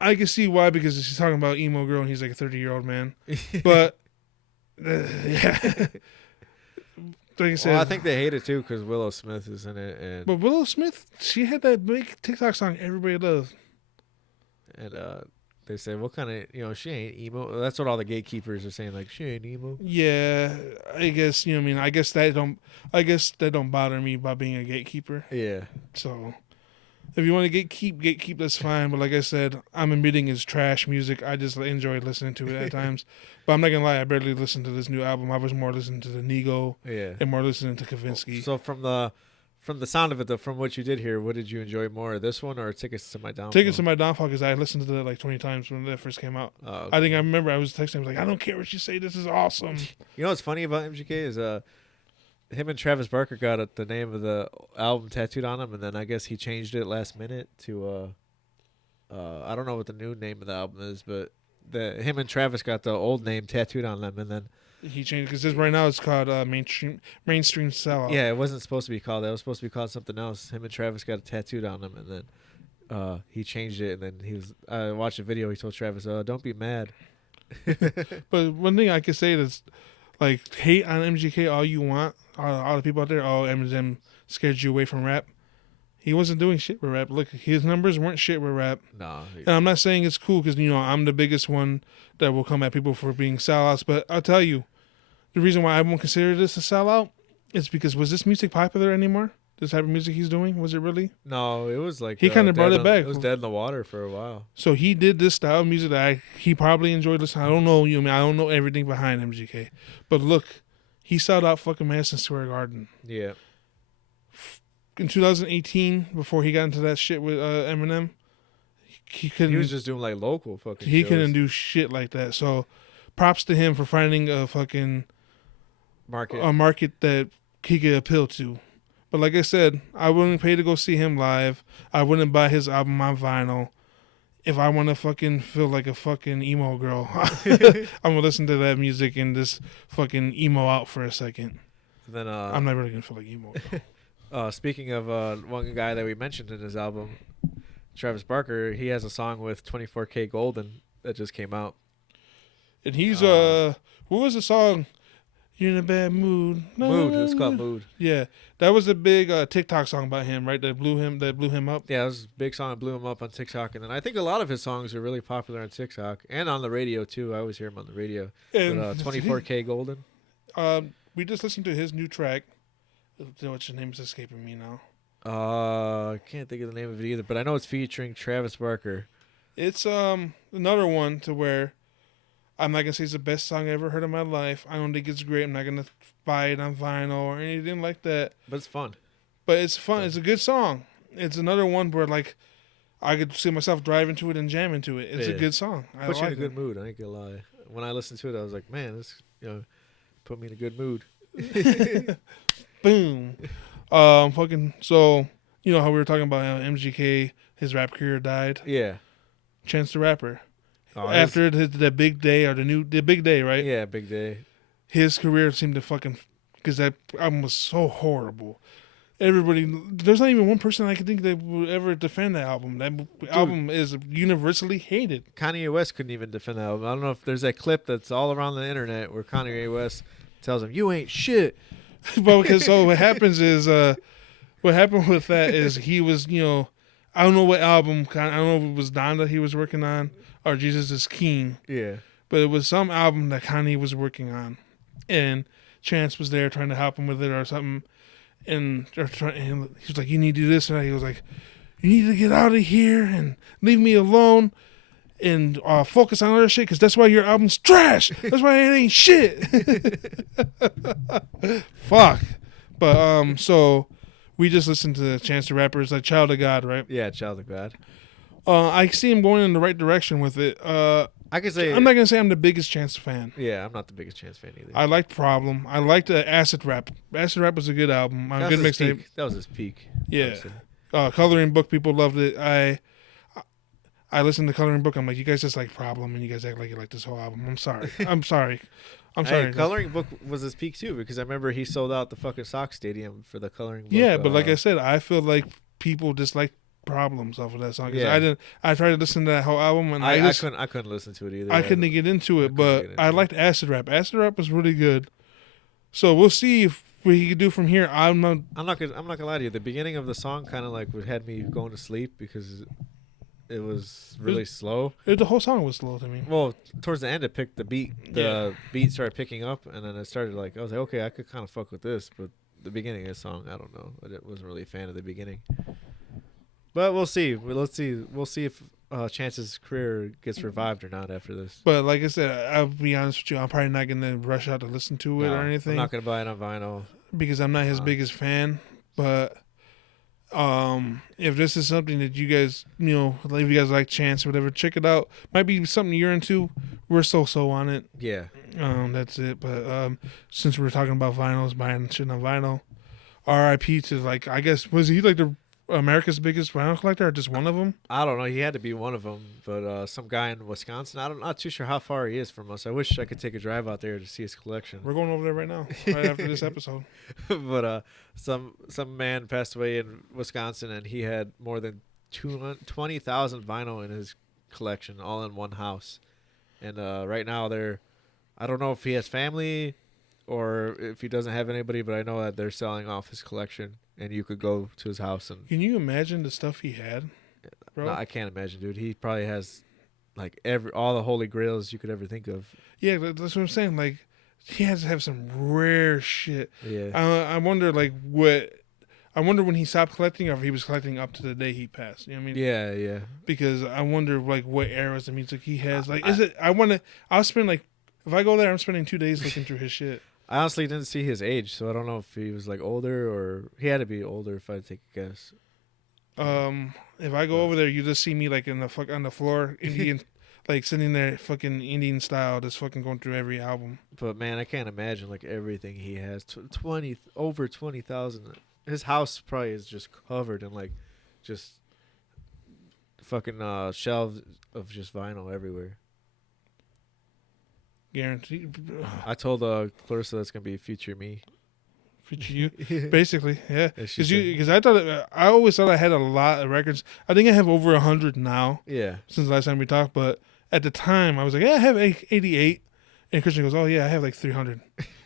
I can see why because she's talking about Emo Girl and he's like a 30-year-old man. But yeah. Like I said, well, I think they hate it too because Willow Smith is in it, but Willow Smith, she had that big TikTok song everybody loved, and they say, "What kind of she ain't emo?" That's what all the gatekeepers are saying, like she ain't emo. Yeah, I guess I mean, I guess that don't bother me about being a gatekeeper. Yeah. So, if you want to gatekeep, that's fine. But like I said, I'm admitting it's trash music. I just enjoy listening to it at times. But I'm not gonna lie, I barely listened to this new album. I was more listening to the Nigo, and more listening to Kavinski. So from the sound of it, though, from what you did hear, what did you enjoy more, this one or Tickets to My Downfall? Tickets to My Downfall, because I listened to that like 20 times when that first came out. Oh, okay. I think I remember I was texting him like, I don't care what you say, this is awesome. You know what's funny about MGK is him and Travis Barker got the name of the album tattooed on him, and then I guess he changed it last minute to I don't know what the new name of the album is, but him and Travis got the old name tattooed on them, and then he changed because right now it's called mainstream sellout. Yeah, it wasn't supposed to be called that. It was supposed to be called something else. Him and Travis got it tattooed on him, and then he changed it. And then I watched a video. He told Travis, "Don't be mad." But one thing I could say is, like, hate on MGK all you want. All the people out there, Eminem scared you away from rap. He wasn't doing shit with rap. Look, his numbers weren't shit with rap. No. And I'm not saying it's cool because, I'm the biggest one that will come at people for being sellouts. But I'll tell you, the reason why I won't consider this a sellout is because was this music popular anymore? This type of music he's doing? Was it really? No, it was like... He kind of brought it back. It was dead in the water for a while. So he did this style of music that he probably enjoyed listening. I don't know. I don't know everything behind MGK. But look, he sold out fucking Madison Square Garden. Yeah. In 2018, before he got into that shit with Eminem, he couldn't. He was just doing like local fucking He shows. couldn't do shit like that. So props to him for finding a fucking market that he could appeal to. But like I said, I wouldn't pay to go see him live. I wouldn't buy his album on vinyl. If I want to fucking feel like a fucking emo girl, I'm gonna listen to that music and just fucking emo out for a second. Then I'm not really gonna feel like emo girl. Speaking of one guy that we mentioned in his album, Travis Barker, he has a song with 24K Golden that just came out. And he's what was the song? You're in a bad mood. Mood. It was called Mood. Yeah, that was a big TikTok song about him, right? That blew him up. Yeah, it was a big song that blew him up on TikTok, and then I think a lot of his songs are really popular on TikTok and on the radio too. I always hear him on the radio. And But, 24K Golden. We just listened to his new track. What's your name is escaping me now. I can't think of the name of it either, but I know it's featuring Travis Barker. It's another one to where I'm not gonna say it's the best song I ever heard in my life. I don't think it's great. I'm not gonna buy it on vinyl or anything like that. But it's fun. But it's fun. It's a good song. It's another one where like I could see myself driving to it and jamming to it. It's a good song. Put you in a good mood. I ain't gonna lie. When I listened to it, I was like, man, this put me in a good mood. Boom. Fucking. So how we were talking about how MGK, his rap career died. Yeah. Chance the Rapper. After the big day or the big day, right? Yeah, Big Day. His career seemed to fucking because that album was so horrible. There's not even one person I can think that would ever defend that album. That album is universally hated. Kanye West couldn't even defend that album. I don't know if there's that clip that's all around the internet where Kanye West tells him, "You ain't shit." But what happens is what happened with that is he was I don't know what album. I don't know if it was Donda he was working on or Jesus is King. Yeah. But it was some album that Kanye was working on, and Chance was there trying to help him with it or something. And he was like, "You need to do this," and he was like, "You need to get out of here and leave me alone and focus on other shit because that's why your album's trash. That's why it ain't shit." Fuck. But so we just listened to Chance the Rapper. It's like Child of God, right? Yeah, Child of God. I see him going in the right direction with it. I could say I'm not gonna say I'm the biggest Chance fan. Yeah, I'm not the biggest Chance fan either. I liked Problem. I liked Acid Rap. Acid Rap was a good album. A good mixtape. That was his peak. Yeah. Coloring Book, people loved it. I listened to Coloring Book. I'm like, you guys just like Problem, and you guys act like you like this whole album. I'm sorry. I'm sorry. Hey, Coloring Book was his peak too because I remember he sold out the fucking Sox Stadium for the Coloring Book. Yeah, but like I said, I feel like people dislike Problems off of that song. Yeah. I tried to listen to that whole album and I couldn't listen to it either. I couldn't get into it, but I liked Acid Rap. Acid Rap was really good. So we'll see if we can do from here. I'm not gonna lie to you. The beginning of the song kind of like had me going to sleep because it was really slow. The whole song was slow to me. Well, towards the end, it picked the beat. The beat started picking up, and then it started like I was like, okay, I could kind of fuck with this, but the beginning of the song, I don't know. I wasn't really a fan of the beginning. But we'll see. We'll see if Chance's career gets revived or not after this. But like I said, I'll be honest with you. I'm probably not gonna rush out to listen to it or anything. I'm not gonna buy it on vinyl because I'm not his biggest fan. But if this is something that you guys, if you guys like Chance or whatever, check it out. Might be something you're into. We're so on it. Yeah. That's it. But since we're talking about vinyls, buying shit on vinyl, R.I.P. to I guess was he like the America's biggest vinyl collector or just one of them? I don't know. He had to be one of them, but some guy in Wisconsin. I'm not too sure how far he is from us. I wish I could take a drive out there to see his collection. We're going over there right now, right after this episode. But some man passed away in Wisconsin, and he had more than 20,000 vinyl in his collection, all in one house. And right now I don't know if he has family or if he doesn't have anybody, but I know that they're selling off his collection, and you could go to his house and. Can you imagine the stuff he had, bro? No, I can't imagine, dude. He probably has like all the holy grails you could ever think of. Yeah, that's what I'm saying. Like, he has to have some rare shit. Yeah. I wonder, like, what. I wonder when he stopped collecting, or if he was collecting up to the day he passed. You know what I mean? Yeah, yeah. Because I wonder, like, what eras of music he has. Like, is it? I'll spend like, if I go there, I'm spending 2 days looking through his shit. I honestly didn't see his age, so I don't know if he was like older or he had to be older if I had to take a guess. If I go over there, you just see me like in the on the floor, Indian, like sitting there, fucking Indian style, just fucking going through every album. But man, I can't imagine like everything he has. Over 20,000. His house probably is just covered in like, just fucking shelves of just vinyl everywhere. Guaranteed. I told Clarissa that's gonna be future me. Future you, basically, yeah. She said- Because I always thought I had a lot of records. I think I have over 100 now. Yeah. Since the last time we talked, but at the time I was like, yeah, I have 88, and Christian goes, oh yeah, I have like 300.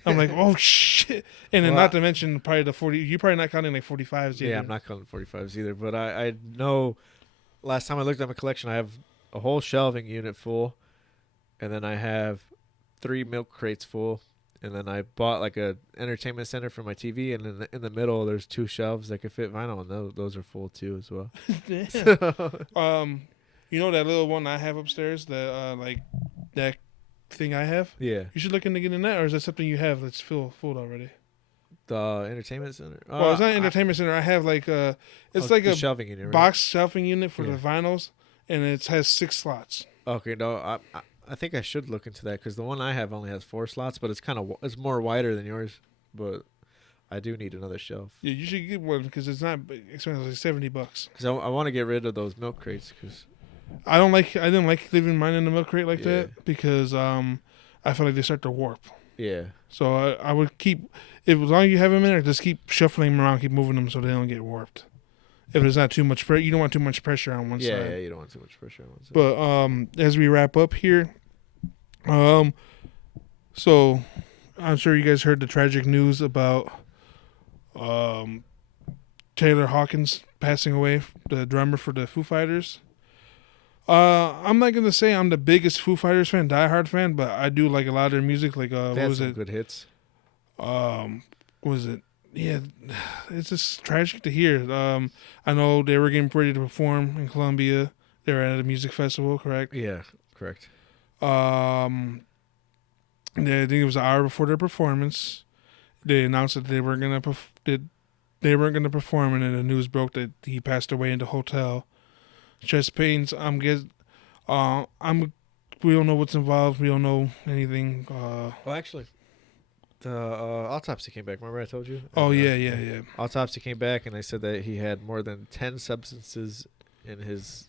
I'm like, oh shit, and then Well, not to mention probably the 40. You're probably not counting like 45s. Either. Yeah, I'm not counting 45s either. But I know last time I looked at my collection, I have a whole shelving unit full, and then I have 3 milk crates full, and then I bought like a entertainment center for my TV, and in the middle there's 2 shelves that could fit vinyl, and those are full too as well. You know that little one I have upstairs, like that thing I have. Yeah. You should look into getting that, or is that something you have that's full already? The entertainment center. Well, it's not an entertainment center. I have like it's like a shelving unit, right? box shelving unit for Yeah. the vinyls, and it has 6 slots. Okay, no, I think I should look into that because the one I have only has 4 slots, but it's more wider than yours. But I do need another shelf Yeah, you should get one because it's not expensive. It's like $70. because I want to get rid of those milk crates because. I didn't like leaving mine in the milk crate like Yeah. that because I feel like they start to warp. Yeah. So I would keep, if as long as you have them in there, just keep shuffling them around, keep moving them so they don't get warped. If it's not too much pressure, you don't want too much pressure on one side. Yeah, you don't want too much pressure on one side. But as we wrap up here, so I'm sure you guys heard the tragic news about Taylor Hawkins passing away, the drummer for the Foo Fighters. I'm not gonna say I'm the biggest Foo Fighters fan, diehard fan, but I do like a lot of their music. Like They what had was some it? good hits. What was it? Yeah, it's just tragic to hear. I know they were getting ready to perform in Columbia. They were at a music festival, correct? Yeah, correct. I think it was an hour before their performance. They announced that they weren't gonna perform, and then the news broke that he passed away in the hotel. Chest pains. We don't know what's involved. We don't know anything. Well, actually, the autopsy came back. Remember I told you? Oh yeah. Autopsy came back, and they said that he had more than 10 substances in his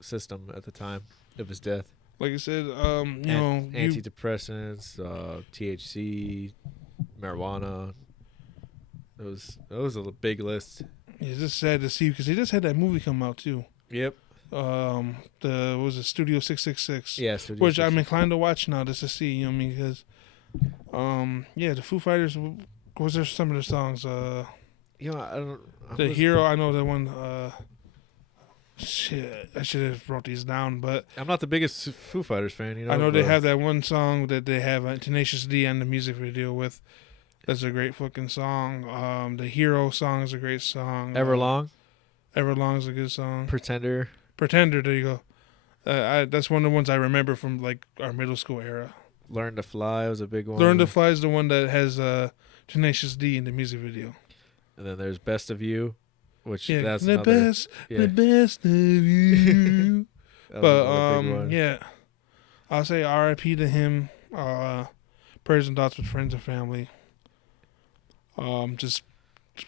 system at the time of his death. Like I said, Antidepressants, THC, marijuana. It was a big list. It's just sad to see because they just had that movie come out too. Yep. What was it, Studio 666? Yeah, Studio Which 666. I'm inclined to watch now just to see. You know what I mean? Because, the Foo Fighters. What was there some of their songs? I don't. The Hero. I know that one. Shit, I should have wrote these down, but I'm not the biggest Foo Fighters fan. I know they but- have that one song that they have Tenacious D and the music video with. That's a great fucking song. The Hero song is a great song. Everlong, Everlong is a good song. Pretender. Pretender, there you go. That's one of the ones I remember from like our middle school era. Learn to Fly was a big one. Learn to Fly is the one that has Tenacious D in the music video. And then there's Best of You, which Yeah, that's the another. best, yeah. the best of you. That was But another big one. yeah, I'll say R.I.P. to him. Prayers and thoughts with friends and family. Just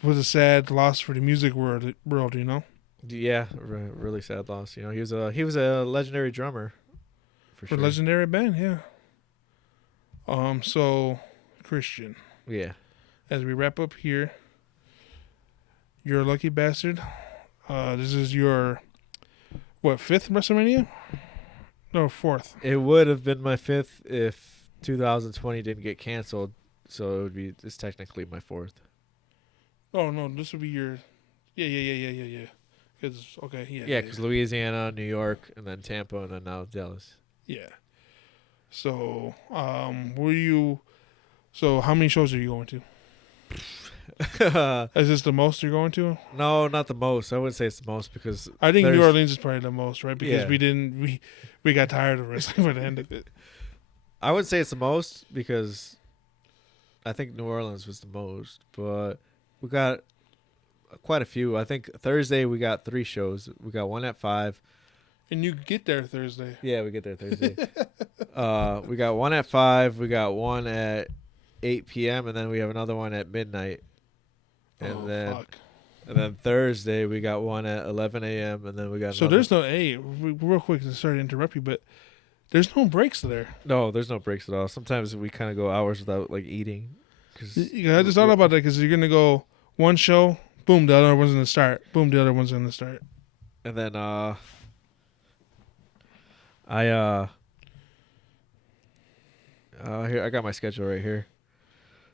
was a sad loss for the music world. You know. Yeah, really sad loss. He was a legendary drummer. For For sure. legendary band, yeah. So Christian, Yeah. as we wrap up here, you're a lucky bastard. This is your fifth WrestleMania? No, fourth. It would have been my 5th if 2020 didn't get canceled So it's technically my fourth. Oh no, this would be your. Yeah. Cause okay, Yeah, because Louisiana, New York, and then Tampa, and then now Dallas. Yeah. So, were you? So, how many shows are you going to? Is this the most you're going to? No, not the most. I wouldn't say it's the most because I think New Orleans is probably the most, right? Because Yeah. we got tired of wrestling by the end of it. I would say it's the most because I think New Orleans was the most, but we got quite a few. I think Thursday we got 3 shows. We got one at 5. And you get there Thursday. Yeah, we get there Thursday. We got one at 5. We got one at 8 p.m. and then we have another one at midnight. And then Thursday we got one at 11 a.m. and then we got. So there's no real quick. Sorry to interrupt you, but there's no breaks there. No, there's no breaks at all. Sometimes we kind of go hours without like eating. I just thought about that because you're gonna go one show, boom, the other one's gonna start. Boom, the other one's gonna start. And then here I got my schedule right here.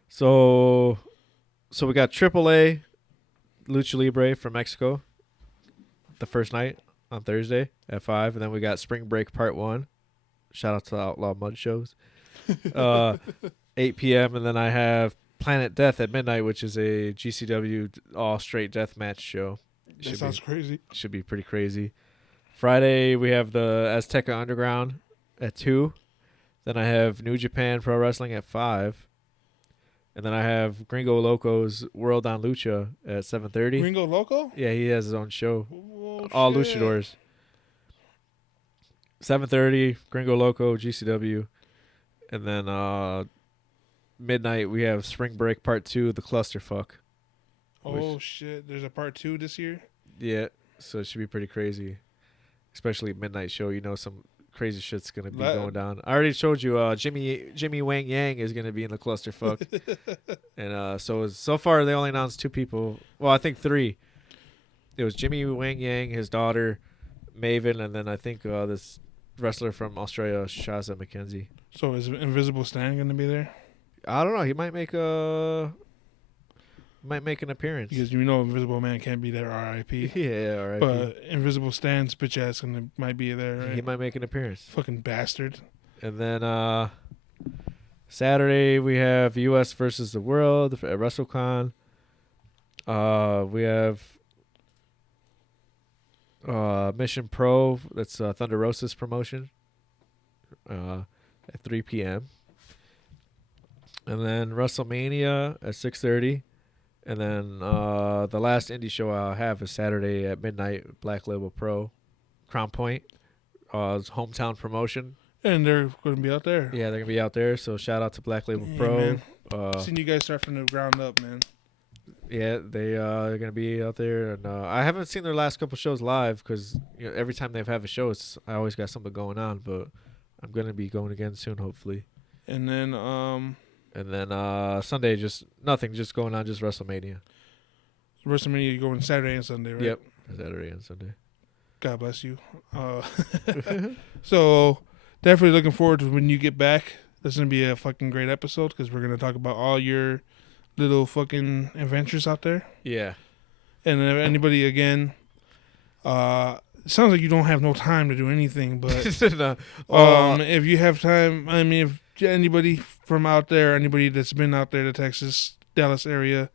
So we got AAA Lucha Libre from Mexico the first night on Thursday at 5, and then we got Spring Break Part 1. Shout out to the Outlaw Mud Shows. 8 p.m. and then I have Planet Death at midnight, which is a GCW all straight death match show. That sounds crazy. Should be pretty crazy. Friday we have the Azteca Underground at 2. Then I have New Japan Pro Wrestling at 5. And then I have Gringo Loco's World on Lucha at 7:30. Gringo Loco? Yeah, he has his own show. Oh, all shit. luchadors. 7:30 Gringo Loco GCW. And then midnight we have Spring Break Part 2, the Clusterfuck. Oh shit! There's a part 2 this year. Yeah, so it should be pretty crazy, especially midnight show. You know, some crazy shit's gonna be going down. I already showed you. Jimmy Wang Yang is gonna be in the Clusterfuck, and so far they only announced 2 people. Well, I think 3. It was Jimmy Wang Yang, his daughter, Maven, and then I think this wrestler from Australia, Shaza McKenzie. So is Invisible Stan gonna be there? I don't know. He might make an appearance. Because you know Invisible Man can't be there, R.I.P. Yeah, R.I.P. But Invisible Stan's bitch ass might be there, right? He might make an appearance. Fucking bastard. And then Saturday we have U.S. versus the World at WrestleCon. We have Mission Pro. That's Thunder Rosa's promotion. At 3 p.m. And then WrestleMania at 6:30. And then the last indie show I'll have is Saturday at midnight, Black Label Pro, Crown Point, hometown promotion. And they're going to be out there. Yeah, they're going to be out there. So shout out to Black Label Pro. Man. Seen you guys start from the ground up, man. Yeah, they're going to be out there. And I haven't seen their last couple shows live because every time they've had a show, I always got something going on. But I'm going to be going again soon, hopefully. And then Sunday, just nothing, just going on, just WrestleMania. WrestleMania, you're going Saturday and Sunday, right? Yep, Saturday and Sunday. God bless you. So definitely looking forward to when you get back. This is going to be a fucking great episode because we're going to talk about all your little fucking adventures out there. Yeah. And if anybody, again, it sounds like you don't have no time to do anything, but No. if you have time, I mean, if anybody from out there, anybody that's been out there, the Texas, Dallas area,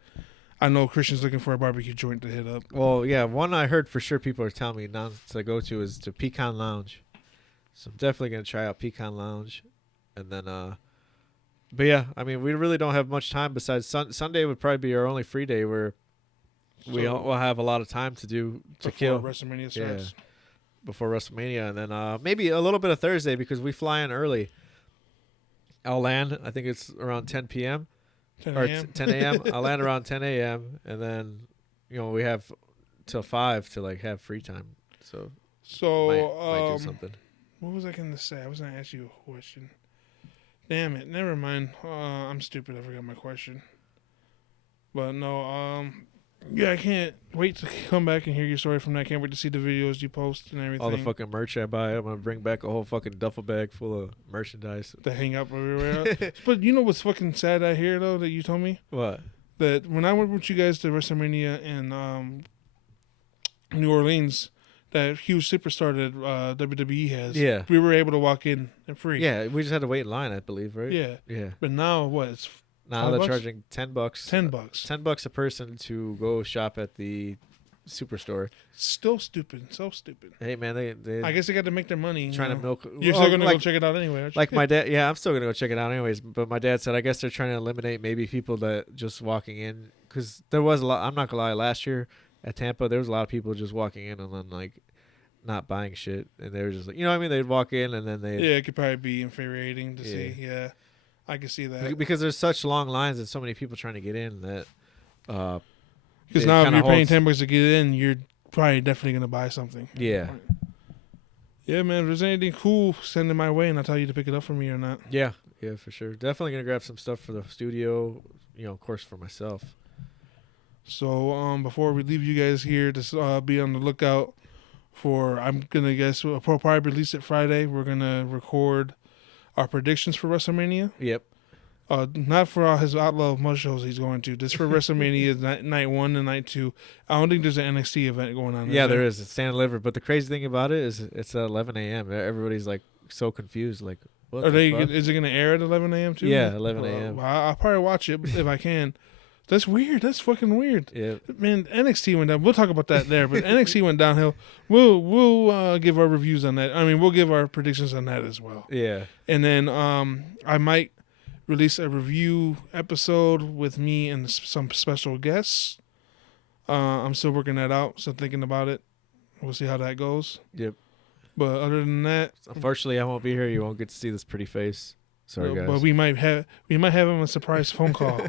I know Christian's looking for a barbecue joint to hit up. Well, yeah, one I heard for sure people are telling me not to go to is to Pecan Lounge. So I'm definitely going to try out Pecan Lounge. And then, but yeah, I mean, we really don't have much time besides Sunday would probably be our only free day where we'll have a lot of time to kill. WrestleMania starts. Yeah, before WrestleMania. And then maybe a little bit of Thursday because we fly in early. I'll land, I think it's around 10 p.m. 10 or a.m. 10 a.m. I'll land around 10 a.m. And then, we have till 5 to like have free time. So might do something. What was I going to say? I was going to ask you a question. Damn it. Never mind. I'm stupid. I forgot my question. But no, Yeah, I can't wait to come back and hear your story from that. I can't wait to see the videos you post and everything. All the fucking merch I buy, I'm gonna bring back a whole fucking duffel bag full of merchandise. To hang up everywhere. But you know what's fucking sad I hear though that you told me? What? That when I went with you guys to WrestleMania in New Orleans, that huge superstar that WWE has. Yeah. We were able to walk in and free. Yeah, we just had to wait in line, I believe, right? Yeah. Yeah. But now what? It's Now they're $5? charging $10. $10. $10 a person to go shop at the superstore. Still stupid. So stupid. Hey man, they I guess they got to make their money. trying to milk. You're still gonna go check it out anyway, aren't you? Like my dad, yeah, I'm still gonna go check it out anyways. But my dad said, I guess they're trying to eliminate maybe people that just walking in, because there was a lot. I'm not gonna lie, last year at Tampa, there was a lot of people just walking in and then like not buying shit, and they were just like, you know what I mean? They'd walk in and then they Yeah, it could probably be infuriating to see. Yeah, I can see that. because there's such long lines and so many people trying to get in that. Because now if you're paying $10 to get in, you're probably definitely gonna buy something. Yeah. Yeah, man. If there's anything cool, send it my way, and I'll tell you to pick it up for me or not. Yeah, for sure. Definitely gonna grab some stuff for the studio. You know, of course, for myself. So, before we leave you guys here, to be on the lookout for, I'm gonna guess we'll probably release it Friday. We're gonna record our predictions for WrestleMania. Yep. Not for all his Outlaw Mud shows he's going to. Just for WrestleMania night 1 and night 2. I don't think there's an NXT event going on. Yeah, there is. It's stand delivered. But the crazy thing about it is it's at 11 a.m. Everybody's like so confused. Like, what? Are they? Fuck? Is it gonna air at 11 a.m. too? Yeah, 11 a.m. Well, I'll probably watch it if I can. That's weird. That's fucking weird. Yeah. Man, NXT went down. We'll talk about that there, but NXT went downhill. We'll give our reviews on that. I mean, we'll give our predictions on that as well. Yeah. And then I might release a review episode with me and some special guests. I'm still working that out, still thinking about it. We'll see how that goes. Yep. But other than that, unfortunately, I won't be here. You won't get to see this pretty face. Sorry, guys. But we might have him a surprise phone call,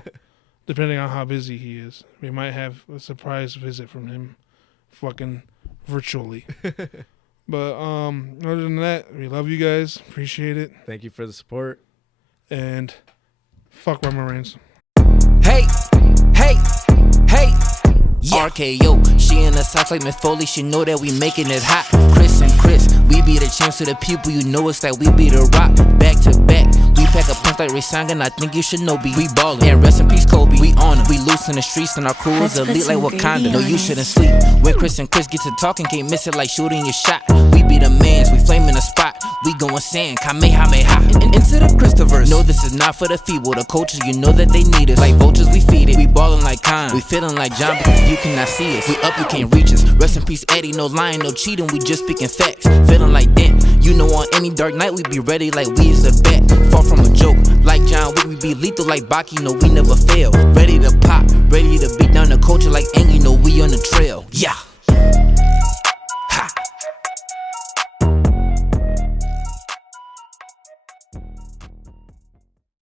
depending on how busy he is. We might have a surprise visit from him, fucking virtually. But other than that, we love you guys. Appreciate it. Thank you for the support. And fuck Roman Reigns. Hey, hey, hey. Yeah. RKO, she in the socks like Miss Foley, she know that we making it hot. Chris and Chris, we be the champs to the people, you know it's like we be the rock. Back to back, we pack a punch like Ray Sangan, I think you should know be. We ballin', and rest in peace Kobe, we on 'em. We loose in the streets and our crew is elite like Wakanda. No, you shouldn't sleep. When Chris and Chris get to talking, can't miss it like shooting your shot. We be the mans, we flamin' the spot, we goin' sand, Kamehameha. Into the Christophers, no this is not for the feeble. The coaches, you know that they need us. Like vultures, we feed it. We ballin' like Khan, we feelin' like John because you cannot see us. We up, you can't reach us. Rest in peace Eddie, no lying, no cheating, we just speaking facts. Feelin' like Dent, you know on any dark night we be ready like we is the bet. Far from a joke, like John Wick, we be lethal like Baki, no we never fail. Ready to pop, ready to beat down the culture like Angie, no we on the trail. Yeah.